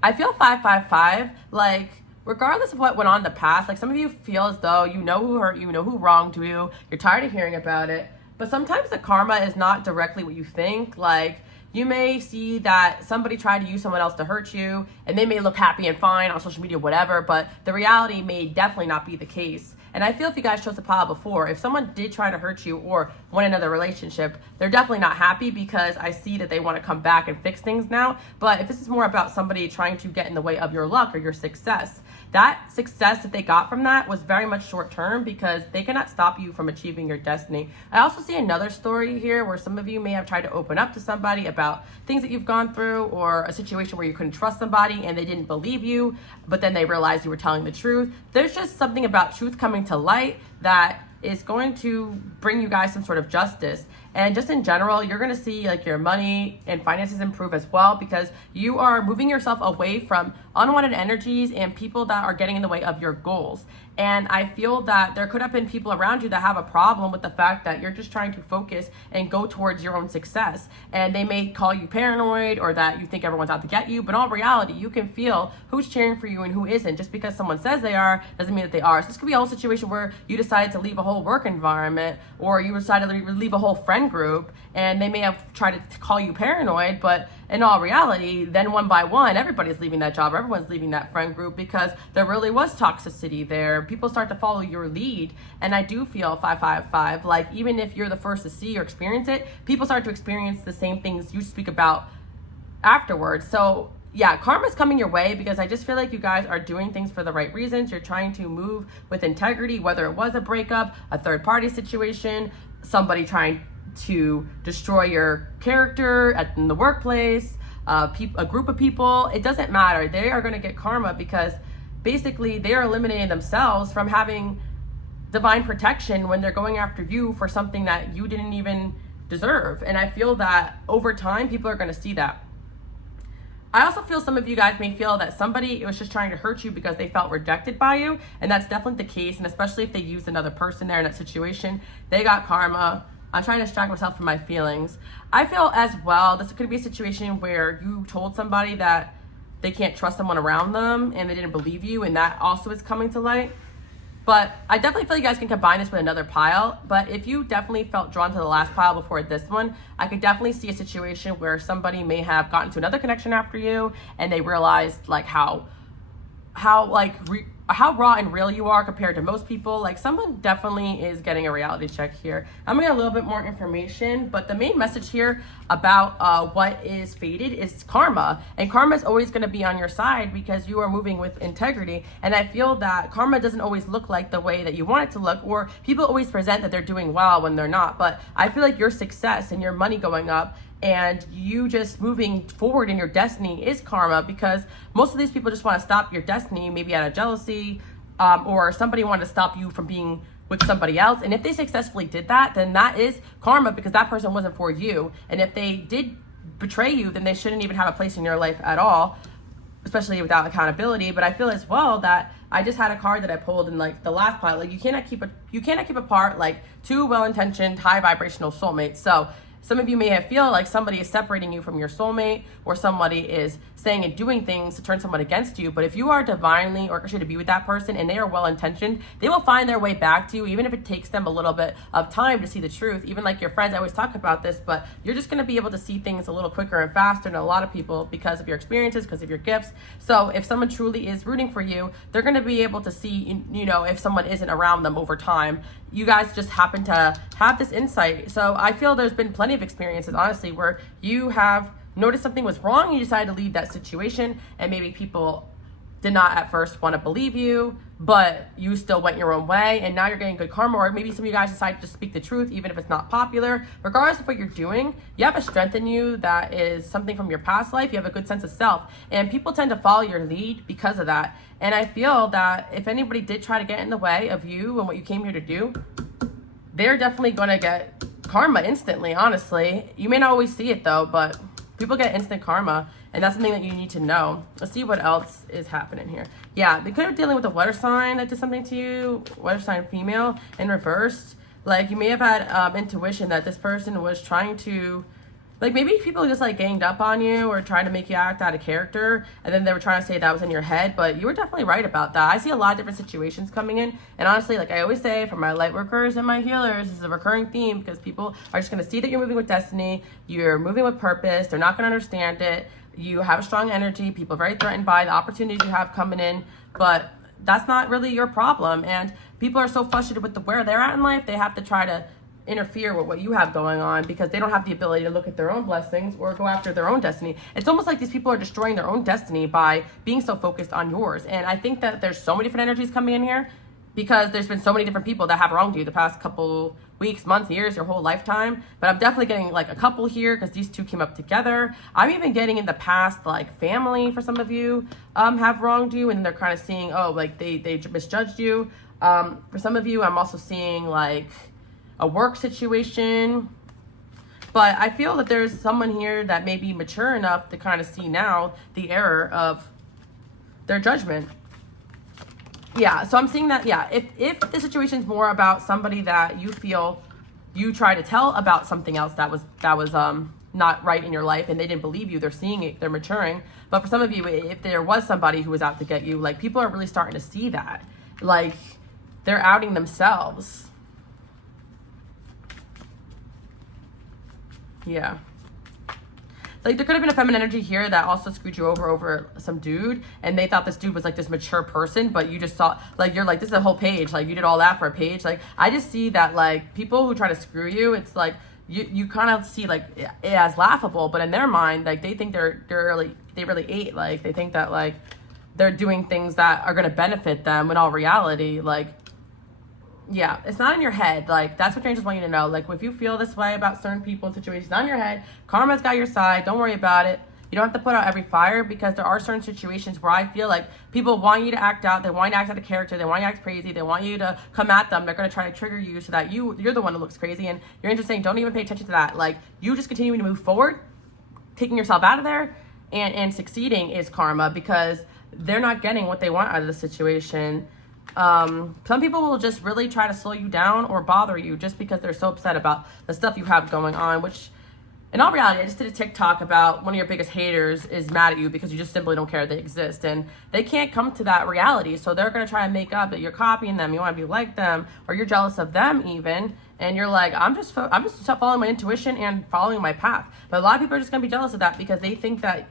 I feel 555, like, regardless of what went on in the past, like some of you feel as though you know who hurt you, you know who wronged you, you're tired of hearing about it. But sometimes the karma is not directly what you think. Like, you may see that somebody tried to use someone else to hurt you, and they may look happy and fine on social media, whatever, but the reality may definitely not be the case. And I feel if you guys chose the pile before, if someone did try to hurt you or want another relationship, they're definitely not happy because I see that they want to come back and fix things now. But if this is more about somebody trying to get in the way of your luck or your success, that success that they got from that was very much short term because they cannot stop you from achieving your destiny. I also see another story here where some of you may have tried to open up to somebody about things that you've gone through or a situation where you couldn't trust somebody and they didn't believe you, but then they realized you were telling the truth. There's just something about truth coming to light that is going to bring you guys some sort of justice. And just in general, you're going to see like your money and finances improve as well because you are moving yourself away from unwanted energies and people that are getting in the way of your goals. And I feel that there could have been people around you that have a problem with the fact that you're just trying to focus and go towards your own success. And they may call you paranoid or that you think everyone's out to get you. But in all reality, you can feel who's cheering for you and who isn't. Just because someone says they are doesn't mean that they are. So this could be a whole situation where you decided to leave a whole work environment or you decided to leave a whole friend group and they may have tried to call you paranoid, but in all reality, then one by one, everybody's leaving that job, everyone's leaving that friend group because there really was toxicity there. People start to follow your lead. And I do feel 555, like even if you're the first to see or experience it, people start to experience the same things you speak about afterwards. So yeah, karma's coming your way because I just feel like you guys are doing things for the right reasons. You're trying to move with integrity, whether it was a breakup, a third party situation, somebody trying to destroy your character in the workplace, a group of people. It doesn't matter. They are going to get karma because basically they are eliminating themselves from having divine protection when they're going after you for something that you didn't even deserve. And I feel that over time, people are going to see that. I also feel some of you guys may feel that somebody was just trying to hurt you because they felt rejected by you. And that's definitely the case. And especially if they used another person there in that situation, they got karma. I'm trying to distract myself from my feelings. I feel as well, this could be a situation where you told somebody that they can't trust someone around them and they didn't believe you, and that also is coming to light. But I definitely feel you guys can combine this with another pile. But if you definitely felt drawn to the last pile before this one, I could definitely see a situation where somebody may have gotten to another connection after you, and they realized like how raw and real you are compared to most people. Like, someone definitely is getting a reality check here. I'm gonna get a little bit more information, but the main message here about what is fated is karma. And karma is always gonna be on your side because you are moving with integrity. And I feel that karma doesn't always look like the way that you want it to look, or people always present that they're doing well when they're not. But I feel like your success and your money going up and you just moving forward in your destiny is karma, because most of these people just want to stop your destiny, maybe out of jealousy, or somebody wanted to stop you from being with somebody else. And if they successfully did that, then that is karma, because that person wasn't for you. And if they did betray you, then they shouldn't even have a place in your life at all, especially without accountability. But I feel as well that I just had a card that I pulled in like the last pile. Like, you cannot keep apart like two well-intentioned, high vibrational soulmates. So some of you may feel like somebody is separating you from your soulmate, or somebody is saying and doing things to turn someone against you. But if you are divinely orchestrated to be with that person and they are well-intentioned, they will find their way back to you, even if it takes them a little bit of time to see the truth. Even like your friends, I always talk about this, but you're just going to be able to see things a little quicker and faster than a lot of people because of your experiences, because of your gifts. So if someone truly is rooting for you, they're going to be able to see, if someone isn't around them over time. You guys just happen to have this insight. So I feel there's been plenty of experiences, honestly, where you have noticed something was wrong, you decided to leave that situation, and maybe people did not at first want to believe you, but you still went your own way, and now you're getting good karma. Or maybe some of you guys decide to speak the truth, even if it's not popular. Regardless of what you're doing, you have a strength in you that is something from your past life. You have a good sense of self, and people tend to follow your lead because of that. And I feel that if anybody did try to get in the way of you and what you came here to do, they're definitely going to get karma instantly, honestly. You may not always see it though, but people get instant karma, and that's something that you need to know. Let's see what else is happening here. Yeah, they could have dealing with a water sign that did something to you, water sign female in reverse. Like, you may have had intuition that this person was trying to, like, maybe people just like ganged up on you or trying to make you act out of character, and then they were trying to say that was in your head. But you were definitely right about that. I see a lot of different situations coming in, and honestly, like I always say, for my light workers and my healers, this is a recurring theme, because people are just going to see that you're moving with destiny, you're moving with purpose, they're not going to understand it, you have a strong energy, people are very threatened by the opportunities you have coming in, but that's not really your problem. And people are so frustrated with where they're at in life, they have to try to interfere with what you have going on, because they don't have the ability to look at their own blessings or go after their own destiny. It's almost like these people are destroying their own destiny by being so focused on yours. And I think that there's so many different energies coming in here, because there's been so many different people that have wronged you the past couple weeks, months, years, your whole lifetime. But I'm definitely getting like a couple here, because these two came up together. I'm even getting in the past, like family for some of you have wronged you, and they're kind of seeing, oh, like they misjudged you. For some of you, I'm also seeing like a work situation. But I feel that there's someone here that may be mature enough to kind of see now the error of their judgment. Yeah, so I'm seeing that, yeah, if the situation's more about somebody that you feel you try to tell about something else that was not right in your life, and they didn't believe you, they're seeing it, they're maturing. But for some of you, if there was somebody who was out to get you, like, people are really starting to see that. Like, they're outing themselves. Yeah. Like, there could have been a feminine energy here that also screwed you over some dude, and they thought this dude was like this mature person, but you just saw, like, you're like, this is a whole page, like, you did all that for a page. Like, I just see that, like, people who try to screw you, it's like you kind of see like it as laughable, but in their mind, like, they think they really ate, like, they think that like they're doing things that are going to benefit them, when all reality, like, yeah, it's not in your head. Like, that's what angels want you to know. Like, if you feel this way about certain people and situations, it's not in your head. Karma's got your side. Don't worry about it. You don't have to put out every fire, because there are certain situations where I feel like people want you to act out. They want you to act out of character. They want you to act crazy. They want you to come at them. They're going to try to trigger you so that you're the one who looks crazy. And your angels saying, don't even pay attention to that. Like, you just continuing to move forward, taking yourself out of there, and succeeding is karma, because they're not getting what they want out of the situation. Some people will just really try to slow you down or bother you just because they're so upset about the stuff you have going on, which in all reality, I just did a TikTok about one of your biggest haters is mad at you because you just simply don't care they exist. And they can't come to that reality. So they're going to try and make up that you're copying them, you want to be like them, or you're jealous of them even. And you're like, I'm just following my intuition and following my path. But a lot of people are just going to be jealous of that because they think that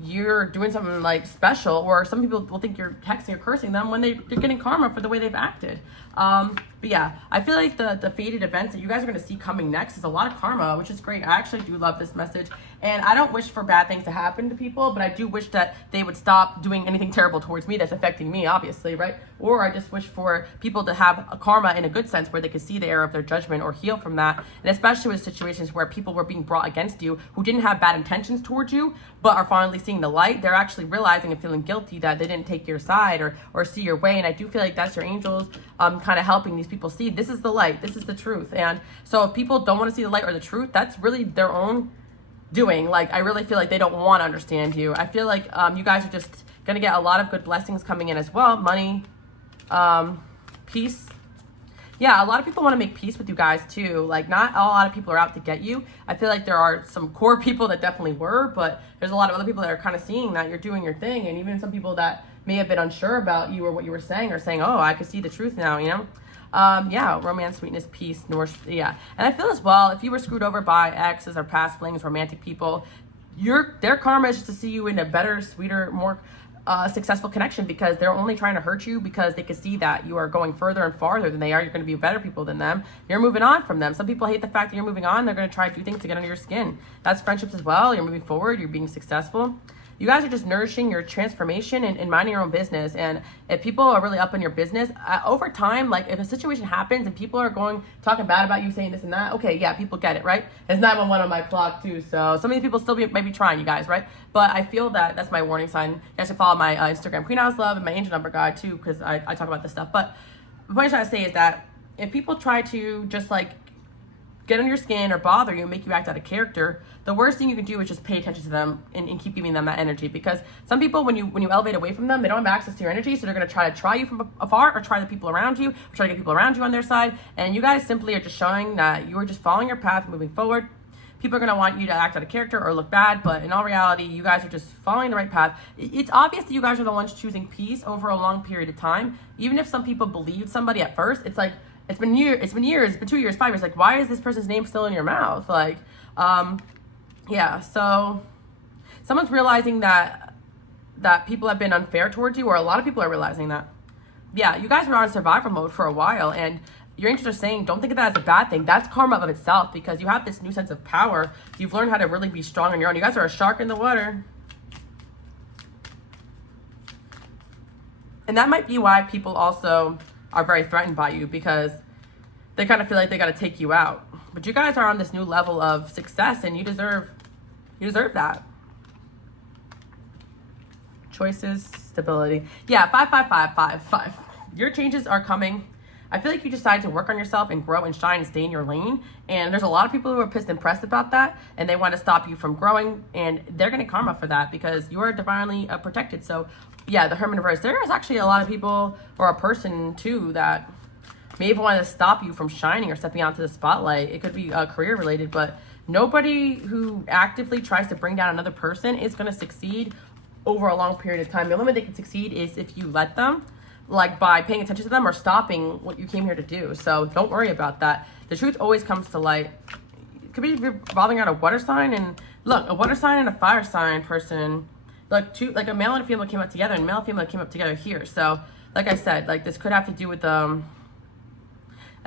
you're doing something like special, or some people will think you're texting or cursing them when they're getting karma for the way they've acted. But yeah, I feel like the fated events that you guys are going to see coming next is a lot of karma, which is great. I actually do love this message, and I don't wish for bad things to happen to people, but I do wish that they would stop doing anything terrible towards me that's affecting me, obviously, right? Or I just wish for people to have a karma in a good sense where they could see the error of their judgment or heal from that. And especially with situations where people were being brought against you who didn't have bad intentions towards you, but are finally seeing the light. They're actually realizing and feeling guilty that they didn't take your side or see your way. And I do feel like that's your angels kind of helping these people see this is the light, this is the truth. And so if people don't want to see the light or the truth, that's really their own doing. Like, I really feel like they don't want to understand you. I feel like you guys are just going to get a lot of good blessings coming in as well. Money, peace. Yeah, a lot of people want to make peace with you guys too. Like, not a lot of people are out to get you. I feel like there are some core people that definitely were, but there's a lot of other people that are kind of seeing that you're doing your thing. And even some people that may have been unsure about you or what you were saying are saying, oh, I can see the truth now, you know? Yeah, romance, sweetness, peace, north, yeah. And I feel as well, if you were screwed over by exes or past flings, romantic people, their karma is just to see you in a better, sweeter, more successful connection, because they're only trying to hurt you because they can see that you are going further and farther than they are. You're going to be better people than them. You're moving on from them. Some people hate the fact that you're moving on. They're going to try to do things to get under your skin. That's friendships as well. You're moving forward. You're being successful. You guys are just nourishing your transformation and minding your own business. And if people are really up in your business, over time, like if a situation happens and people are talking bad about you, saying this and that, okay, yeah, people get it, right? It's 911 on my clock too. So some of these people still might be trying, you guys, right? But I feel that that's my warning sign. You guys should follow my Instagram, queenalicelove, and my angel number guide too, because I talk about this stuff. But the point I'm trying to say is that if people try to just like get under your skin or bother you, make you act out of character, the worst thing you can do is just pay attention to them and keep giving them that energy. Because some people, when you elevate away from them, they don't have access to your energy, so they're going to try to try you from afar, or try the people around you, or try to get people around you on their side. And you guys simply are just showing that you are just following your path, moving forward. People are going to want you to act out of character or look bad, but in all reality, you guys are just following the right path. It's obvious that you guys are the ones choosing peace over a long period of time. Even if some people believed somebody at first, it's like, it's been years, it's been 2 years, 5 years. Like, why is this person's name still in your mouth? Like, yeah, so someone's realizing that people have been unfair towards you, or a lot of people are realizing that. Yeah, you guys were on survival mode for a while, and your angels are saying, don't think of that as a bad thing. That's karma of itself, because you have this new sense of power. You've learned how to really be strong on your own. You guys are a shark in the water. And that might be why people also are very threatened by you, because they kind of feel like they got to take you out. But you guys are on this new level of success, and you deserve that. Choices, stability. Yeah, 55555. Your changes are coming. I feel like you decide to work on yourself and grow and shine and stay in your lane. And there's a lot of people who are pissed and pressed about that, and they want to stop you from growing, and they're going to karma for that, because you are divinely protected. So yeah, the Hermit reverse. There is actually a lot of people, or a person too, that may even want to stop you from shining or stepping onto the spotlight. It could be career related, but nobody who actively tries to bring down another person is going to succeed over a long period of time. The only way they can succeed is if you let them, like by paying attention to them or stopping what you came here to do. So don't worry about that. The truth always comes to light. It could be revolving around a water sign, and look, a water sign and a fire sign person, like a male and a female came up together, and male and female came up together here. So like I said, like this could have to do with a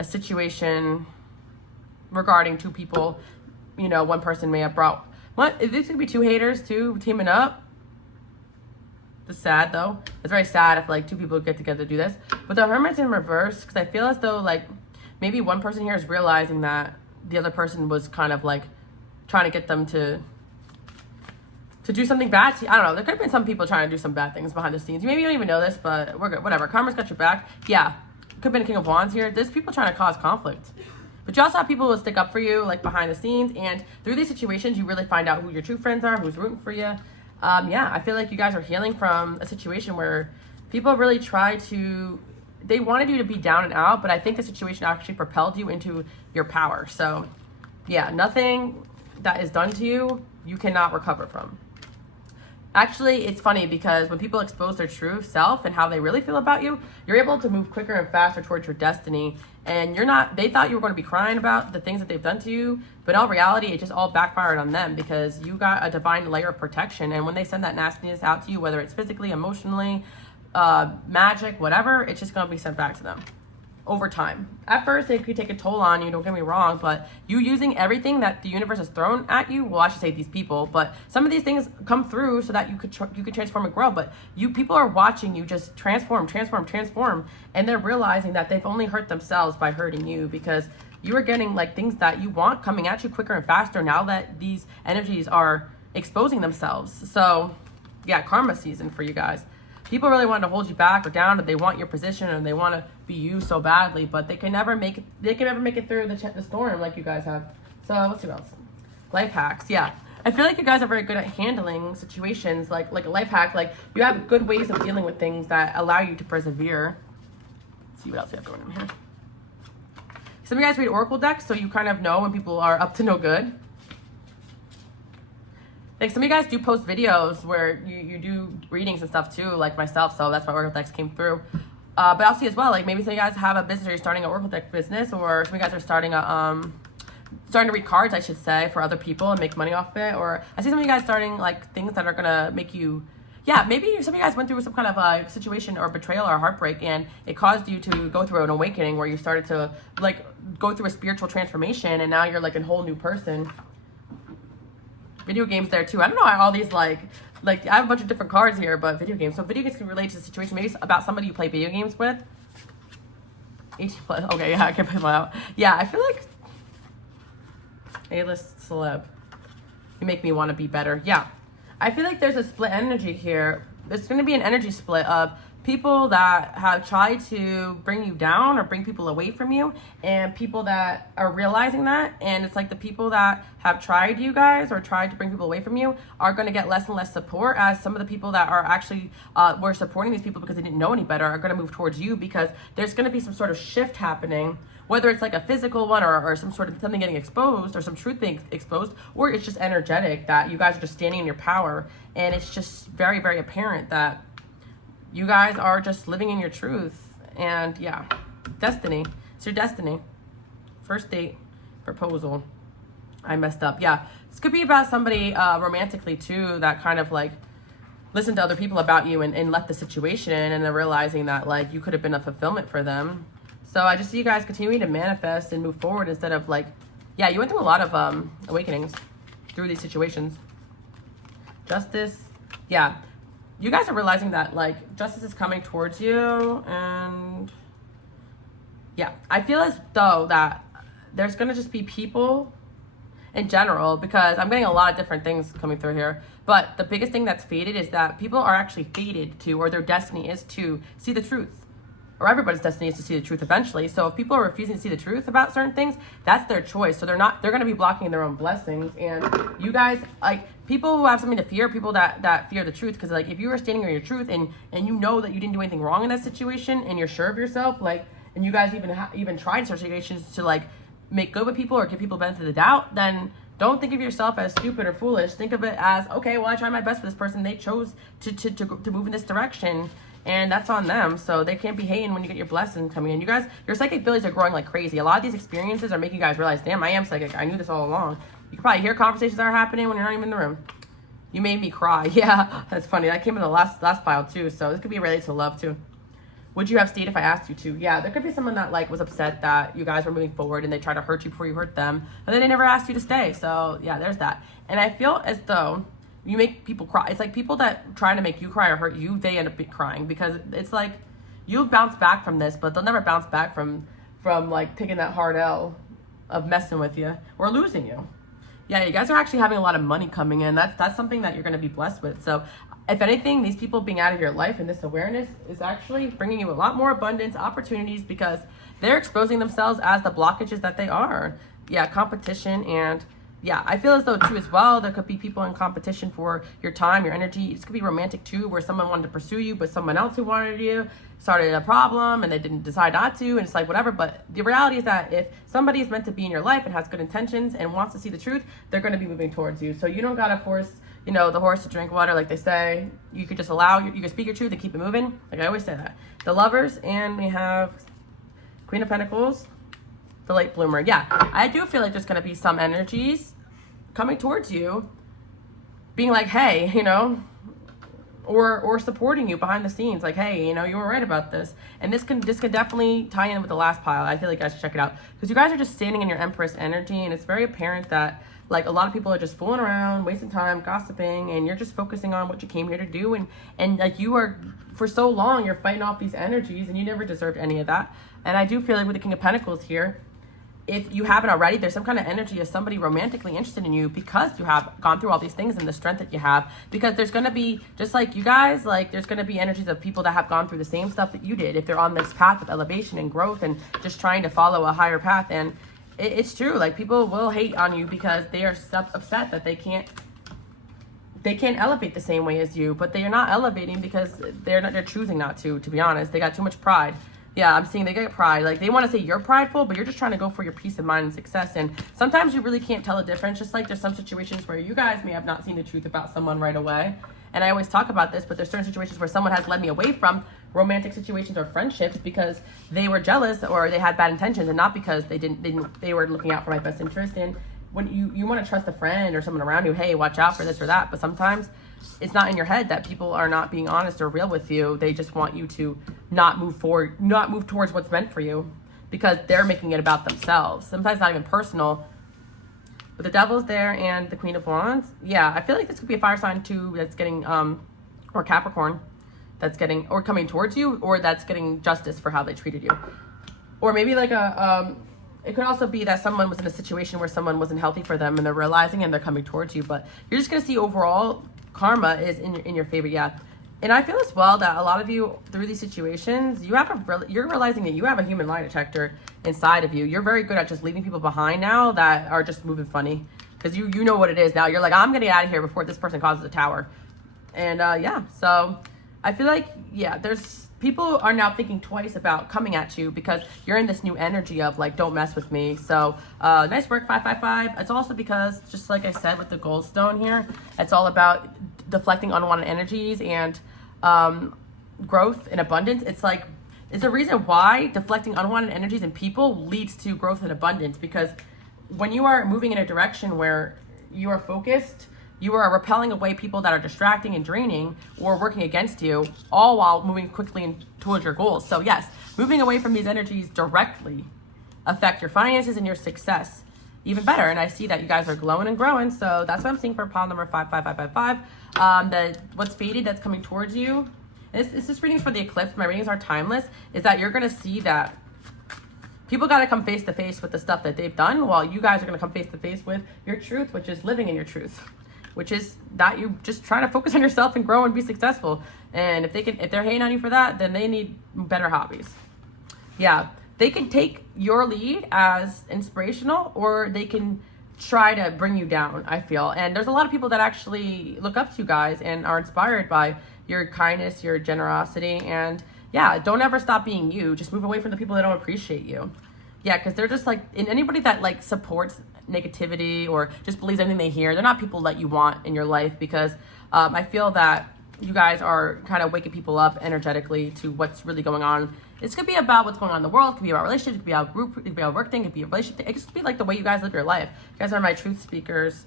situation regarding two people. You know, one person may have brought this could be two haters too teaming up. It's sad though. It's very sad if like two people get together to do this. But the Hermit's in reverse, because I feel as though like maybe one person here is realizing that the other person was kind of like trying to get them to do something bad. I don't know. There could have been some people trying to do some bad things behind the scenes. Maybe you don't even know this, but we're good. Whatever. Karma's got your back. Yeah. Could have been a King of Wands here. There's people trying to cause conflict. But you also have people who stick up for you, like behind the scenes. And through these situations, you really find out who your true friends are, who's rooting for you. Yeah, I feel like you guys are healing from a situation where people really they wanted you to be down and out, but I think the situation actually propelled you into your power. So yeah, nothing that is done to you, you cannot recover from. Actually, it's funny because when people expose their true self and how they really feel about you, you're able to move quicker and faster towards your destiny. And they thought you were going to be crying about the things that they've done to you, but in all reality, it just all backfired on them because you got a divine layer of protection. And when they send that nastiness out to you, whether it's physically, emotionally, magic, whatever, it's just going to be sent back to them over time. At first, it could take a toll on you, don't get me wrong, but you using everything that the universe has thrown at you, well, I should say these people, but some of these things come through so that you could transform and grow, but people are watching you just transform, and they're realizing that they've only hurt themselves by hurting you because you are getting like things that you want coming at you quicker and faster now that these energies are exposing themselves. So yeah, karma season for you guys. People really want to hold you back or down, or they want your position, and they want to be you so badly, but they can never make it. They can never make it through the storm like you guys have. So let's see what else. Life hacks, yeah. I feel like you guys are very good at handling situations, like a life hack. Like you have good ways of dealing with things that allow you to persevere. Let's see what else we have going on here. Some of you guys read oracle decks, so you kind of know when people are up to no good. Like some of you guys do post videos where you do readings and stuff too, like myself, so that's why oracle decks came through. But I'll see as well, like maybe some of you guys have a business or you're starting an oracle deck business, or some of you guys are starting to read cards, I should say, for other people and make money off it. Or I see some of you guys starting like things that are gonna make you, yeah, maybe some of you guys went through some kind of situation or betrayal or heartbreak, and it caused you to go through an awakening where you started to like go through a spiritual transformation, and now you're like a whole new person. Video games there too. I don't know how all these like I have a bunch of different cards here, but video games. So video games can relate to the situation. Maybe it's about somebody you play video games with. 18 plus. Okay, yeah, I can play them out. Yeah, I feel like A-list celeb. You make me want to be better. Yeah, I feel like there's a split energy here. There's going to be an energy split of people that have tried to bring you down or bring people away from you, and people that are realizing that. And it's like the people that have tried you guys or tried to bring people away from you are going to get less and less support, as some of the people that are actually were supporting these people because they didn't know any better are going to move towards you, because there's going to be some sort of shift happening, whether it's like a physical one or some sort of something getting exposed or some truth being exposed, or it's just energetic that you guys are just standing in your power, and it's just very, very apparent that you guys are just living in your truth. And yeah, destiny. It's your destiny. First date, proposal. I messed up. Yeah, this could be about somebody romantically too that kind of like listened to other people about you and left the situation, and they're realizing that like you could have been a fulfillment for them. So I just see you guys continuing to manifest and move forward instead of like, yeah, you went through a lot of awakenings through these situations. Justice. Yeah. You guys are realizing that like justice is coming towards you, and yeah, I feel as though that there's gonna just be people in general, because I'm getting a lot of different things coming through here, but the biggest thing that's fated is that people are actually fated to, or their destiny is to see the truth, or everybody's destiny is to see the truth eventually. So if people are refusing to see the truth about certain things, that's their choice. So they're going to be blocking their own blessings. And you guys, like, people who have something to fear, people that fear the truth, because like if you are standing on your truth and you know that you didn't do anything wrong in that situation, and you're sure of yourself, like, and you guys even tried situations to like make good with people or give people benefit of the doubt, then don't think of yourself as stupid or foolish. Think of it as, okay, well, I tried my best for this person. They chose to move in this direction, and that's on them. So they can't be hating when you get your blessing coming in. You guys, your psychic abilities are growing like crazy. A lot of these experiences are making you guys realize, damn, I am psychic. I knew this all along. You can probably hear conversations that are happening when you're not even in the room. You made me cry. Yeah, that's funny. That came in the last pile too. So this could be related to love too. Would you have stayed if I asked you to? Yeah, there could be someone that like was upset that you guys were moving forward and they tried to hurt you before you hurt them, and then they never asked you to stay. So yeah, there's that. And I feel as though you make people cry. It's like people that try to make you cry or hurt you, they end up crying, because it's like you'll bounce back from this, but they'll never bounce back from like taking that hard L of messing with you or losing you. Yeah, you guys are actually having a lot of money coming in. That's something that you're going to be blessed with. So if anything, these people being out of your life and this awareness is actually bringing you a lot more abundance, opportunities, because they're exposing themselves as the blockages that they are. Yeah, competition, and Yeah, I feel as though too as well, there could be people in competition for your time, your energy. This could be romantic too, where someone wanted to pursue you, but someone else who wanted you started a problem and they didn't decide not to, and it's like whatever. But the reality is that if somebody is meant to be in your life and has good intentions and wants to see the truth, they're going to be moving towards you. So you don't got to force, you know, the horse to drink water, like they say. You could just allow, you can speak your truth and keep it moving. Like I always say that. The Lovers, and we have Queen of Pentacles, the Late Bloomer. Yeah, I do feel like there's going to be some energies coming towards you, being like, hey, you know, or supporting you behind the scenes, like, hey, you know, you were right about this. And this can definitely tie in with the last pile. I feel like you guys should check it out, because you guys are just standing in your Empress energy, and it's very apparent that like a lot of people are just fooling around, wasting time, gossiping, and you're just focusing on what you came here to do. And like you are, for so long, you're fighting off these energies, and you never deserved any of that. And I do feel like with the King of Pentacles here, if you haven't already, there's some kind of energy of somebody romantically interested in you, because you have gone through all these things and the strength that you have. Because there's going to be, just like you guys, like there's going to be energies of people that have gone through the same stuff that you did, if they're on this path of elevation and growth and just trying to follow a higher path. And it's true, like people will hate on you because they are upset that they can't elevate the same way as you, but they are not elevating because they're choosing not to be honest. They got too much pride. Yeah, I'm seeing they get pride. Like they want to say you're prideful, but you're just trying to go for your peace of mind and success. And sometimes you really can't tell the difference. Just like there's some situations where you guys may have not seen the truth about someone right away. And I always talk about this, but there's certain situations where someone has led me away from romantic situations or friendships because they were jealous or they had bad intentions, and not because they were looking out for my best interest. And when you want to trust a friend or someone around you, hey, watch out for this or that. But sometimes it's not in your head that people are not being honest or real with you. They just want you to not move forward, not move towards what's meant for you, because they're making it about themselves. Sometimes not even personal. But the Devil's there and the Queen of Wands. Yeah, I feel like this could be a fire sign too that's getting, or Capricorn, that's getting, or coming towards you, or that's getting justice for how they treated you. Or maybe like it could also be that someone was in a situation where someone wasn't healthy for them and they're realizing and they're coming towards you. But you're just going to see overall karma is in your favor. Yeah. And I feel as well that a lot of you through these situations, you're realizing that you have a human lie detector inside of you. You're very good at just leaving people behind now that are just moving funny, because you know what it is now. You're like, I'm going to get out of here before this person causes a tower. And yeah, so I feel like, yeah, people are now thinking twice about coming at you because you're in this new energy of like, don't mess with me. So nice work, 555. It's also because, just like I said with the gold stone here, it's all about deflecting unwanted energies and growth and abundance. It's like, it's a reason why deflecting unwanted energies in people leads to growth and abundance, because when you are moving in a direction where you are focused, you are repelling away people that are distracting and draining or working against you, all while moving quickly towards your goals. So yes, moving away from these energies directly affect your finances and your success even better. And I see that you guys are glowing and growing. So that's what I'm seeing for pile number 55555. What's faded that's coming towards you. This is readings for the eclipse. My readings are timeless. Is that you're going to see that people got to come face to face with the stuff that they've done, while you guys are going to come face to face with your truth, which is living in your truth, which is that you just try to focus on yourself and grow and be successful. And if they're hating on you for that, then they need better hobbies. Yeah, they can take your lead as inspirational, or they can try to bring you down, I feel. And there's a lot of people that actually look up to you guys and are inspired by your kindness, your generosity. And yeah, don't ever stop being you. Just move away from the people that don't appreciate you. Yeah, because they're just like, and anybody that like supports negativity or just believes anything they hear, they're not people that you want in your life, because I feel that you guys are kind of waking people up energetically to what's really going on. This could be about what's going on in the world. It could be about relationships. It could be about group. It could be about work thing. It could be a relationship thing. It could just be like the way you guys live your life. You guys are my truth speakers.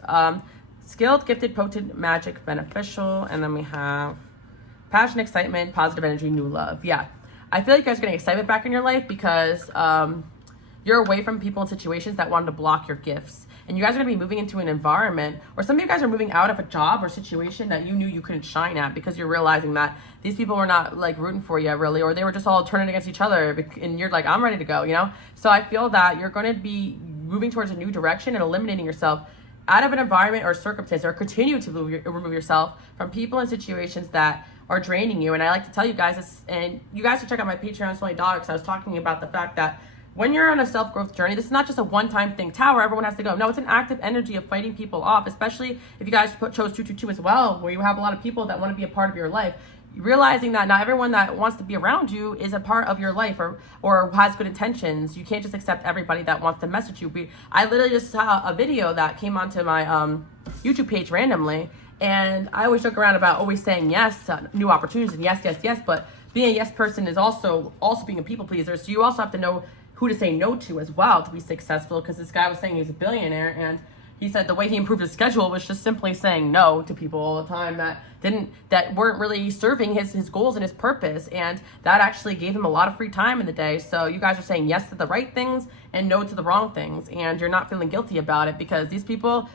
Skilled, gifted, potent, magic, beneficial. And then we have passion, excitement, positive energy, new love. Yeah. I feel like you guys are getting excitement back in your life because you're away from people and situations that wanted to block your gifts. And you guys are going to be moving into an environment, or some of you guys are moving out of a job or situation that you knew you couldn't shine at, because you're realizing that these people were not like rooting for you really, or they were just all turning against each other, and you're like, I'm ready to go, you know? So I feel that you're going to be moving towards a new direction and eliminating yourself out of an environment or circumstance, or continue to remove yourself from people and situations that are draining you. And I like to tell you guys this, and you guys should check out my Patreon, it's only $1, because I was talking about the fact that when you're on a self-growth journey, this is not just a one-time thing. Tower, everyone has to go. No, it's an active energy of fighting people off, especially if you guys chose 222 as well, where you have a lot of people that want to be a part of your life. Realizing that not everyone that wants to be around you is a part of your life or has good intentions. You can't just accept everybody that wants to message you. I literally just saw a video that came onto my YouTube page randomly, and I always joke around about always saying yes to new opportunities and yes, yes, yes, but being a yes person is also being a people pleaser. So you also have to know who to say no to as well to be successful, because this guy was saying he's a billionaire, and he said the way he improved his schedule was just simply saying no to people all the time that weren't really serving his goals and his purpose, and that actually gave him a lot of free time in the day. So you guys are saying yes to the right things and no to the wrong things, and you're not feeling guilty about it, because these people,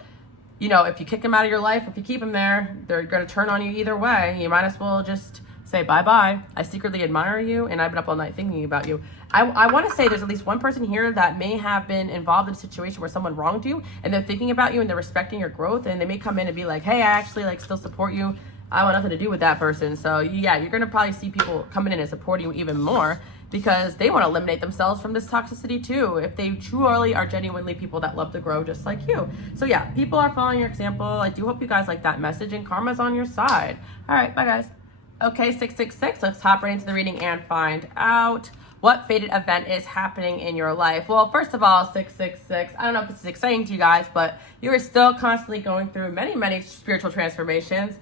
you know, if you kick them out of your life, if you keep them there, they're going to turn on you either way. You might as well just say bye-bye. I secretly admire you, and I've been up all night thinking about you. I want to say there's at least one person here that may have been involved in a situation where someone wronged you, and they're thinking about you and they're respecting your growth, and they may come in and be like, hey, I actually still support you. I want nothing to do with that person. So yeah, you're going to probably see people coming in and supporting you even more, because they want to eliminate themselves from this toxicity too, if they truly are genuinely people that love to grow just like you. So yeah, people are following your example. I do hope you guys like that message, and karma's on your side. All right, bye guys. Okay, 666, let's hop right into the reading and find out what fated event is happening in your life. Well, first of all, 666, I don't know if this is exciting to you guys, but you are still constantly going through many, many spiritual transformations.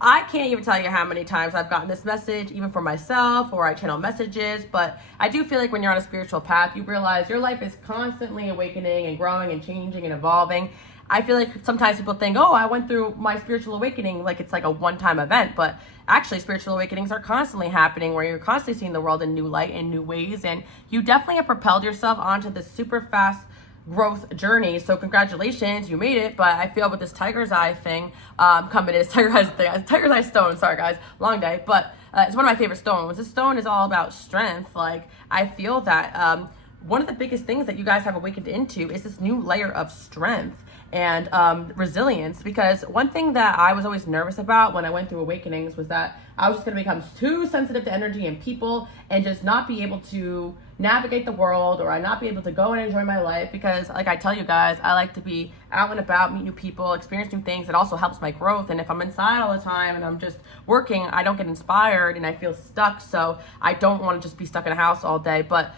I can't even tell you how many times I've gotten this message, even for myself, or I channel messages, but I do feel like when you're on a spiritual path, you realize your life is constantly awakening and growing and changing and evolving. I feel like sometimes people think, oh, I went through my spiritual awakening like it's like a one-time event, but actually spiritual awakenings are constantly happening, where you're constantly seeing the world in new light and new ways, and you definitely have propelled yourself onto this super fast growth journey. So congratulations, you made it. But I feel with this tiger's eye thing coming in, tiger's eye stone, sorry guys, long day, but it's one of my favorite stones. This stone is all about strength. Like, I feel that one of the biggest things that you guys have awakened into is this new layer of strength and resilience, because one thing that I was always nervous about when I went through awakenings was that I was just going to become too sensitive to energy and people and just not be able to navigate the world, or I not be able to go and enjoy my life, because like I tell you guys, I like to be out and about, meet new people, experience new things. It also helps my growth, and if I'm inside all the time and I'm just working, I don't get inspired and I feel stuck. So I don't want to just be stuck in a house all day. But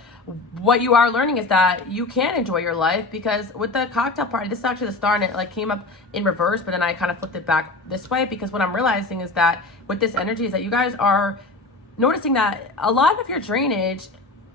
what you are learning is that you can enjoy your life, because with the cocktail party, this is actually the star, and it like came up in reverse, but then I kind of flipped it back this way, because what I'm realizing is that with this energy is that you guys are noticing that a lot of your drainage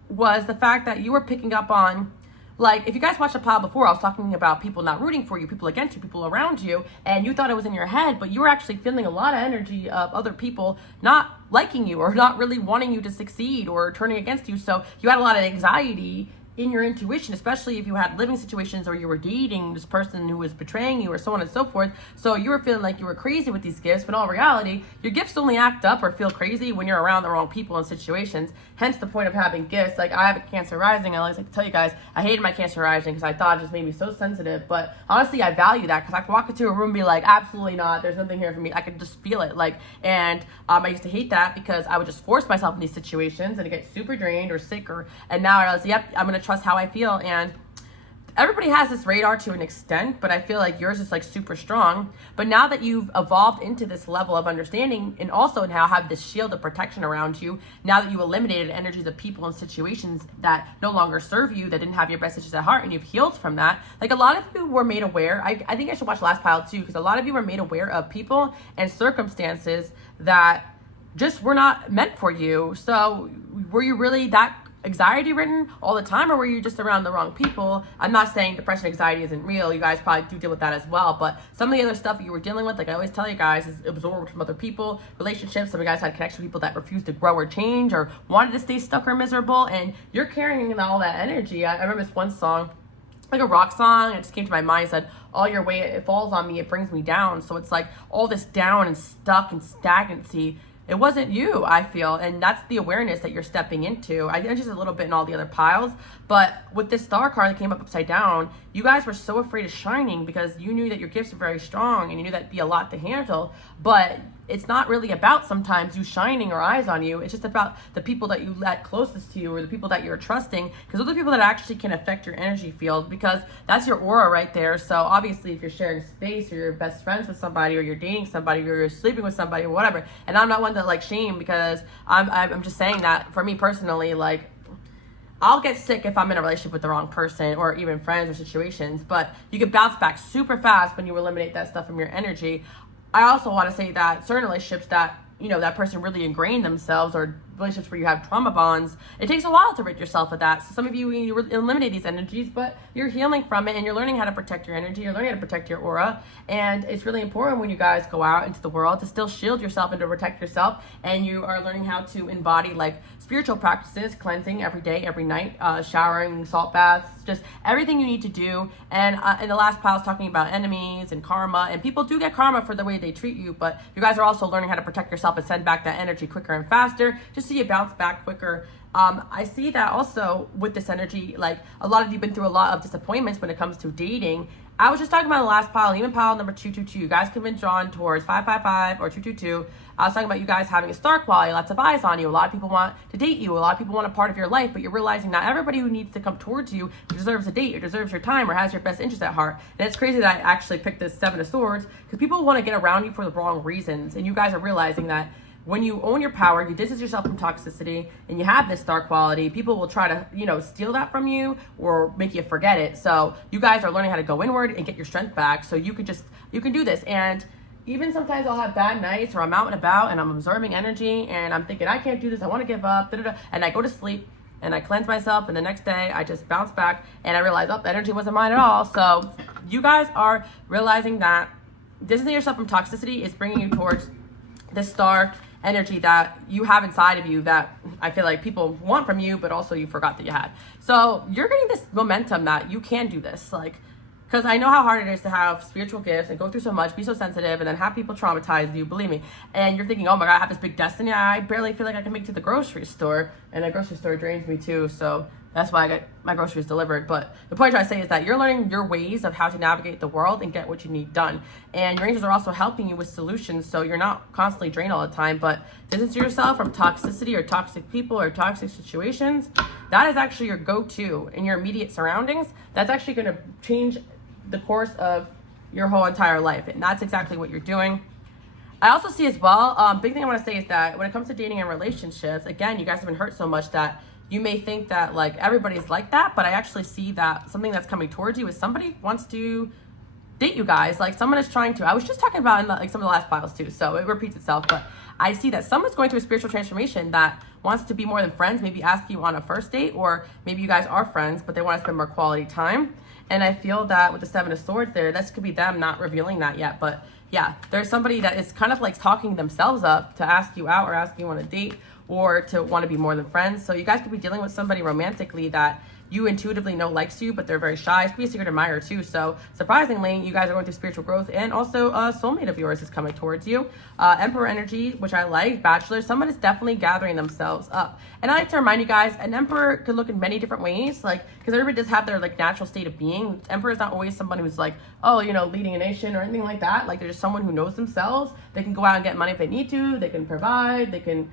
was the fact that you were picking up on, like, if you guys watched the pod before, I was talking about people not rooting for you, people against you, people around you, and you thought it was in your head, but you were actually feeling a lot of energy of other people not liking you or not really wanting you to succeed or turning against you. So you had a lot of anxiety in your intuition, especially if you had living situations or you were dating this person who was betraying you or so on and so forth. So you were feeling like you were crazy with these gifts, but in all reality, your gifts only act up or feel crazy when you're around the wrong people and situations. Hence the point of having gifts. Like, I have a Cancer rising. I always like to tell you guys, I hated my Cancer rising because I thought it just made me so sensitive. But honestly, I value that, because I could walk into a room and be like, absolutely not, there's nothing here for me. I could just feel it. Like, and I used to hate that because I would just force myself in these situations and I get super drained or sick, and now I realize, yep, I'm going to trust how I feel. And everybody has this radar to an extent, but I feel like yours is like super strong. But now that you've evolved into this level of understanding, and also now have this shield of protection around you, now that you eliminated energies of people and situations that no longer serve you, that didn't have your best interests at heart, and you've healed from that. Like, a lot of you were made aware, I think I should watch last pile too, because a lot of you were made aware of people and circumstances that just were not meant for you. So were you really that anxiety ridden all the time, or were you just around the wrong people? I'm not saying depression, anxiety isn't real. You guys probably do deal with that as well, but some of the other stuff that you were dealing with, like I always tell you guys, is absorbed from other people, relationships. Some of you guys had connection with people that refused to grow or change, or wanted to stay stuck or miserable, and you're carrying all that energy. I remember this one song, like a rock song, it just came to my mind. It said, all your weight, it falls on me, it brings me down. So it's like all this down and stuck and stagnancy, it wasn't you, I feel, and that's the awareness that you're stepping into. I just a little bit in all the other piles, but with this star card that came up upside down, you guys were so afraid of shining because you knew that your gifts were very strong and you knew that'd be a lot to handle, but it's not really about sometimes you shining or eyes on you. It's just about the people that you let closest to you, or the people that you're trusting, because those are the people that actually can affect your energy field, because that's your aura right there. So obviously if you're sharing space, or you're best friends with somebody, or you're dating somebody, or you're sleeping with somebody, or whatever, and I'm not one to like shame, because I'm just saying that for me personally, like, I'll get sick if I'm in a relationship with the wrong person, or even friends or situations, but you can bounce back super fast when you eliminate that stuff from your energy. I also want to say that certain relationships that, you know, that person really ingrained themselves, or relationships where you have trauma bonds, it takes a while to rid yourself of that. So some of you eliminate these energies, but you're healing from it, and you're learning how to protect your energy, you're learning how to protect your aura. And it's really important when you guys go out into the world to still shield yourself and to protect yourself. And you are learning how to embody like spiritual practices, cleansing every day, every night, showering, salt baths, just everything you need to do. And in the last pile, I was talking about enemies and karma, and people do get karma for the way they treat you, but you guys are also learning how to protect yourself and send back that energy quicker and faster, just so you bounce back quicker. I see that also with this energy, like a lot of you have been through a lot of disappointments when it comes to dating. I was just talking about the last pile, even pile number 222. You guys could have been drawn towards 555 or 222. I was talking about you guys having a star quality, lots of eyes on you. A lot of people want to date you. A lot of people want a part of your life, but you're realizing not everybody who needs to come towards you deserves a date, or deserves your time, or has your best interest at heart. And it's crazy that I actually picked this 7 of Swords, because people want to get around you for the wrong reasons. And you guys are realizing that when you own your power, you distance yourself from toxicity, and you have this star quality, people will try to, you know, steal that from you or make you forget it. So you guys are learning how to go inward and get your strength back, so you can do this. And even sometimes I'll have bad nights, or I'm out and about and I'm absorbing energy and I'm thinking, I can't do this, I want to give up, and I go to sleep and I cleanse myself, and the next day I just bounce back and I realize, oh, the energy wasn't mine at all. So you guys are realizing that distancing yourself from toxicity is bringing you towards this star energy that you have inside of you, that I feel like people want from you, but also you forgot that you had. So you're getting this momentum that you can do this, like, because I know how hard it is to have spiritual gifts and go through so much, be so sensitive, and then have people traumatize you, believe me. And you're thinking, oh my God, I have this big destiny. I barely feel like I can make it to the grocery store, and the grocery store drains me too. So that's why I get my groceries delivered. But the point I'm trying to say is that you're learning your ways of how to navigate the world and get what you need done. And your angels are also helping you with solutions, so you're not constantly drained all the time. But distance yourself from toxicity, or toxic people, or toxic situations. That is actually your go-to in your immediate surroundings. That's actually going to change the course of your whole entire life, and that's exactly what you're doing. I also see as well, big thing I want to say is that when it comes to dating and relationships, again, you guys have been hurt so much that you may think that like everybody's like that, but I actually see that something that's coming towards you is somebody wants to date you guys. Like someone is trying to, I was just talking about in like some of the last files too, so it repeats itself, but I see that someone's going through a spiritual transformation that wants to be more than friends, maybe ask you on a first date, or maybe you guys are friends, but they want to spend more quality time. And I feel that with the 7 of Swords there, this could be them not revealing that yet. But yeah, there's somebody that is kind of like talking themselves up to ask you out, or ask you on a date, or to want to be more than friends. So you guys could be dealing with somebody romantically that you intuitively know likes you, but they're very shy. It could be a secret admirer too. So surprisingly, you guys are going through spiritual growth, and also a soulmate of yours is coming towards you. Emperor energy, which I like, Bachelor, someone is definitely gathering themselves up. And I like to remind you guys, an emperor could look in many different ways, like, because everybody does have their like natural state of being. Emperor is not always someone who's like, oh, you know, leading a nation or anything like that. Like, they're just someone who knows themselves. They can go out and get money if they need to. They can provide. They can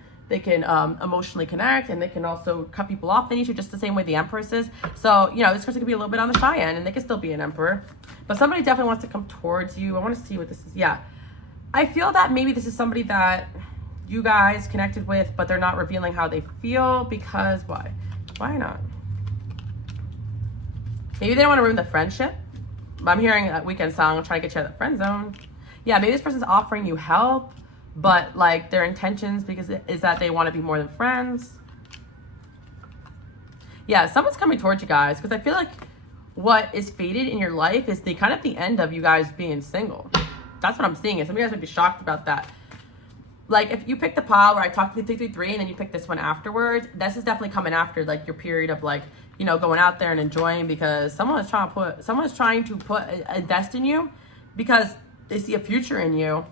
emotionally connect, and they can also cut people off if they need to, just the same way the Empress is. So, you know, this person could be a little bit on the shy end, and they can still be an emperor. But somebody definitely wants to come towards you. I want to see what this is. Yeah. I feel that maybe this is somebody that you guys connected with, but they're not revealing how they feel, because why? Why not? Maybe they don't want to ruin the friendship. I'm hearing a weekend song trying to get you out of the friend zone. Yeah, maybe this person's offering you help, but like their intentions is that they want to be more than friends. Yeah, someone's coming towards you guys, because I feel like what is fated in your life is the kind of the end of you guys being single. That's what I'm seeing. And some of you guys would be shocked about that. Like, if you pick the pile where I talked to the 333 and then you pick this one afterwards, this is definitely coming after like your period of like, you know, going out there and enjoying, because someone is trying to put invest in you because they see a future in you.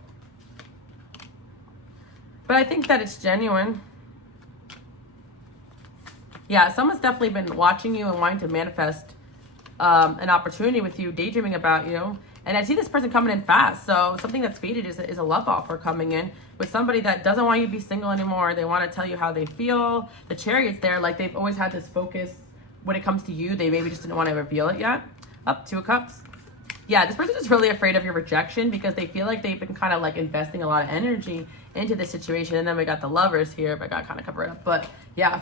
But I think that it's genuine. Yeah, someone's definitely been watching you and wanting to manifest an opportunity with you, daydreaming about you. And I see this person coming in fast. So something that's fated is a love offer coming in with somebody that doesn't want you to be single anymore. They want to tell you how they feel. The Chariot's there. Like, they've always had this focus when it comes to you. They maybe just didn't want to reveal it yet. Up, Two of Cups. Yeah, this person is really afraid of your rejection because they feel like they've been kind of like investing a lot of energy into this situation. And then we got the Lovers here, but I got to kind of cover it up. But yeah,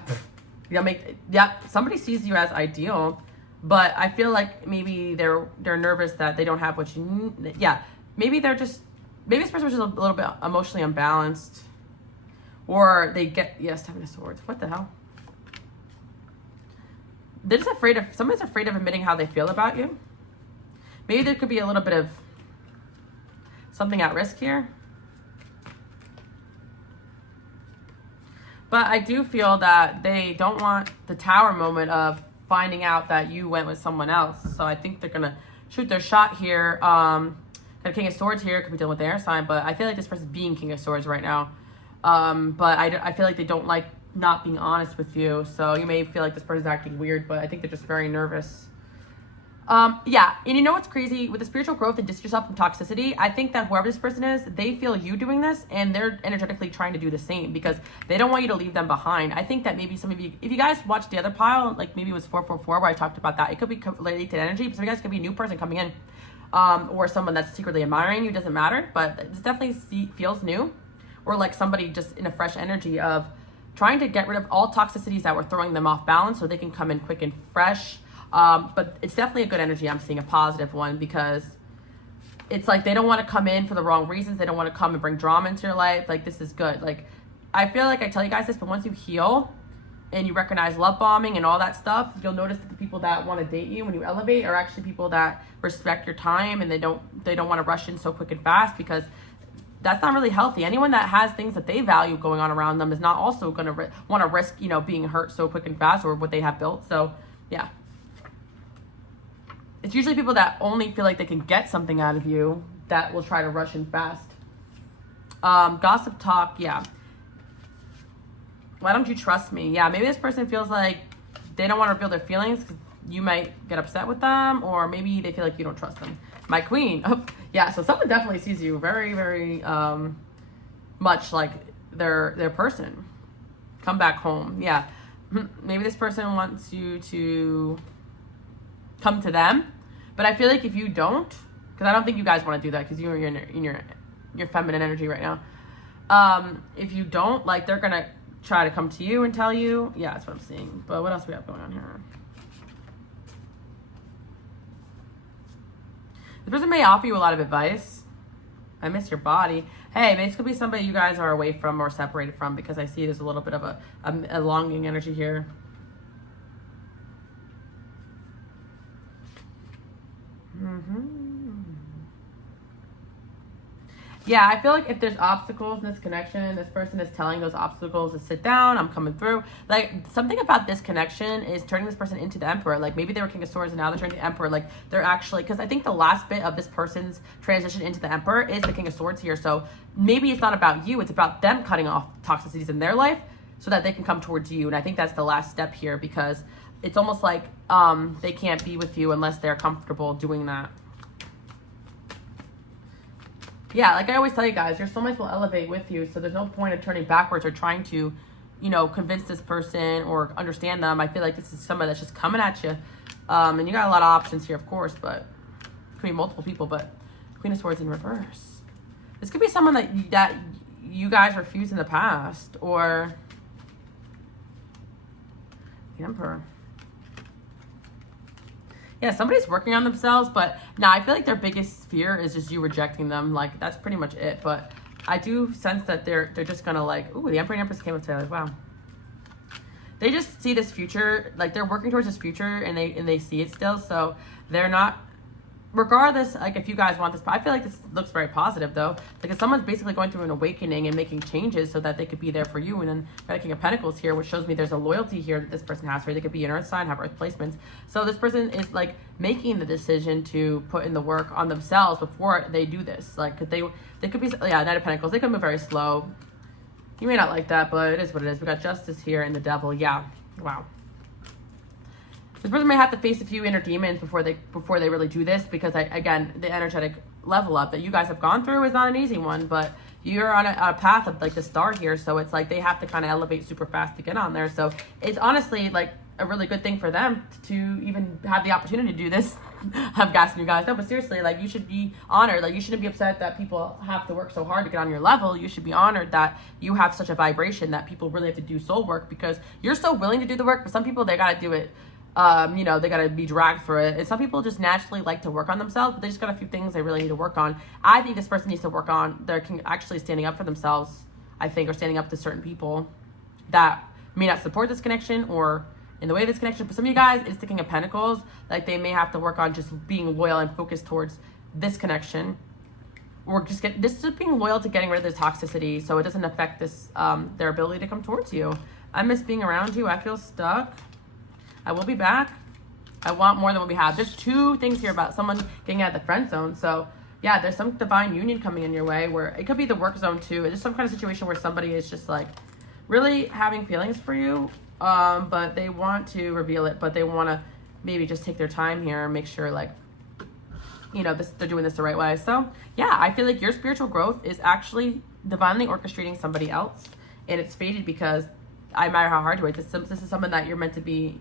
somebody sees you as ideal. But I feel like maybe they're nervous that they don't have what you need. Yeah, maybe this person was just a little bit emotionally unbalanced. Or they get, Seven of Swords. What the hell? They're just somebody's afraid of admitting how they feel about you. Maybe there could be a little bit of something at risk here. But I do feel that they don't want the Tower moment of finding out that you went with someone else. So I think they're going to shoot their shot here. Got a King of Swords here. Could be dealing with the air sign. But I feel like this person's being King of Swords right now. But I feel like they don't like not being honest with you. So you may feel like this person's acting weird. But I think they're just very nervous. Yeah, and you know what's crazy? With the spiritual growth and distance yourself from toxicity, I think that whoever this person is, they feel you doing this, and they're energetically trying to do the same because they don't want you to leave them behind. I think that maybe some of you, if you guys watched the other pile, like maybe it was 444 where I talked about that, it could be related to energy, but some of you guys could be a new person coming in, or someone that's secretly admiring you, doesn't matter, but it definitely feels new, or like somebody just in a fresh energy of trying to get rid of all toxicities that were throwing them off balance so they can come in quick and fresh. But it's definitely a good energy. I'm seeing a positive one because it's like they don't want to come in for the wrong reasons. They don't want to come and bring drama into your life. Like, this is good. Like, I feel like I tell you guys this, but once you heal and you recognize love bombing and all that stuff, you'll notice that the people that want to date you when you elevate are actually people that respect your time, and they don't want to rush in so quick and fast because that's not really healthy. Anyone that has things that they value going on around them is not also going to want to risk, being hurt so quick and fast or what they have built. So, yeah. It's usually people that only feel like they can get something out of you that will try to rush in fast. Gossip talk, yeah. Why don't you trust me? Yeah, maybe this person feels like they don't want to reveal their feelings because you might get upset with them, or maybe they feel like you don't trust them. My queen. Oh, yeah, so someone definitely sees you very, very much like their person. Come back home. Yeah. Maybe this person wants you to come to them, but I feel like if you don't, because I don't think you guys want to do that because you're in your feminine energy right now. If you don't, like, they're gonna try to come to you and tell you. Yeah, that's what I'm seeing. But what else we have going on here? This person may offer you a lot of advice. I miss your body. Hey, this could be somebody you guys are away from or separated from, because I see there's a little bit of a longing energy here. Yeah, I feel like if there's obstacles in this connection, this person is telling those obstacles to sit down, I'm coming through. Like, something about this connection is turning this person into the Emperor. Like, maybe they were King of Swords and now they're turning the Emperor. Like, they're actually, because I think the last bit of this person's transition into the Emperor is the King of Swords here. So maybe it's not about you, it's about them cutting off toxicities in their life so that they can come towards you. And I think that's the last step here, because it's almost like they can't be with you unless they're comfortable doing that. Yeah, like I always tell you guys, your soulmates will elevate with you, so there's no point of turning backwards or trying to, convince this person or understand them. I feel like this is somebody that's just coming at you. And you got a lot of options here, of course, but it could be multiple people, but Queen of Swords in reverse. This could be someone that you guys refused in the past, or the Emperor. Yeah, somebody's working on themselves, but now I feel like their biggest fear is just you rejecting them. Like, that's pretty much it. But I do sense that they're just gonna, like, ooh, the Emperor and Empress came up today. Like, wow. They just see this future, like, they're working towards this future, and they see it still. So they're not, regardless, like, if you guys want this, but I feel like this looks very positive, though. Like, if someone's basically going through an awakening and making changes so that they could be there for you, and then got a King of Pentacles here, which shows me there's a loyalty here that this person has for you. They could be an earth sign, have earth placements. So this person is, like, making the decision to put in the work on themselves before they do this. Like, they could be, yeah, Knight of Pentacles. They could move very slow. You may not like that, but it is what it is. We got Justice here and the Devil. Yeah. Wow. This person may have to face a few inner demons before they really do this, because again, the energetic level up that you guys have gone through is not an easy one, but you're on a path of like the star here, so it's like they have to kind of elevate super fast to get on there. So it's honestly like a really good thing for them to even have the opportunity to do this. I'm gassing you guys. No, but seriously, like, you should be honored. Like, you shouldn't be upset that people have to work so hard to get on your level. You should be honored that you have such a vibration that people really have to do soul work, because you're so willing to do the work. But some people, they got to do it. You know, they got to be dragged through it. And some people just naturally like to work on themselves, but they just got a few things they really need to work on. I think this person needs to work on their actually standing up for themselves, I think, or standing up to certain people that may not support this connection or in the way of this connection. For some of you guys, it's the King of Pentacles. Like, they may have to work on just being loyal and focused towards this connection, or just being loyal to getting rid of the toxicity so it doesn't affect this their ability to come towards you. I miss being around you. I feel stuck. I will be back. I want more than what we have. There's two things here about someone getting out of the friend zone. So yeah, there's some divine union coming in your way, where it could be the work zone too. It's just some kind of situation where somebody is just like really having feelings for you, but they want to reveal it, but they want to maybe just take their time here and make sure, like, you know, they're doing this the right way. So yeah, I feel like your spiritual growth is actually divinely orchestrating somebody else, and it's fated because I matter how hard you work. This is someone that you're meant to be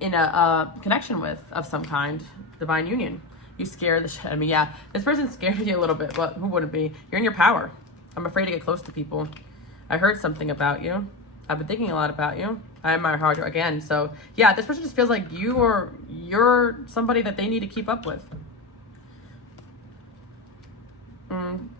in a connection with of some kind, divine union. You scare the shit out of me. Yeah, this person scared me a little bit, but who wouldn't be? You're in your power. I'm afraid to get close to people. I heard something about you. I've been thinking a lot about you. I admire how hard you again. So yeah, this person just feels like you're somebody that they need to keep up with.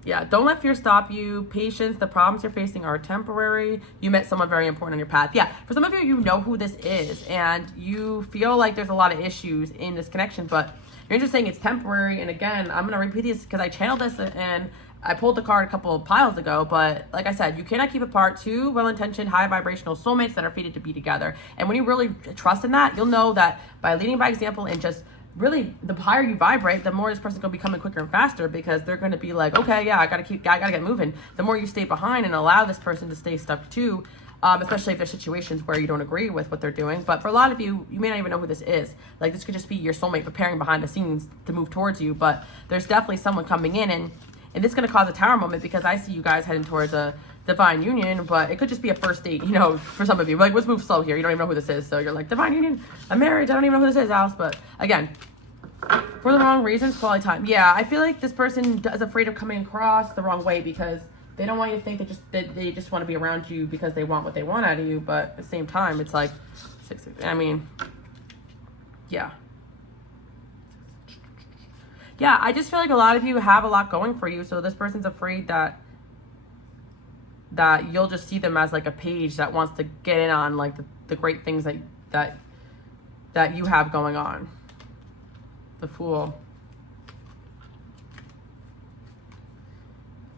Yeah, don't let fear stop you. Patience, the problems you're facing are temporary. You met someone very important on your path. Yeah, for some of you, you know who this is, and you feel like there's a lot of issues in this connection, but you're just saying it's temporary. And again, I'm going to repeat this because I channeled this and I pulled the card a couple of piles ago, but like I said, you cannot keep apart two well-intentioned, high vibrational soulmates that are fated to be together. And when you really trust in that, you'll know that by leading by example and just really, the higher you vibrate, the more this person's gonna be coming quicker and faster, because they're gonna be like, okay, yeah, I gotta get moving. The more you stay behind and allow this person to stay stuck too, especially if there's situations where you don't agree with what they're doing. But for a lot of you, you may not even know who this is. Like, this could just be your soulmate preparing behind the scenes to move towards you. But there's definitely someone coming in, and this is gonna cause a tower moment, because I see you guys heading towards a divine union, but it could just be a first date, you know, for some of you. Like, let's move slow here. You don't even know who this is. So you're like, divine union, I'm married, I don't even know who this is, Alice. But again, for the wrong reasons, quality time. Yeah, I feel like this person is afraid of coming across the wrong way, because they don't want you to think that they just want to be around you because they want what they want out of you. But at the same time, it's like, I mean, yeah. Yeah, I just feel like a lot of you have a lot going for you. So this person's afraid that you'll just see them as like a page that wants to get in on like the great things that you have going on. The Fool.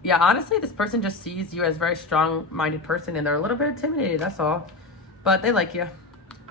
Yeah, honestly, this person just sees you as a very strong-minded person, and they're a little bit intimidated, that's all. But they like you.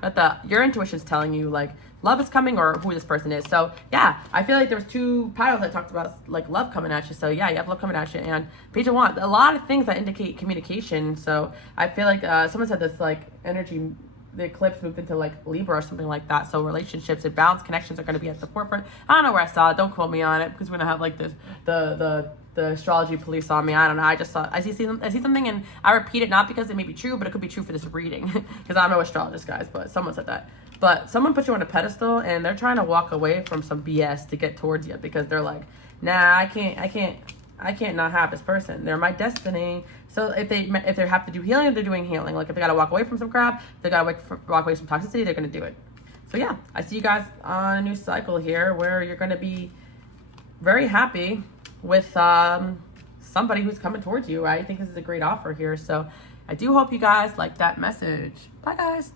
But your intuition's telling you, like, love is coming, or who this person is. So, yeah, I feel like there was two piles that talked about, like, love coming at you. So, yeah, you have love coming at you. And Page of Wands, a lot of things that indicate communication. So, I feel like someone said this, like, energy, the eclipse moved into like Libra or something like that. So relationships and balanced connections are going to be at the forefront. I don't know where I saw it. Don't quote me on it, because we're going to have like this the astrology police on me. I don't know. I see something, and I repeat it, not because it may be true, but it could be true for this reading, because I'm no astrologist, guys, but someone said that. But someone put you on a pedestal, and they're trying to walk away from some BS to get towards you, because they're like, nah, I can't not have this person. They're my destiny. So if they have to do healing, they're doing healing. Like, if they got to walk away from some crap, they got to walk away from toxicity, they're going to do it. So yeah, I see you guys on a new cycle here, where you're going to be very happy with somebody who's coming towards you. I think this is a great offer here. So I do hope you guys like that message. Bye, guys.